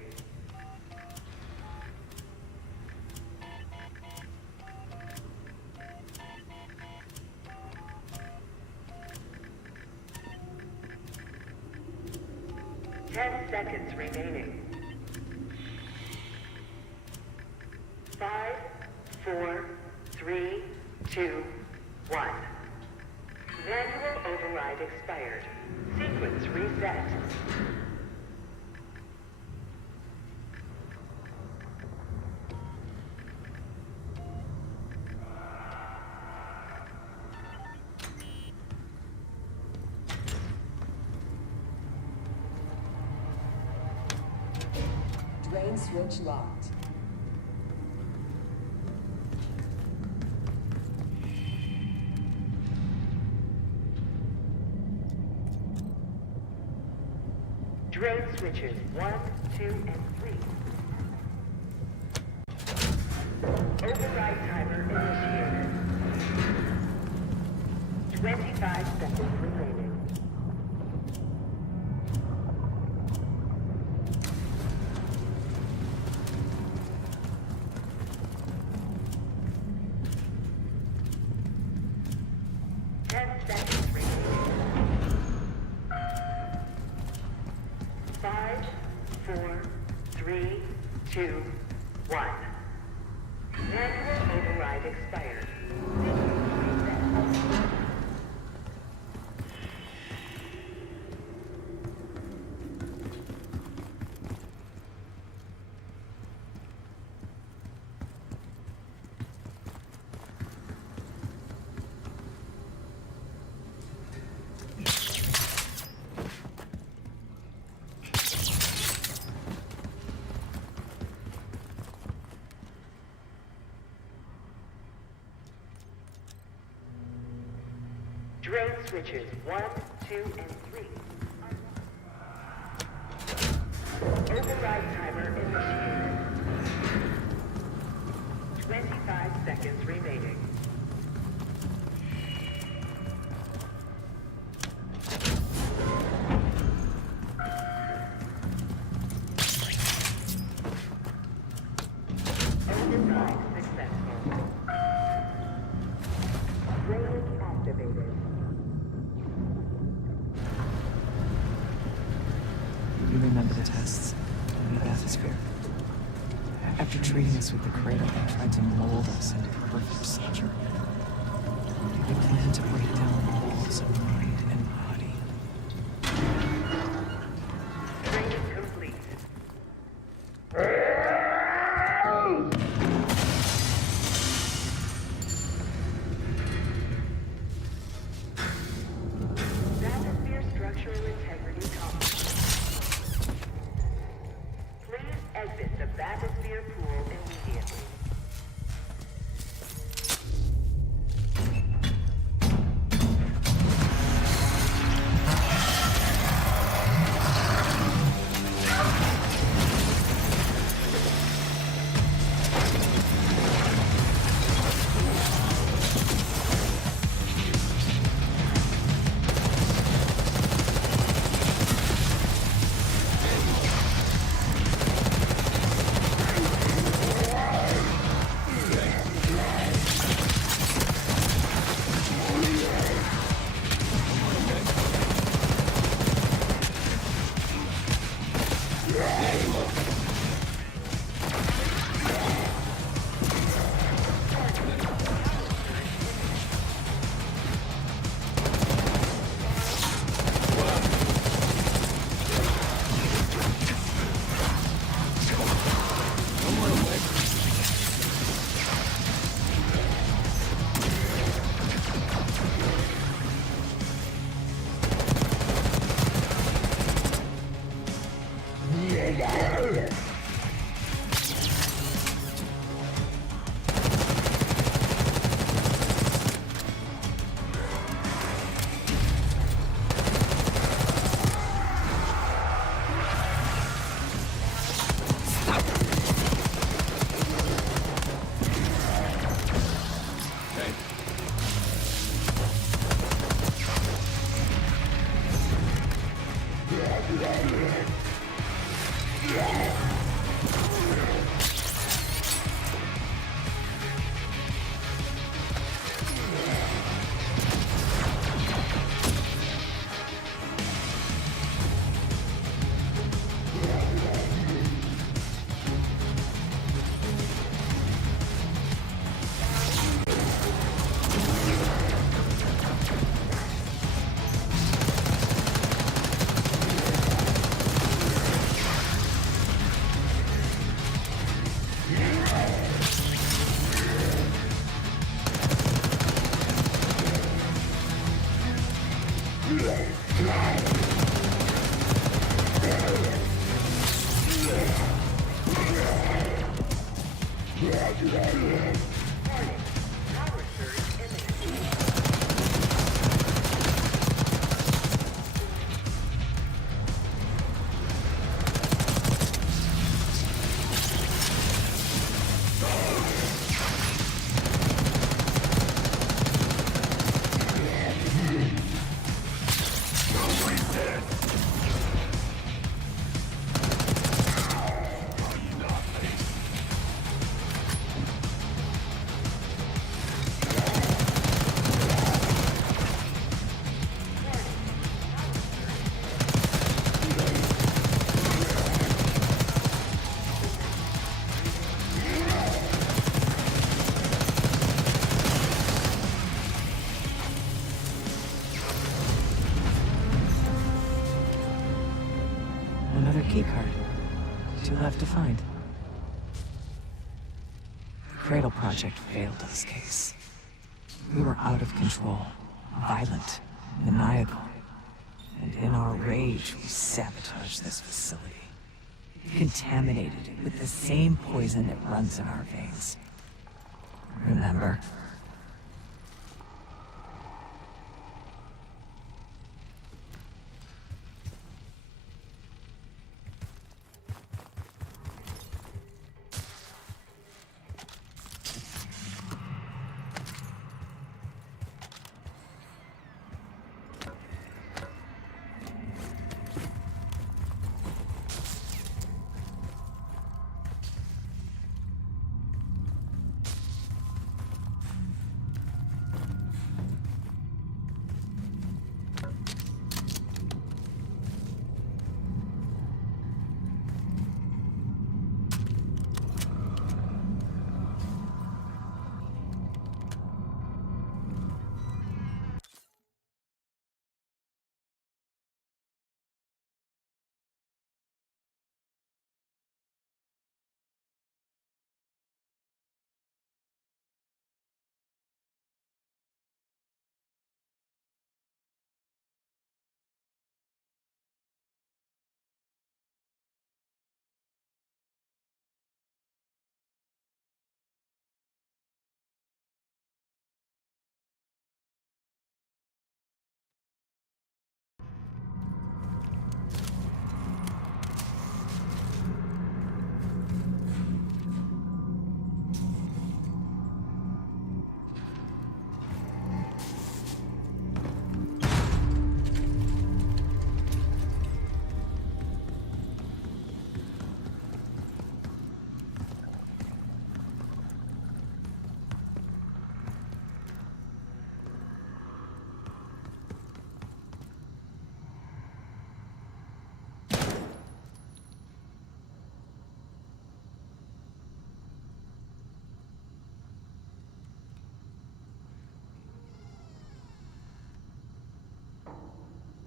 Seconds remaining. 5, 4, 3, 2, 1. Manual override expired. Sequence reset. Drain switch locked. Drain switches 1, 2, and 3. Override timer initiated. 25 seconds remaining. Drain switches 1, 2, and 3. Override timer initiated. 25 seconds remaining. Override successful. Drain activated. You remember the tests in the bathysphere? After treating us with the cradle, they tried to mold us into perfect soldier. They planned to break down the walls of mind and body. Training complete. Bathysphere structural integrity complex. Please exit the bathysphere pool immediately. Another keycard. 2 left to find. The Cradle Project failed us, Case. We were out of control, violent, maniacal. And in our rage, we sabotaged this facility. Contaminated it with the same poison that runs in our veins. Remember?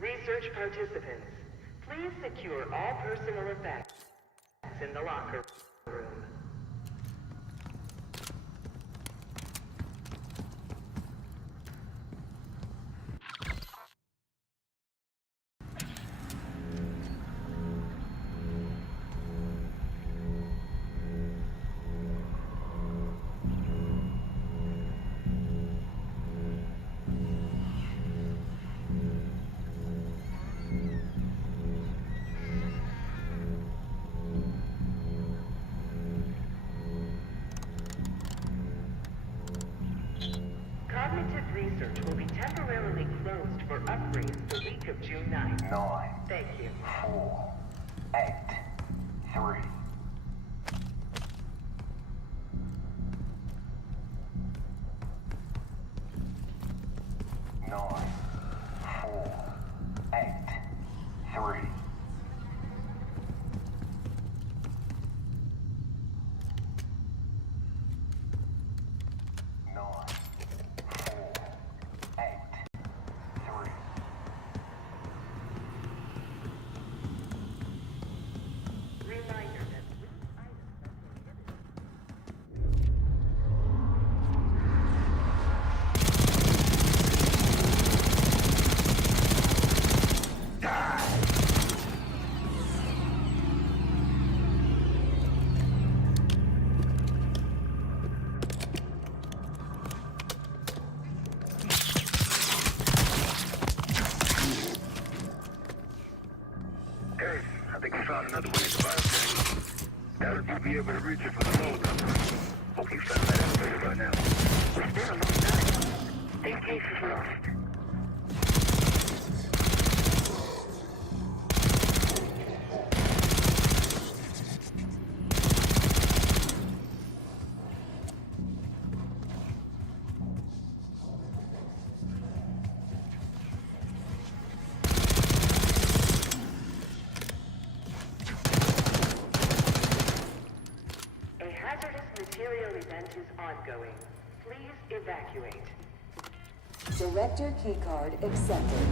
Research participants, please secure all personal effects in the locker room. June 9th. 9. Thank you. 4. 8. 3. 9. 4. 8. 3. 9. 4. 8. 3. Reminder that loose items are prohibited. Hey, I think we found another way to bypass. Doubt you'll be able to reach it from the load number. Hope you found that elevator by now. It's been a long time. This case is lost. A hazardous material event is ongoing. Please evacuate. Director keycard accepted.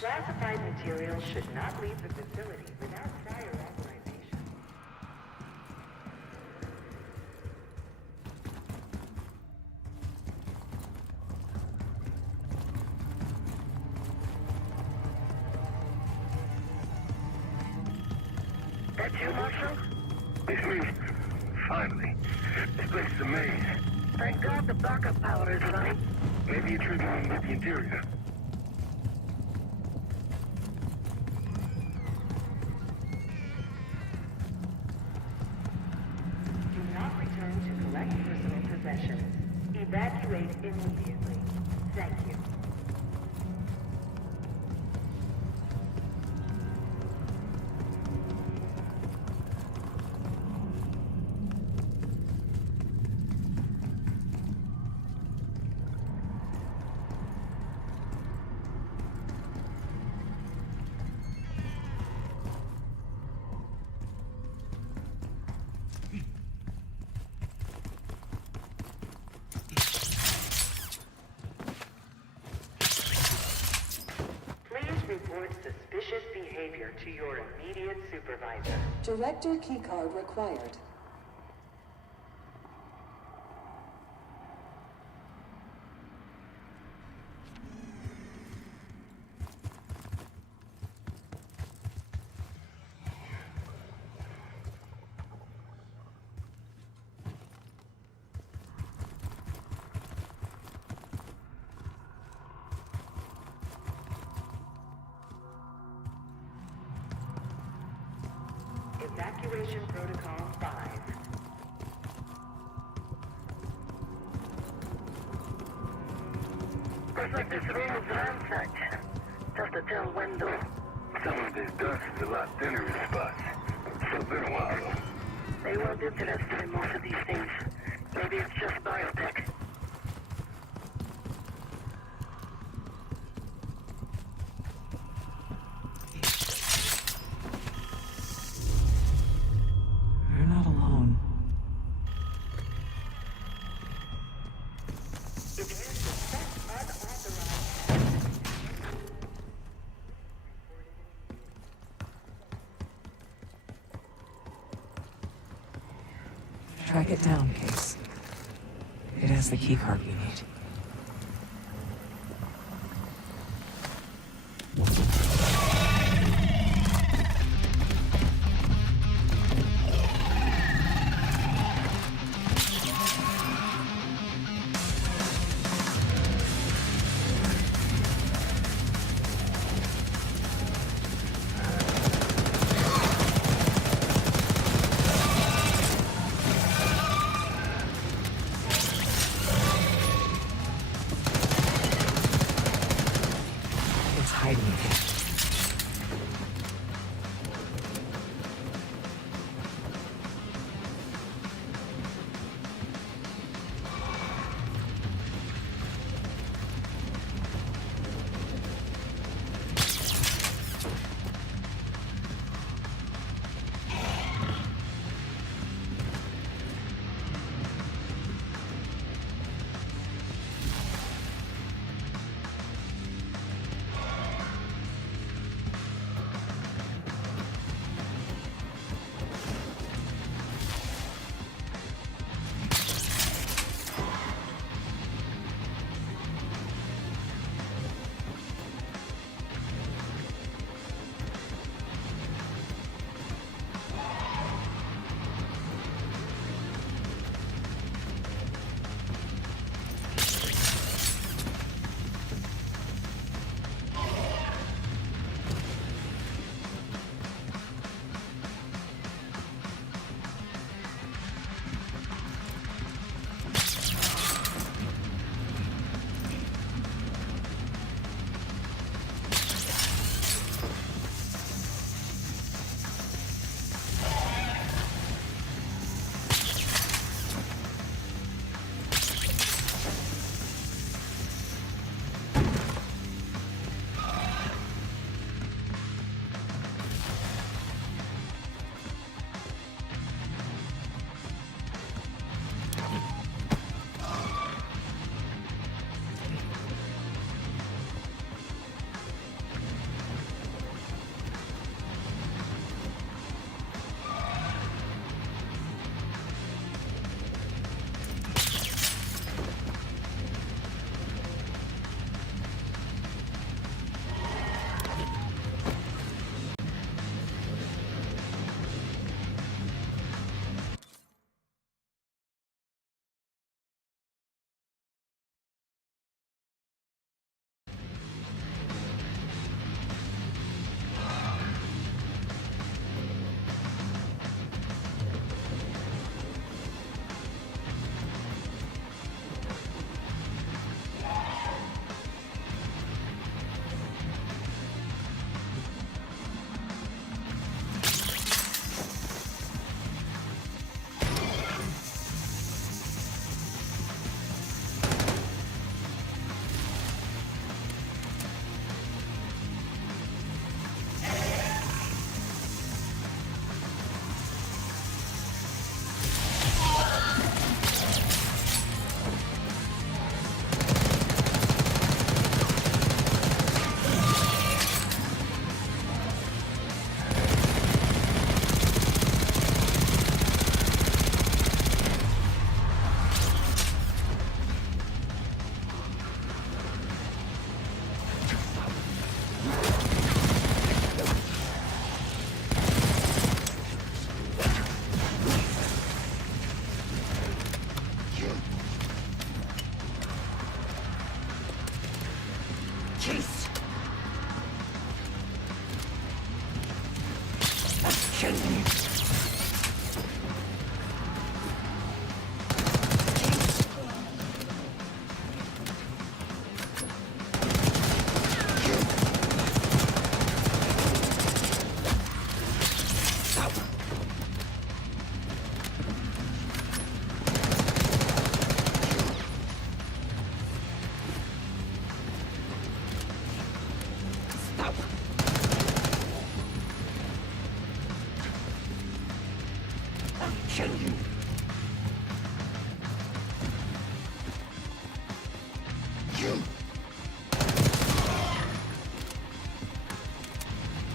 Classified material should not leave the facility without prior authorization. That you, Marshal? It's me. Finally. This place is a maze. Thank God the backup power is running. Maybe you're triggering with the interior. Do not return to collect personal possessions. Evacuate immediately. Thank you. Report suspicious behavior to your immediate supervisor. Director keycard required. Evacuation Protocol 5. Looks like this room is ransacked. Just a tail window. Some of this dust is a lot thinner in spots. It's been a while, though. They weren't interested in most of these things. Maybe it's just biotech. You're not alone. If you suspect unauthorized Track it down, Case. It has the keycard we need.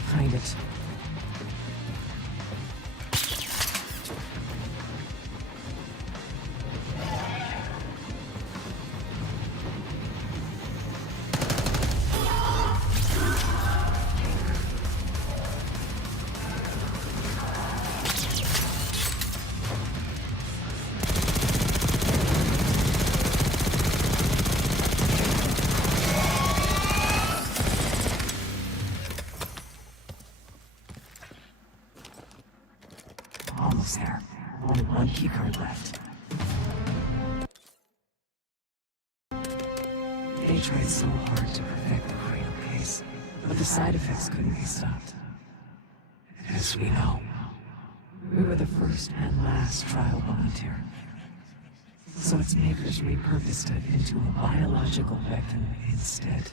Find it. Almost there. Only one keycard left. They tried so hard to perfect the Cradle case, but the side effects couldn't be stopped. As we know, we were the first and last trial volunteer. So its makers repurposed it into a biological weapon instead.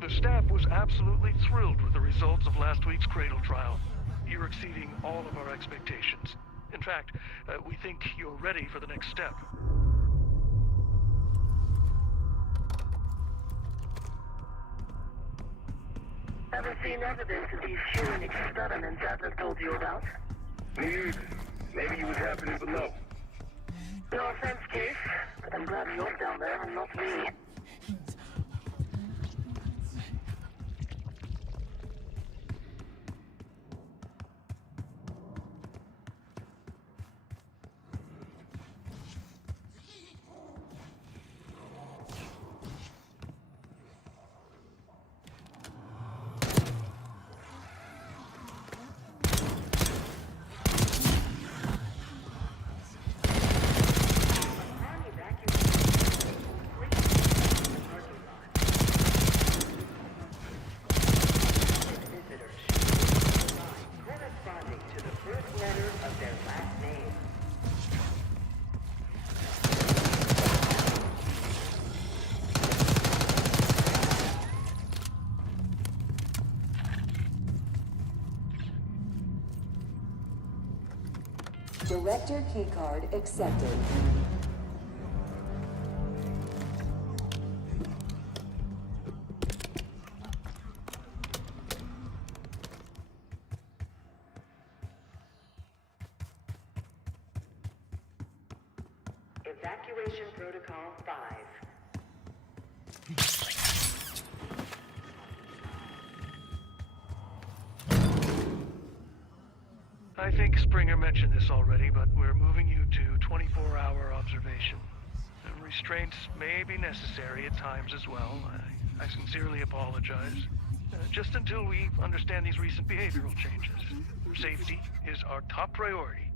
The staff was absolutely thrilled with the results of last week's Cradle trial. You're exceeding all of our expectations. In fact, we think you're ready for the next step. Ever seen evidence of these human experiments Adler told you about? Me either. Maybe he was happening below. No offense, Case, but I'm glad you're down there and not me. Director keycard accepted. Evacuation Protocol 5. I think Springer mentioned this already, but we're moving you to 24-hour observation. Restraints may be necessary at times as well. I sincerely apologize. Just until we understand these recent behavioral changes. Safety is our top priority.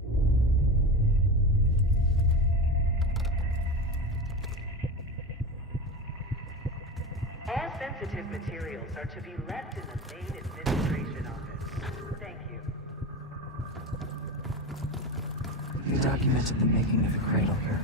All sensitive materials are to be left in the main administration office. Thank you. You documented the making of the Cradle here.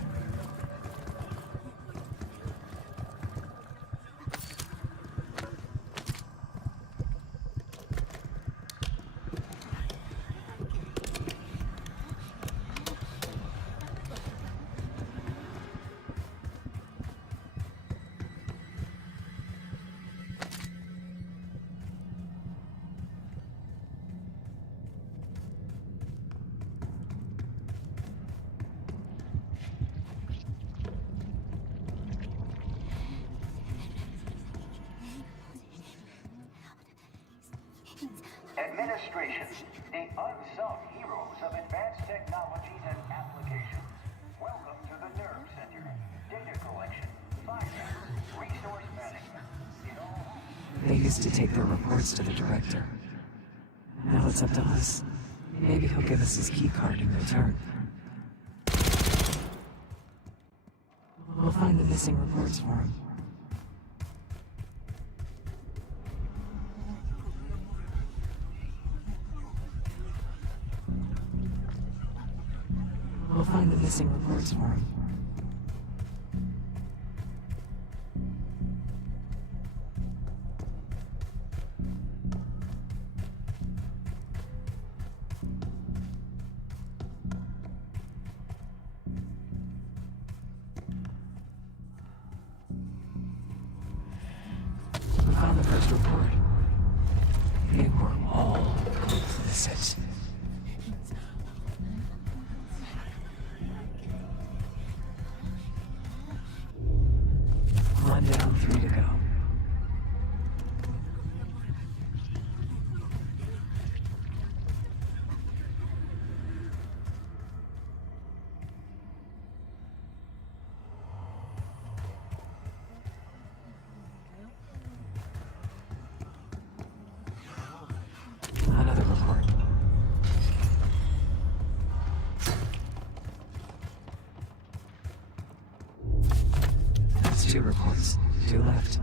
Administration, the unsung heroes of advanced technologies and applications. Welcome to the Nerve Center. Data collection, finance, resource management. It all... They used to take their reports to the director. Now it's up to us. Maybe he'll give us his key card in return. We'll find the missing reports for him. We'll find the missing reports for him. We found the first report. They were all complicit. One down, 3 to go. Another report. That's 2 reports. 2 left.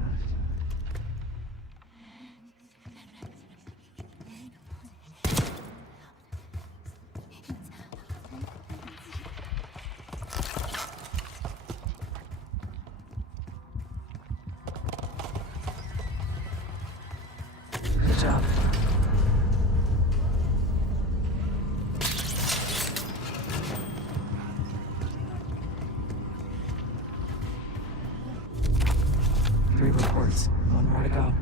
Good job. Three reports. 1 more to go.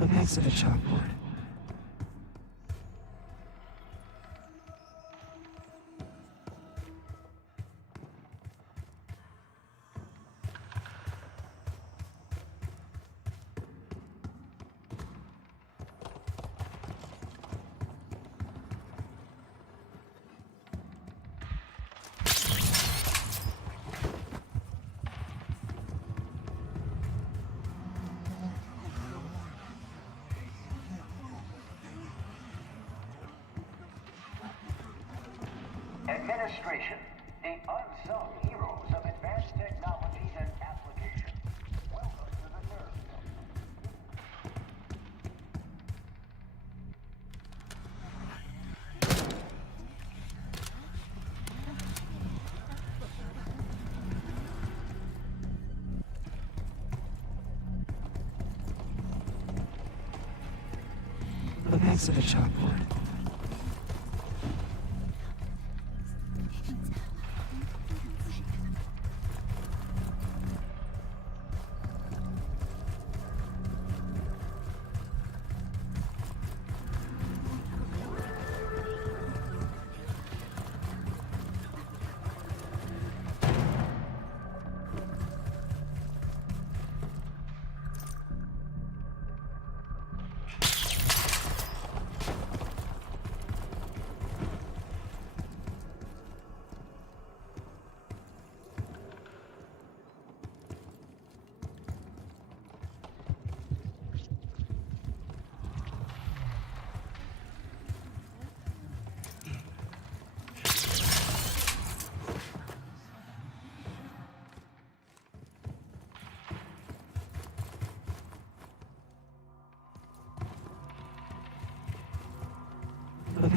Look next to the chalkboard. Administration, the unsung heroes of advanced technologies and applications. Welcome to the Nerve Center. Look next to the chalkboard.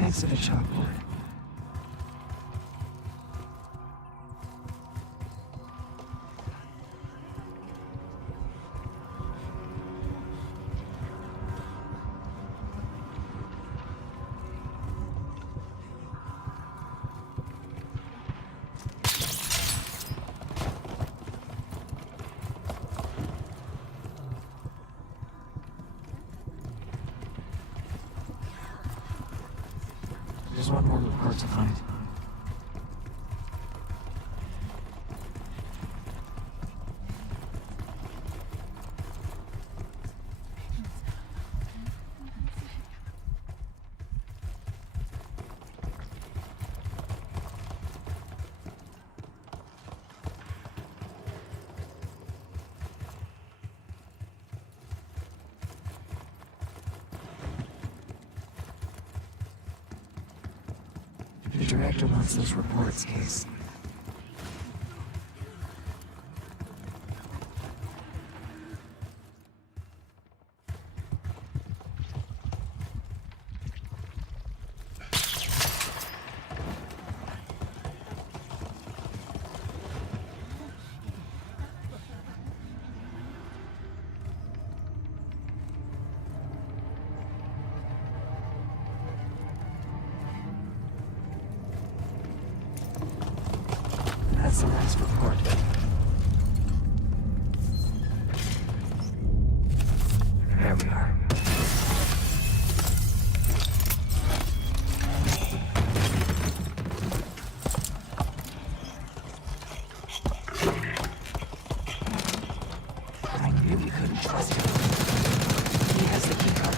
Exit at chalkboard. There's one more report to find. The director wants those reports, Case. That's the last report. There we are. I knew we couldn't trust him. He has the key card.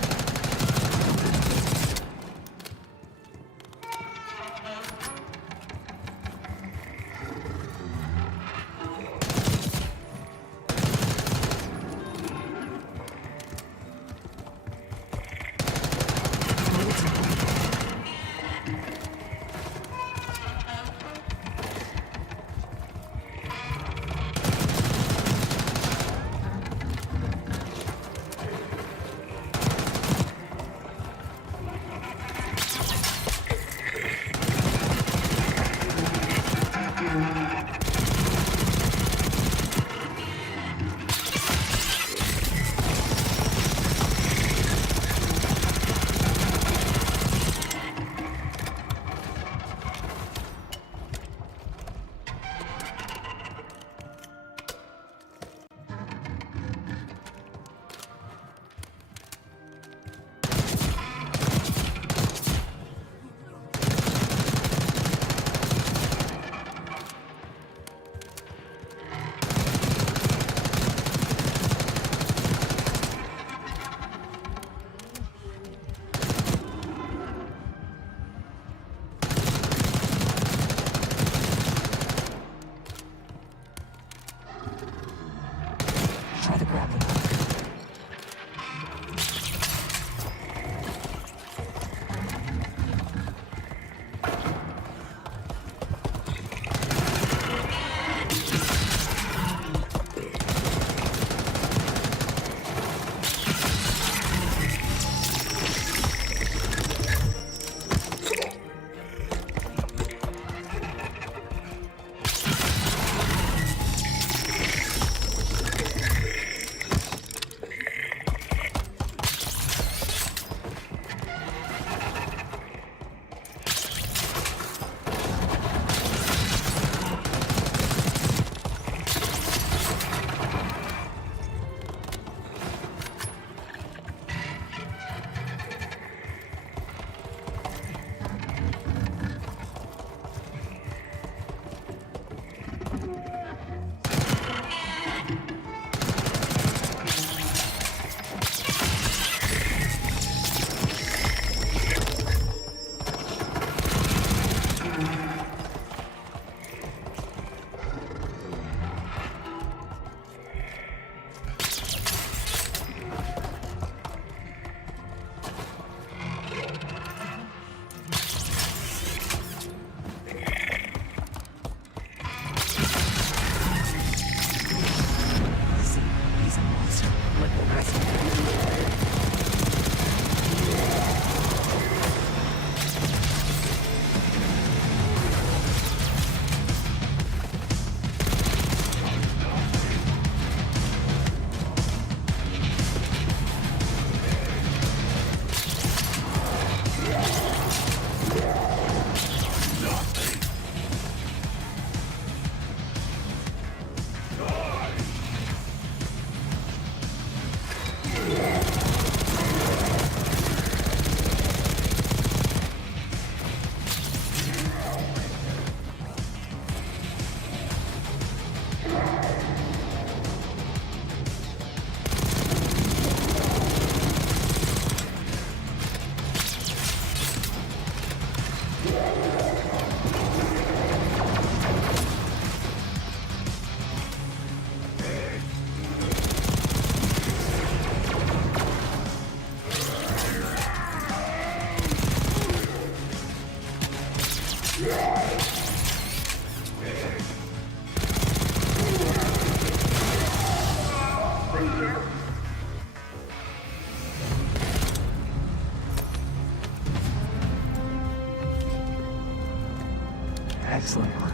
Excellent work.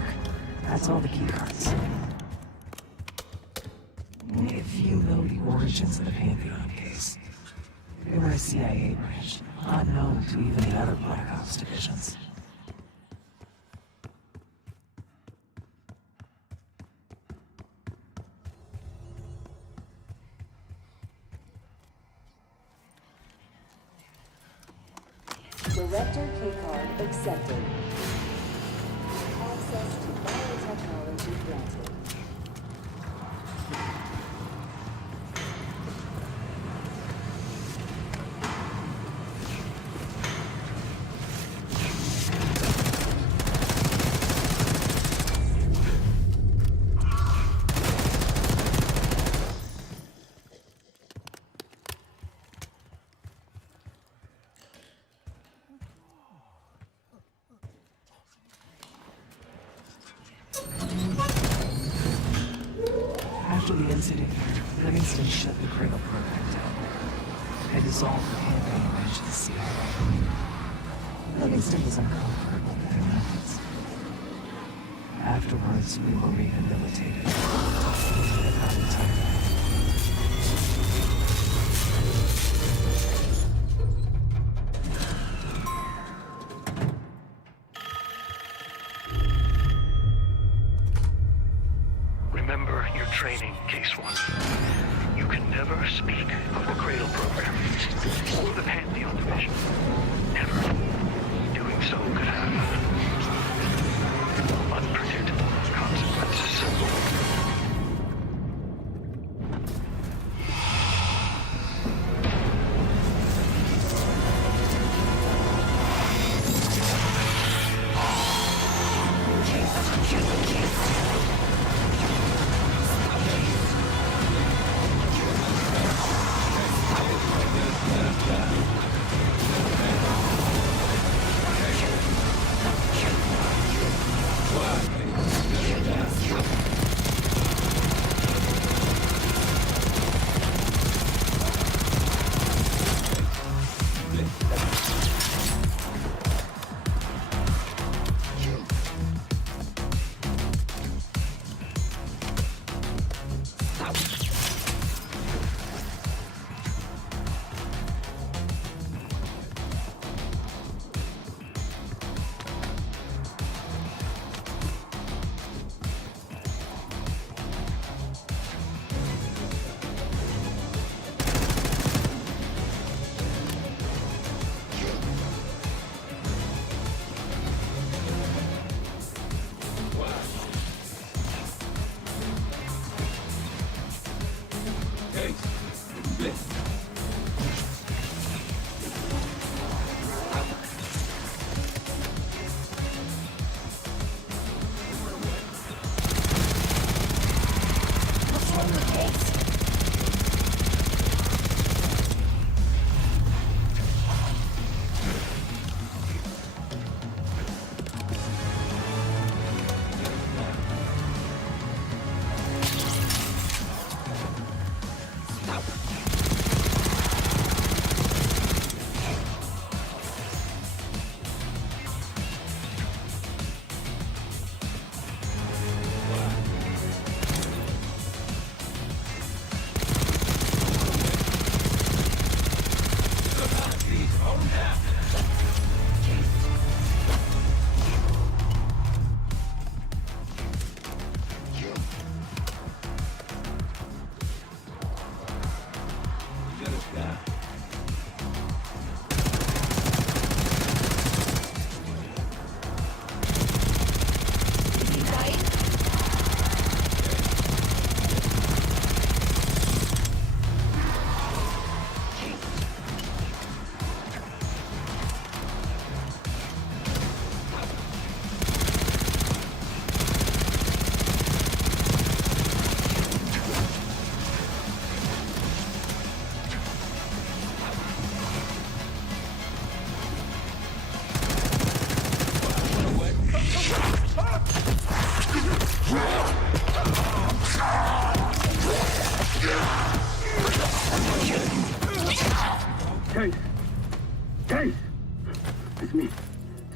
That's all the key cards. Only a few know the origins of the Pantheon case. They were a CIA branch, unknown to even the other Black Ops divisions. Director keycard accepted. Access to biotechnology granted. After the incident, Livingston shut the Cradle program down and dissolved the Pantheon branch of the CIA. Livingston was uncomfortable with their methods. Afterwards, we were rehabilitated. And not entirely. Remember your training, Case 1. You can never speak of the Cradle program or the Pantheon division. Never. Doing so could have unpredictable consequences.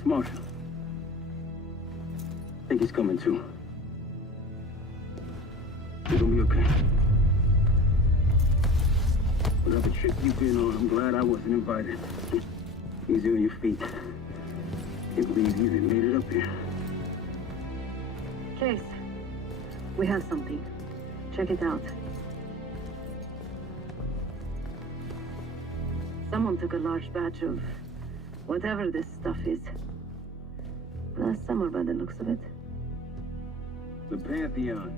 Marshall. I think he's coming too. You're gonna be okay. Whatever trip you've been on, I'm glad I wasn't invited. Easy on your feet. Can't believe you even made it up here. Case. We have something. Check it out. Someone took a large batch of whatever this stuff is. Last summer, by the looks of it. The Pantheon.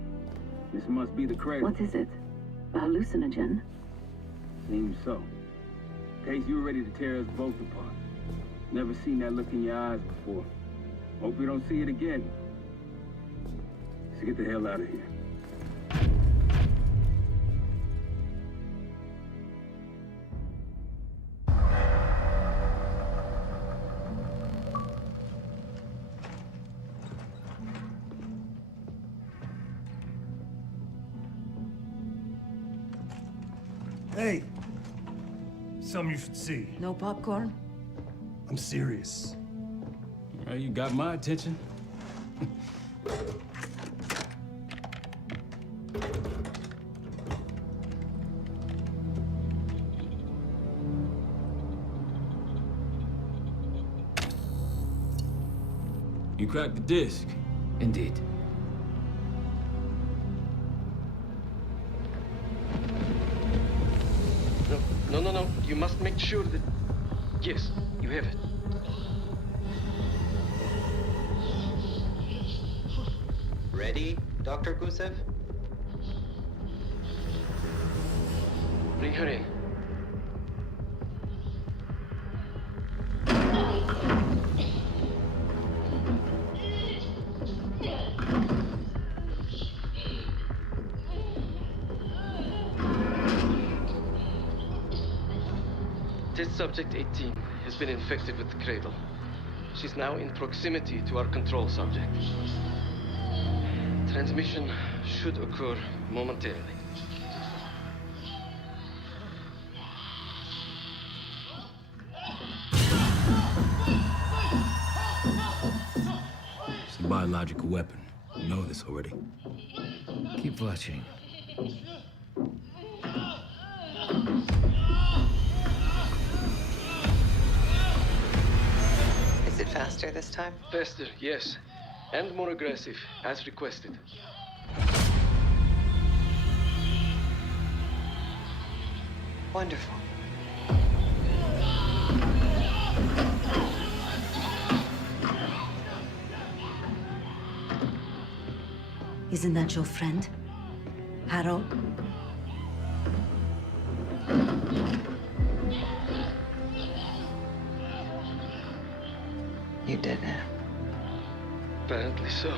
This must be the cradle. What is it? A hallucinogen? Seems so. Case, you were ready to tear us both apart. Never seen that look in your eyes before. Hope we don't see it again. So get the hell out of here. Hey! Something you should see. No popcorn? I'm serious. Well, you got my attention. You cracked the disc. Indeed. No. You must make sure that... Yes, you have it. Ready, Dr. Gusev? Bring her in. Test subject 18 has been infected with the cradle. She's now in proximity to our control subject. Transmission should occur momentarily. It's a biological weapon. You know this already. Keep watching. Is it faster this time? Faster, yes. And more aggressive, as requested. Wonderful. Isn't that your friend? Harrow? You did it. Apparently so.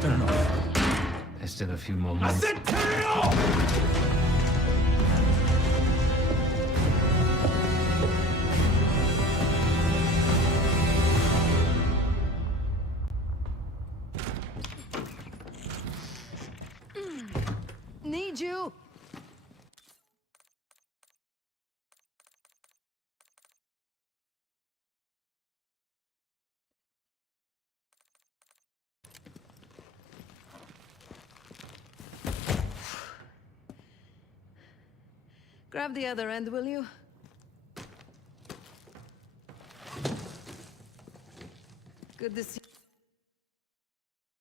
Turn it off. There's still a few more minutes. I said turn it off! Need you! Grab the other end, will you? Good to see